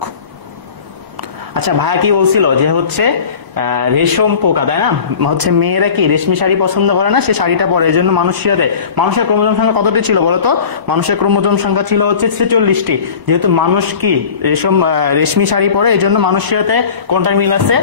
আচ্ছা ভাইয়া কি বলছিল যে হচ্ছে রেশম পোকা, তাই না? হচ্ছে মেয়েরা কি রেশমি শাড়ি পছন্দ করে না, সে শাড়িটা পরে, এই জন্য মানুষের ক্রোমোজোম সংখ্যা কতটি ছিল বলতো? মানুষের ক্রোমোজোম সংখ্যা ছিল হচ্ছে 46টি। যেহেতু মানুষ কি রেশমি শাড়ি পরে, এই জন্য মানুষের সাথে কোনটার মিল আছে?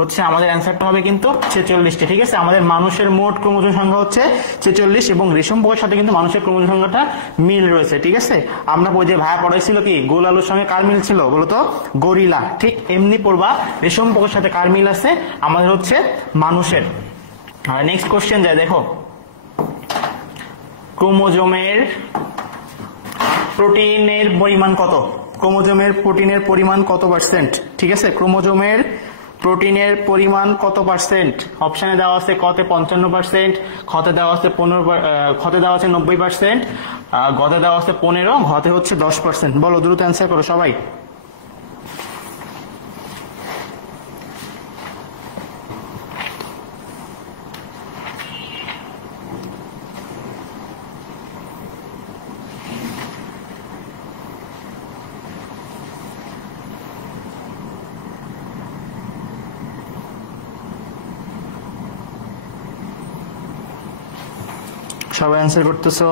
হচ্ছে আমাদের অ্যান্সারটা হবে কিন্তু 46টি। ঠিক আছে, আমাদের মানুষের মোট ক্রোমোজোম সংখ্যা হচ্ছে 46 এবং রেশম পোকার সাথে কিন্তু মানুষের ক্রোমোজোম সংখ্যাটা মিল রয়েছে। ঠিক আছে, আমরা যে ভাইয়া পড়াইছিল কি গোল আলুর সঙ্গে কার মিল ছিল বলতো? গরিলা। ঠিক এমনি পড়বা রেশম পোকার সাথে কার মিল আছে? আমাদের হচ্ছে মানুষের। নেক্সট কোশ্চেন যায়, দেখো ক্রোমোজোমের প্রোটিনের পরিমাণ কত? ক্রোমোজোমের প্রোটিনের পরিমাণ কত পার্সেন্ট? ঠিক আছে, ক্রোমোজোমের প্রোটিনের পরিমাণ কত পার্সেন্ট? অপশনে দেওয়া আছে কতে 55%, খতে দেওয়া আছে 90%, গতে দেওয়া আছে 15, ঘতে হচ্ছে 10%। বলো, দ্রুত অ্যান্সার করো সবাই। সবাই অ্যান্সার করতেছো।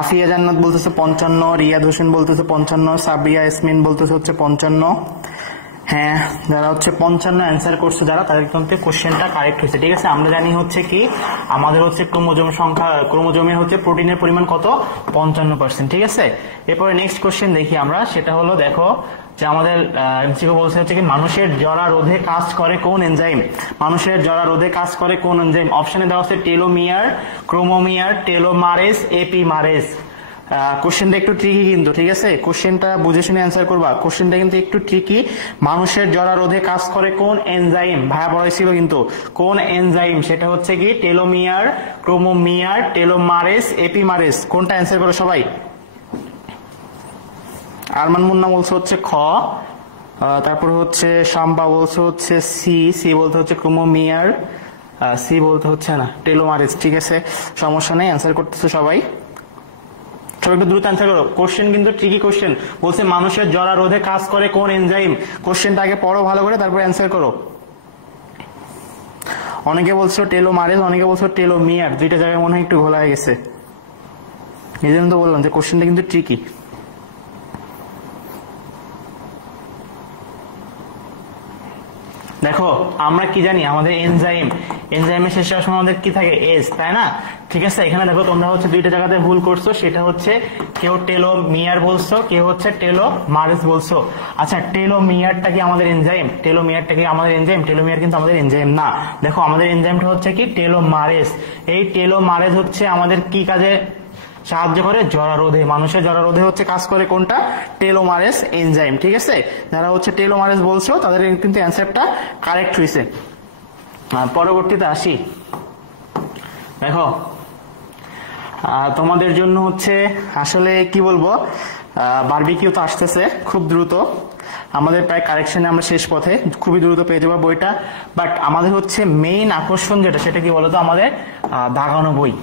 আফিয়া জান্নাত বলতেছে 55, রিয়াদ হোসেন বলতেছে 55, সাবিয়া ইয়াসমিন বলতেছে হচ্ছে 55। হ্যাঁ, যারা হচ্ছে 55 অ্যান্সার করছে যারা, তাদের কিন্তু কোশ্চেনটা কারেক্ট হয়েছে। ঠিক আছে, আমরা জানি হচ্ছে কি আমাদের হচ্ছে ক্রোমোজোমে হচ্ছে প্রোটিনের পরিমাণ কত? 55%। ঠিক আছে, এরপরে নেক্সট কোশ্চেন দেখি আমরা, সেটা হলো দেখো যে আমাদের এমসিকিউ বলছে হচ্ছে কি মানুষের জরা রোধে কাজ করে কোন এনজাইম? মানুষের জরা রোধে কাজ করে কোন এনজাইম? অপশনে দেওয়া আছে টেলোমিয়ার, ক্রোমোমিয়ার, টেলোমারেজ, এপিমারেজ। কোশ্চেনটা একটু ট্রিকি কিন্তু, ঠিক আছে, কোশ্চেনটা বুঝে শুনে অ্যান্সার করবা। কোশ্চেনটা কিন্তু একটু ট্রিকি। মানুষের জরা রোধে কাজ করে কোন এনজাইম? ভাইয়া পড়াইছিল কিন্তু কোন এনজাইম, সেটা হচ্ছে কি টেলোমিয়ার, ক্রোমোমিয়ার, টেলোমারেজ, এপিমারেজ। কোনটা অ্যান্সার করো সবাই? আরমান মুন্না বলছে হচ্ছে খ, তারপর হচ্ছে শাম্পা বলছে হচ্ছে সি বলতে হচ্ছে ক্রোমোমিয়ার, সি বলতে হচ্ছে না টেলোমারেজ। ঠিক আছে, সমস্যা নেই, অ্যান্সার করতেছে সবাই। সবাই একটু দ্রুত অ্যান্সার করো, কোশ্চেন কিন্তু ট্রিকি কোশ্চেন। বলছে মানুষের জরা রোধে কাজ করে কোন এনজাইম? কোশ্চেনটা আগে পড়ো ভালো করে, তারপর অ্যান্সার করো। অনেকে বলছো টেলোমারেজ, অনেকে বলছো টেলোমিয়ার, দুইটা জায়গায় মনে হয় একটু ঘোলা হয়ে গেছে। এই জন্য তো বললাম যে কোশ্চেনটা কিন্তু ট্রিকি। দেখো আমরা কি জানি, আমাদের এনজাইমের শেষে সময় আমাদের কি থাকে? এস, তাই না? ঠিক আছে, এখানে দেখো তোমরা হচ্ছে দুইটা জায়গাতে ভুল করছো, সেটা হচ্ছে কেউ টেলোমিয়ার বলছো, কেউ হচ্ছে টেলোমারেজ বলছো। আচ্ছা, টেলোমিয়ারটা কি আমাদের এনজাইম? টেলোমিয়ারটা কি আমাদের এনজাইম? টেলোমিয়ার কিন্তু আমাদের এনজাইম না। দেখো আমাদের এনজাইমটা হচ্ছে কি টেলোমারেজ। এই টেলোমারেজ হচ্ছে আমাদের কি কাজে সাহায্য করে? জরা রোধে। মানুষের জরা রোধে হচ্ছে কাজ করে কোনটা? টেলোমারেজ এনজাইম। ঠিক আছে, যারা হচ্ছে টেলোমারেজ বলছো তাদের কিন্তু অ্যান্সারটা কারেক্ট হয়েছে। পরবর্তীতে আসি, দেখো তোমাদের জন্য হচ্ছে আসলে কি বলবো, বারবিকিউ তো আসতেছে খুব দ্রুত, আমাদের প্রায় কারেকশনে আমরা শেষ পথে, খুবই দ্রুত পেয়ে যাবো বইটা। বাট আমাদের হচ্ছে মেইন আকর্ষণ যেটা, সেটা কি বলতো? আমাদের দাগানো বই।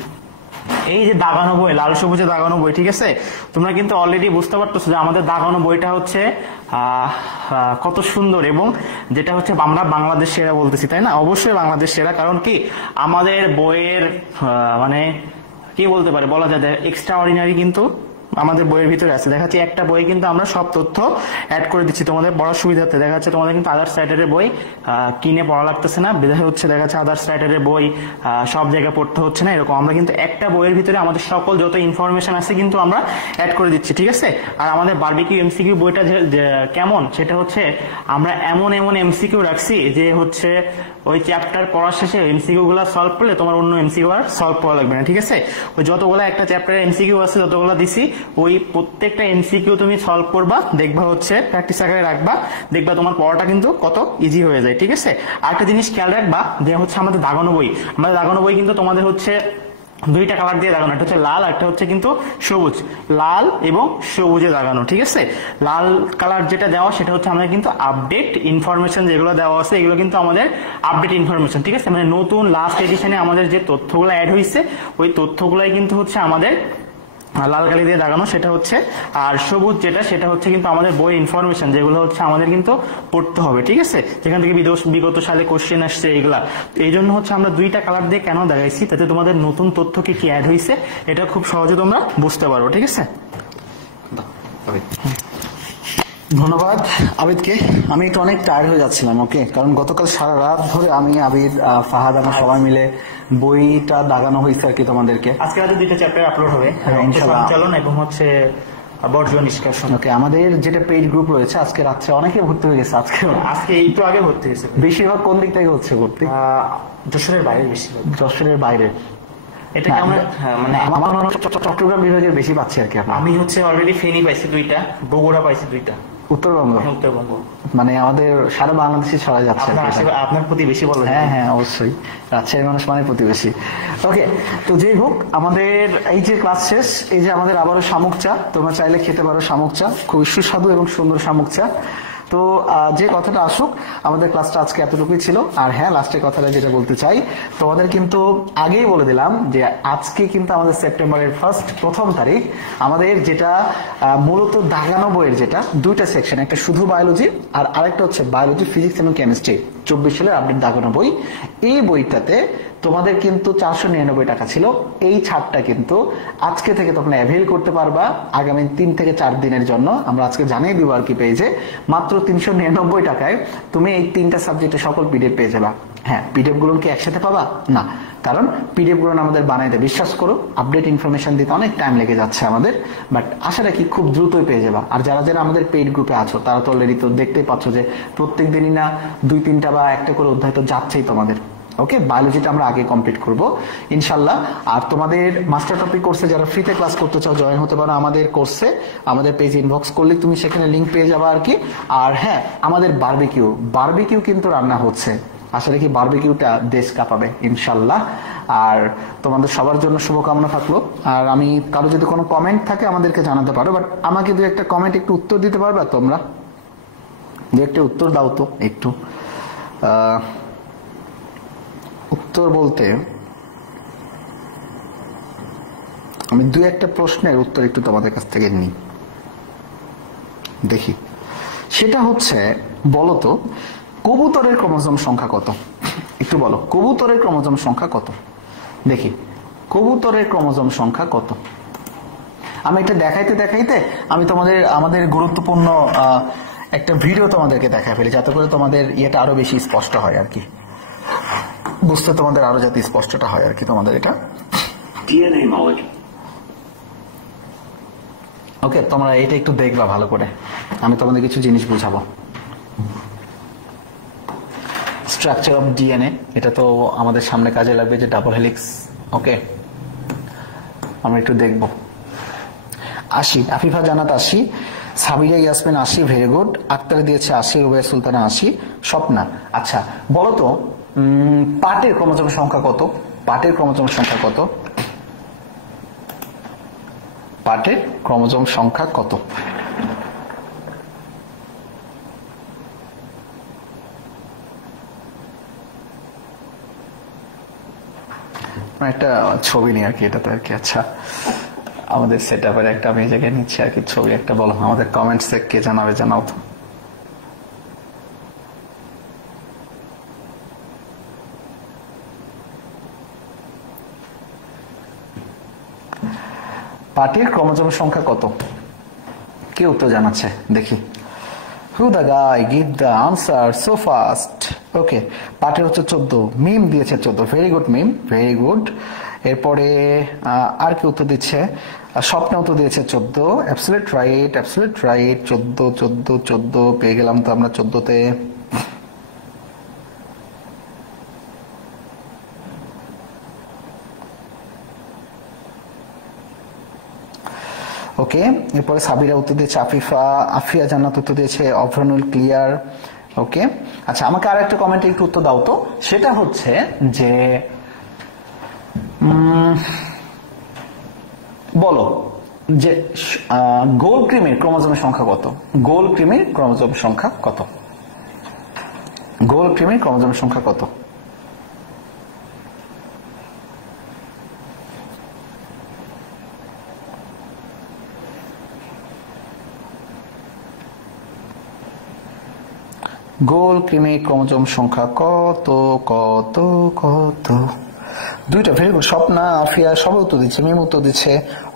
এই যে দাগানো বই, লাল সবুজে দাগানো বই, ঠিক আছে, তোমরা কিন্তু অলরেডি বুঝতে পারতেছো যে আমাদের দাগানো বইটা হচ্ছে কত সুন্দর, এবং যেটা হচ্ছে আমরা বাংলাদেশ সেরা বলতেছি, তাই না? অবশ্যই বাংলাদেশ সেরা, কারণ কি আমাদের বইয়ের মানে কি বলতে পারে, বলা যায় এক্সট্রা অর্ডিনারি কিন্তু আমাদের বইয়ের ভিতরে আছে। দেখা যাচ্ছে একটা বই কিন্তু আমরা সব তথ্য অ্যাড করে দিচ্ছি তোমাদের পড়ার সুবিধার্থে। দেখা যাচ্ছে তোমাদের কিন্তু আদার্স রাইটারের বই কিনে পড়া লাগতেছে না, বিধায় হচ্ছে দেখা যাচ্ছে আদার্স রাইটারের বই সব জায়গায় পড়তে হচ্ছে না, এরকম আমরা কিন্তু একটা বইয়ের ভিতরে আমাদের সকল যত ইনফরমেশন আছে কিন্তু আমরা অ্যাড করে দিচ্ছি। ঠিক আছে, আর আমাদের বারবিকিউ এমসিকিউ বইটা কেমন, সেটা হচ্ছে আমরা এমন এমসিকিউ রাখছি যে হচ্ছে ওই চ্যাপ্টার পড়ার শেষে এমসিকিউ গুলা সলভ করলে তোমার অন্য এমসিকিউ আর সলভ করা লাগবে না। ঠিক আছে, ওই যতগুলা একটা চ্যাপ্টারের এমসিকিউ আছে যতগুলা দিছি, ওই প্রত্যেকটা এমসিকিউ তুমি সলভ করবা, দেখবা হচ্ছে প্র্যাকটিস আকারে রাখবা, দেখবা তোমার পড়াটা কিন্তু কত ইজি হয়ে যায়। ঠিক আছে, আরেকটা জিনিস খেয়াল রাখবা যে হচ্ছে আমাদের দাগানো বই কিন্তু তোমাদের হচ্ছে দুইটা কালার দিয়ে দাগানো, একটা হচ্ছে লাল, একটা হচ্ছে কিন্তু সবুজ, লাল এবং সবুজে দাগানো, ঠিক আছে। লাল কালার যেটা দেওয়া সেটা হচ্ছে আমাদের কিন্তু আপডেট ইনফরমেশন যেগুলো দেওয়া আছে, এগুলো কিন্তু আমাদের আপডেট ইনফরমেশন, ঠিক আছে। মানে নতুন লাস্ট এডিশনে আমাদের যে তথ্যগুলো অ্যাড হয়েছে ওই তথ্যগুলাই কিন্তু হচ্ছে আমাদের লাল কালি দিয়ে দাগানো, সেটা হচ্ছে। আর সবুজ যেটা, সেটা হচ্ছে কিন্তু আমাদের বই ইনফরমেশন, যেগুলো হচ্ছে আমাদের কিন্তু পড়তে হবে, ঠিক আছে, যেখান থেকে বিগত সালে কোশ্চেন আসছে এইগুলা। এই জন্য হচ্ছে আমরা দুইটা কালার দিয়ে কেন দাগাইছি, তাতে তোমাদের নতুন তথ্য কি অ্যাড হয়েছে এটা খুব সহজে তোমরা বুঝতে পারো, ঠিক আছে। ধন্যবাদ আবিদকে। আমি একটু অনেক টায়ার্ড হয়ে যাচ্ছিলাম, ওকে, কারণ গতকাল সারা রাত ধরে আমি, আবিদ, ফাহাদ, আমরা সবাই মিলে বইটা দাগানো হয়েছে আর কি তোমাদেরকে। আজকে রাতে দুইটা চ্যাপ্টার আপলোড হবে, সঞ্চালন এবং হচ্ছে বর্জ্য নিষ্কাশন। ওকে, আমাদের যেটা পেইড গ্রুপ রয়েছে আজকে রাত্রে অনেকে ভর্তি হয়ে গেছে। আজকে একটু আগে ভর্তি হয়েছে। বেশিরভাগ কোন দিক থেকে হচ্ছে ভর্তি? যশোরের বাইরে বেশিরভাগ। যশোরের বাইরে? এটা কি আমরা মানে আমার চট্টগ্রাম বিভাগের বেশি পাচ্ছি আর কি। আমি হচ্ছে অলরেডি ফেনী পাইছি 2টা, বগুড়া পাইছি 2টা। উত্তরবঙ্গ? উত্তরবঙ্গ মানে আমাদের সারা বাংলাদেশে ছড়া যাচ্ছে। আপনার প্রতিবেশী বলবেন? হ্যাঁ হ্যাঁ, অবশ্যই, রাজশাহীর মানুষ মানে প্রতিবেশী। ওকে, তো যেই হোক, আমাদের এই যে ক্লাস শেষ, এই যে আমাদের আবারও শামুক চা, তোমরা চাইলে খেতে পারো শামুক চা, খুবই সুস্বাদু এবং সুন্দর শামুক চা। তো যে কথাটা আসুক, আমাদের ক্লাসটা আজকে এতটুকুই ছিল। আর হ্যাঁ, লাস্টের কথাটা যেটা বলতে চাই, তোমাদের কিন্তু আগেই বলে দিলাম যে আজকে কিন্তু আমাদের সেপ্টেম্বরের প্রথম তারিখ, আমাদের যেটা মূলত দাগানো বইয়ের যেটা দুইটা সেকশন, একটা শুধু বায়োলজি আর আরেকটা হচ্ছে বায়োলজি, ফিজিক্স এবং কেমিস্ট্রি, 24 সালের আপডেট দাগানো বই। এই বইটাতে তোমাদের কিন্তু 499 টাকা ছিল। এই ছাড়টা কিন্তু আজকে থেকে তোমরা অ্যাভেল করতে পারবা আগামী 3 থেকে 4 দিনের জন্য। আমরা আজকে জানিয়ে দিব আর কি পেজে, মাত্র 399 টাকায় তুমি এই 3টা সাবজেক্টে সকল পিডিএফ পেয়ে যাবা। হ্যাঁ, পিডিএফ গুলো কি একসাথে পাবা না, কারণ পিডিএফ গুলো আমাদের বানাইতে, বিশ্বাস করো, আপডেট ইনফরমেশন দিতে অনেক টাইম লেগে যাচ্ছে আমাদের, বাট আশা রাখি খুব দ্রুতই পেয়ে যাবা। আর যারা যারা আমাদের পেইড গ্রুপে আছো তারা তো অলরেডি তো দেখতেই পাচ্ছ যে প্রত্যেক দিনই না 2-3টা বা একটা করে অধ্যায় তো যাচ্ছেই তোমাদের। ওকে, বায়োলজিটা আমরা আগে কমপ্লিট করব ইনশাল্লাহ। আর তোমাদের মাস্টার টপিক কোর্সে যারা ফ্রিতে ক্লাস করতে চাও জয়েন হতে পারো আমাদের কোর্সে, আমাদের পেজে ইনবক্স করলে তুমি সেখানে লিংক পেয়ে যাবে আর কি। আর হ্যাঁ, আমাদের বারবিকিউ কিন্তু রান্না হচ্ছে, আশা রাখি বারবিকিউটা দেশ কাঁপাবে ইনশাল্লাহ। আর তোমাদের সবার জন্য শুভকামনা থাকলো। আর আমি, কারো যদি কোনো কমেন্ট থাকে আমাদেরকে জানাতে পারো, বাট আমাকে দু একটা কমেন্ট একটু উত্তর দিতে পারবে তোমরা? দু একটা উত্তর দাও তো একটু। উত্তর বলতে আমি দু একটা প্রশ্নের উত্তর একটু তোমাদের কাছ থেকে নিই, দেখি। সেটা হচ্ছে, বলো তো কবুতরের ক্রোমোজোম সংখ্যা কত? একটু বলো, কবুতরের ক্রোমোজোম সংখ্যা কত? দেখি, কবুতরের ক্রোমোজোম সংখ্যা কত? আমি এটা দেখাইতে দেখাইতে আমি আমাদের গুরুত্বপূর্ণ একটা ভিডিও তোমাদেরকে দেখাই ফেলি, যাতে করে তোমাদের ইয়েটা আরো বেশি স্পষ্ট হয় আর কি, বুঝতে তোমাদের আরো যাতে স্পষ্টটা হয় আর কি তোমাদের এটা। DNA molecule. ওকে, তোমরা এটা একটু দেখবা ভালো করে, আমি তোমাদের কিছু জিনিস বুঝাবো। স্ট্রাকচার অফ ডিএনএ, এটা তো আমাদের সামনে কাজে লাগবে, যে ডাবল হেলিক্স। ওকে, আমরা একটু দেখবো। 80, আফিফা জানাত 80, সাবিরা ইয়াসমিন 80, ভেরি গুড। আক্তারে দিয়েছে 80, রুবাইয়া সুলতানা 80, স্বপ্না। আচ্ছা বলো তো পাটের ক্রোমোজোম সংখ্যা কত? পাটের ক্রোমোজোম সংখ্যা কত? পাটের ক্রোমোজোম সংখ্যা কত? একটা ছবি নিয়ে আর কি এটাতে আর কি। আচ্ছা, আমাদের সেট আপের একটা আমি এই জায়গায় নিচ্ছি আর কি ছবি একটা। বলো আমাদের কমেন্টসে কে জানাবে, জানাও তো। পাটের ক্রোমোজোম সংখ্যা কত? কে উত্তর জানাচ্ছে দেখি। Who the guy give the answer so fast? ওকে, পাটের হচ্ছে 14, মিম দিয়েছে 14, ভেরি গুড মিম, ভেরি গুড। এরপরে আর কি উত্তর দিচ্ছে? স্বপ্ন উত্তর দিয়েছে 14, অ্যাবসলিউট রাইট, অ্যাবসলিউট রাইট। 14 পেয়ে গেলাম তো আমরা 14তে। ওকে, এরপরে সাবিরা উত্তর দিয়েছে আফিয়া জান্নাত উত্তর দিয়েছে অভ্রনুল ক্লিয়ার। ওকে, আচ্ছা আমাকে আর একটা কমেন্টে একটু উত্তর দাও তো। সেটা হচ্ছে যে বলো যে গোল ক্রিমের ক্রোমোজোমের সংখ্যা কত? গোল ক্রিমের ক্রোমোজোমের সংখ্যা কত? গোল ক্রিমের ক্রোমোজোমের সংখ্যা কত? গোল ক্রিমের ক্রোমোজোম সংখ্যা কত কত কত? দুইটা, ভেরি গুড। স্বপ্না, আফিয়া সবাই উত্তর দিচ্ছে, মিম উত্তর দিচ্ছে,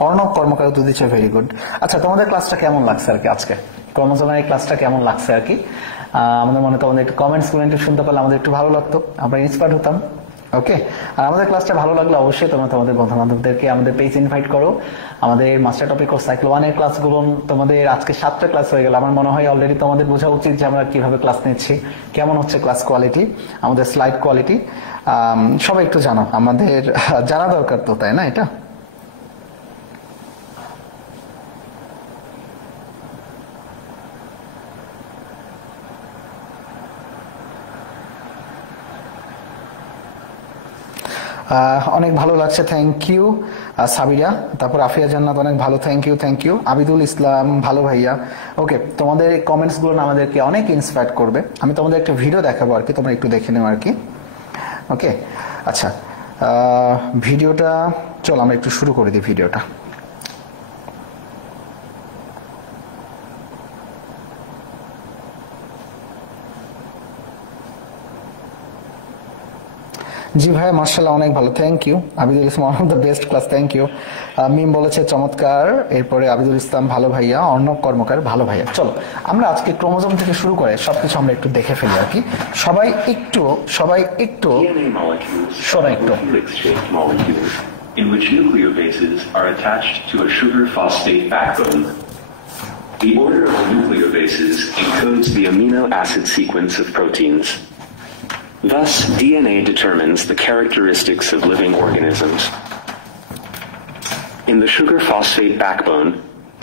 অর্ণব কর্মকার উত্তর দিচ্ছে, ভেরি গুড। আচ্ছা, তোমাদের ক্লাসটা কেমন লাগছে আর কি আজকে? ক্রোমোজোমের ক্লাসটা কেমন লাগছে আর কি? আমাদের মনে তোমাদের একটু কমেন্টস গুলো একটু শুনতে পারলে আমাদের একটু ভালো লাগতো, আমরা ইন্সপায়ার্ড হতাম। ওকে, আর আমাদের ক্লাসটা ভালো লাগলে অবশ্যই তোমরা তোমাদের বন্ধু বান্ধবদেরকে আমাদের পেজ ইনভাইট করো। আমাদের মাস্টার টপিক কোর্স সাইকেল 1 এর ক্লাসগুলো তোমাদের আজকে 7টা ক্লাস হয়ে গেল। আমার মনে হয় অলরেডি তোমাদের বোঝা উচিত যে আমরা কিভাবে ক্লাস নিচ্ছি, কেমন হচ্ছে ক্লাস কোয়ালিটি, আমাদের স্লাইড কোয়ালিটি। সবাই একটু জানো, আমাদের জানা দরকার তো, তাই না? এটা অনেক ভালো লাগছে, থ্যাংক ইউ সাবিরা। তারপর আফিয়া জান্নাত, অনেক ভালো, thank you thank you. Abidul Islam, ভালো ভাইয়া। ওকে, তোমাদের এই কমেন্টস গুলো আমাদেরকে অনেক ইন্সপায়ার করবে। আমি তোমাদের একটা ভিডিও দেখাবো আর কি, তোমরা একটু দেখে নেও আর কি। ওকে, আচ্ছা, ভিডিওটা চলো আমরা একটু শুরু করে দিই ভিডিওটা। জি ভাই, মার্শাল্লাহ, অনেক ভালো, thank you. Abidul Islam, one of the best class, thank you. Mim বলেছে চমৎকার। এরপরে আবিদুল ইসলাম, ভালো ভাইয়া। অর্ণব কর্মকার, ভালো ভাইয়া। চলো আমরা আজকে ক্রোমোজোম থেকে শুরু করে সবকিছু আমরা একটু দেখে ফেলি আর কি। সবাই একটু DNA molecules শোনো are একটু। helix-shaped molecules in which nucleobases are attached to a sugar phosphate backbone. The order of the nucleobases encodes the amino acid sequence of proteins. Thus, DNA determines the characteristics of living organisms. In the sugar phosphate backbone,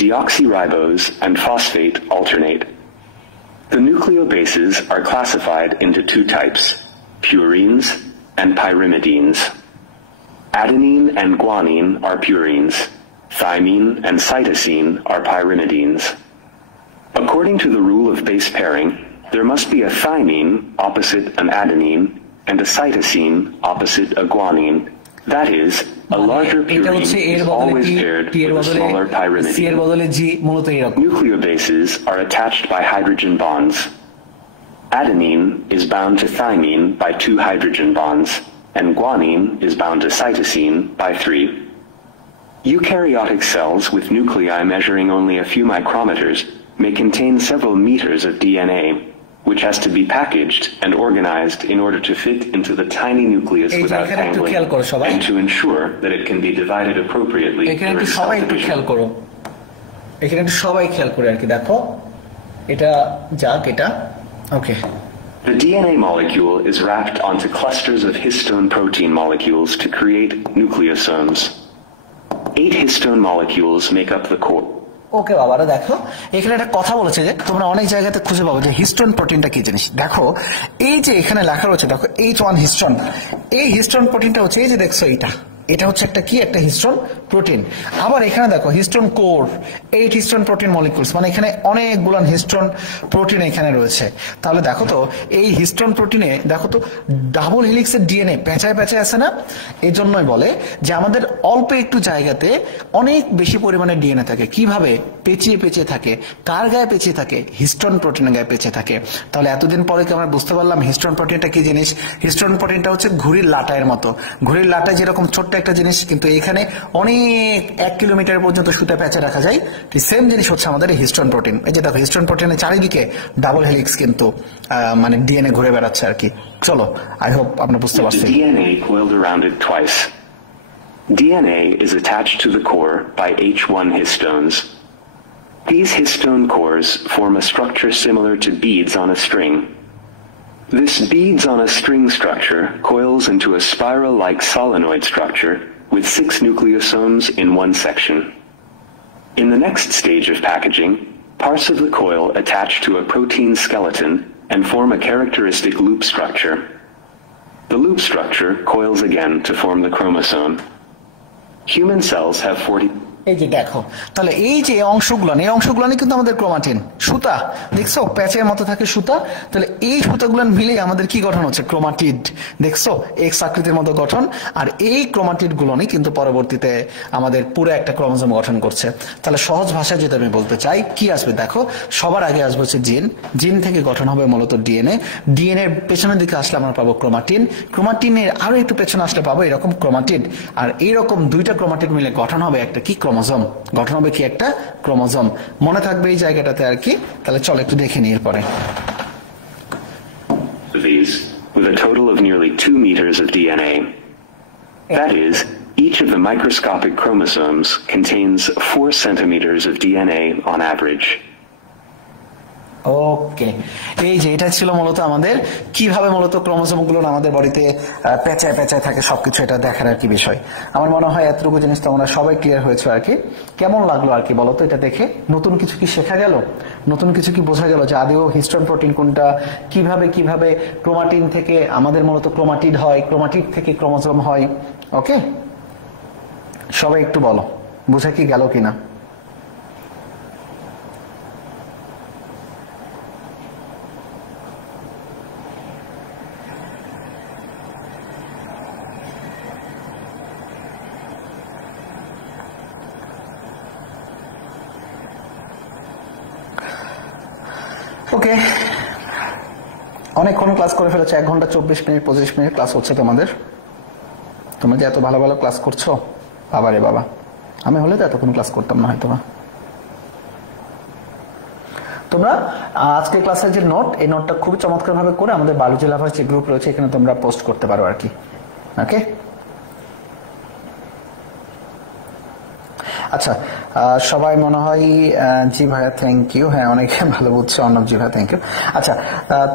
deoxyribose and phosphate alternate. The nucleobases are classified into two types, purines and pyrimidines. Adenine and guanine are purines. Thymine and cytosine are pyrimidines. According to the rule of base pairing, there must be a thymine opposite an adenine and a cytosine opposite a guanine. That is, a larger purine is always paired with a smaller pyrimidine. Nucleobases are attached by hydrogen bonds. Adenine is bound to thymine by 2 hydrogen bonds, and guanine is bound to cytosine by 3. Eukaryotic cells with nuclei measuring only a few micrometers may contain several meters of DNA, which has to be packaged and organized in order to fit into the tiny nucleus without tangling, and to ensure that it can be divided appropriately during cell division. The DNA molecule is wrapped onto clusters of histone protein molecules to create nucleosomes. 8 histone molecules make up the core. ওকে বাবারা, দেখো এখানে একটা কথা বলেছে যে তোমরা অনেক জায়গাতে খুঁজে পাবো যে হিস্টোন প্রোটিনটা কি জিনিস। দেখো এই যে এখানে লেখা রয়েছে, দেখো H1 হিস্টোন, এই হিস্টোন প্রোটিনটা হচ্ছে এই যে দেখছো এটা হচ্ছে একটা কি, একটা হিস্টোন প্রোটিন। আবার এখানে দেখো histone core, 8 histone protein molecules, মানে এখানে অনেকগুলো হিস্টোন প্রোটিন এখানে রয়েছে। তাহলে দেখো তো এই হিস্টোন প্রোটিনে দেখো তো ডাবল হেলিক্সের ডিএনএ পেঁচায় পেঁচায় আছে না? এই জন্যই বলে যে আমাদের অল্প একটু জায়গাতে অনেক বেশি পরিমাণে ডিএনএ থাকে। কিভাবে পেঁচিয়ে পেঁচিয়ে থাকে? কার গায়ে পেঁচিয়ে থাকে? হিস্টোন প্রোটিনের গায়ে পেঁচিয়ে থাকে। তাহলে এতদিন পরে কি আমরা বুঝতে পারলাম হিস্টোন প্রোটিনটা কি জিনিস? হিস্টোন প্রোটিনটা হচ্ছে ঘুড়ির লাটায়ের মতো। ঘুড়ির লাটা যেরকম ছোট্ট একটা জিনিস, কিন্তু এখানে অনেক 1 কিলোমিটার পর্যন্ত সুতা প্যাঁচে রাখা যায়, সেম জিনিস হচ্ছে আমাদের হিস্টোন প্রোটিন। এই যে দেখো হিস্টোন প্রোটিনের চারিদিকে ডাবল হেলিক্স কিন্তু মানে ডিএনএ ঘুরে বেড়াচ্ছে আর কি। চলো, আই হোপ আপনারা বুঝতে পারছেন। DNA coiled around it twice. DNA is attached to the core by H1 histones. These histone cores form a structure similar to beads on a string. This beads on a string structure coils into a spiral-like solenoid structure with 6 nucleosomes in one section. In the next stage of packaging, parts of the coil attach to a protein skeleton and form a characteristic loop structure. The loop structure coils again to form the chromosome. Human cells have 40 এই যে দেখো, তাহলে এই যে অংশগুলো কিন্তু আমাদের chromatin. সুতা দেখছো, প্যাচের মতো থাকে সুতা, তাহলে এই সুতাগুলো মিলে আমাদের কি গঠন হচ্ছে? ক্রোমাটিড। দেখছো এক্স আকৃতির মতো গঠন, আর এই ক্রোমাটিড গুলোই কিন্তু পরবর্তীতে আমাদের পুরো একটা ক্রোমোজোম গঠন করছে। তাহলে সহজ ভাষায় যদি আমি বলতে চাই, কি আসবে দেখো, সবার আগে আসবে হচ্ছে জিন, জিন থেকে গঠন হবে মূলত ডিএনএ, ডিএনএ পেছনের দিকে আসলে আমরা পাবো ক্রোমাটিন, ক্রোমাটিনের আরো একটু পেছনে আসলে পাবো এরকম ক্রোমাটিড, আর এইরকম দুইটা ক্রোমাটিড মিলে গঠন হবে একটা কি? ক্রোমোজোম। গঠন হবে কি? একটা ক্রোমোজোম। মনে থাকবে এই জায়গাটাতে আর কি। তাহলে চলো একটু দেখে নিই এরপরে। These, with a total of nearly 2 meters of DNA. That is, each of the microscopic chromosomes contains 4 centimeters of DNA on average. ওকে, এই যে এটা ছিল মূলত আমাদের কিভাবে মূলত ক্রোমোজোম গুলো আমাদের বডিতে পেঁচায় পেঁচায় থাকে সবকিছু, এটা দেখার আর কি বিষয়। আমার মনে হয় এতটুকু জিনিস তোমরা সবাই ক্লিয়ার হয়েছে আর কি। কেমন লাগলো আর কি বলো তো এটা দেখে? নতুন কিছু কি শেখা গেল? নতুন কিছু কি বোঝা গেল যে আদেও হিস্টোন প্রোটিন কোনটা, কিভাবে কিভাবে ক্রোমাটিন থেকে আমাদের মূলত ক্রোমাটিড হয়, ক্রোমাটিড থেকে ক্রোমোজোম হয়? ওকে, সবাই একটু বলো বোঝা কি গেল কিনা। ওকে, অনেকক্ষণ ক্লাস করে ফেলেছে, 1 ঘন্টা 24 মিনিট 25 মিনিট ক্লাস হচ্ছে তোমাদের। তোমরা যে এত ভালো ভালো ক্লাস করছো, বাবা রে বাবা, আমি হলে তো এতক্ষণ ক্লাস করতাম না হয়তো। তোমরা আজকে ক্লাসের যে নোট, এই নোটটা খুবই চমৎকার ভাবে করে আমাদের বায়োলজি লাভার যে গ্রুপ রয়েছে এখানে তোমরা পোস্ট করতে পারো আর কি। ওকে, আচ্ছা, সবাই মনে হয় জি ভাইয়া থ্যাংক ইউ, হ্যাঁ অনেকে ভালো বুঝছো, অর্ণব জি ভাইয়া থ্যাংক ইউ। আচ্ছা,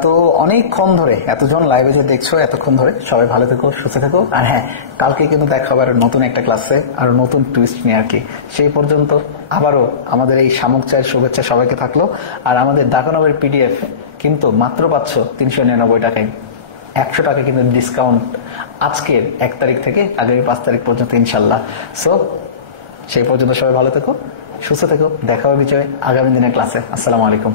তো অনেকক্ষণ ধরে এতজন লাইভে যে দেখছো এতক্ষণ ধরে সবাই ভালো থেকো, সুস্থ থেকো, আর হ্যাঁ কালকে কিন্তু দেখা হবে আর নতুন একটা ক্লাসে আর নতুন টুইস্ট নিয়ে আর কি। সেই পর্যন্ত আবারও আমাদের এই শামুক চায়ের শুভেচ্ছা সবাইকে থাকলো। আর আমাদের দাকানবের পিডিএফ কিন্তু মাত্র পাচ্ছ 399 টাকায়, 100 টাকা কিন্তু ডিসকাউন্ট আজকের 1 তারিখ থেকে আগামী 5 তারিখ পর্যন্ত ইনশাল্লাহ। সো সেই পর্যন্ত সবাই ভালো থেকো, সুস্থ থেকো, দেখা হবে বিজয় আগামী দিনের ক্লাসে। আসসালামু আলাইকুম।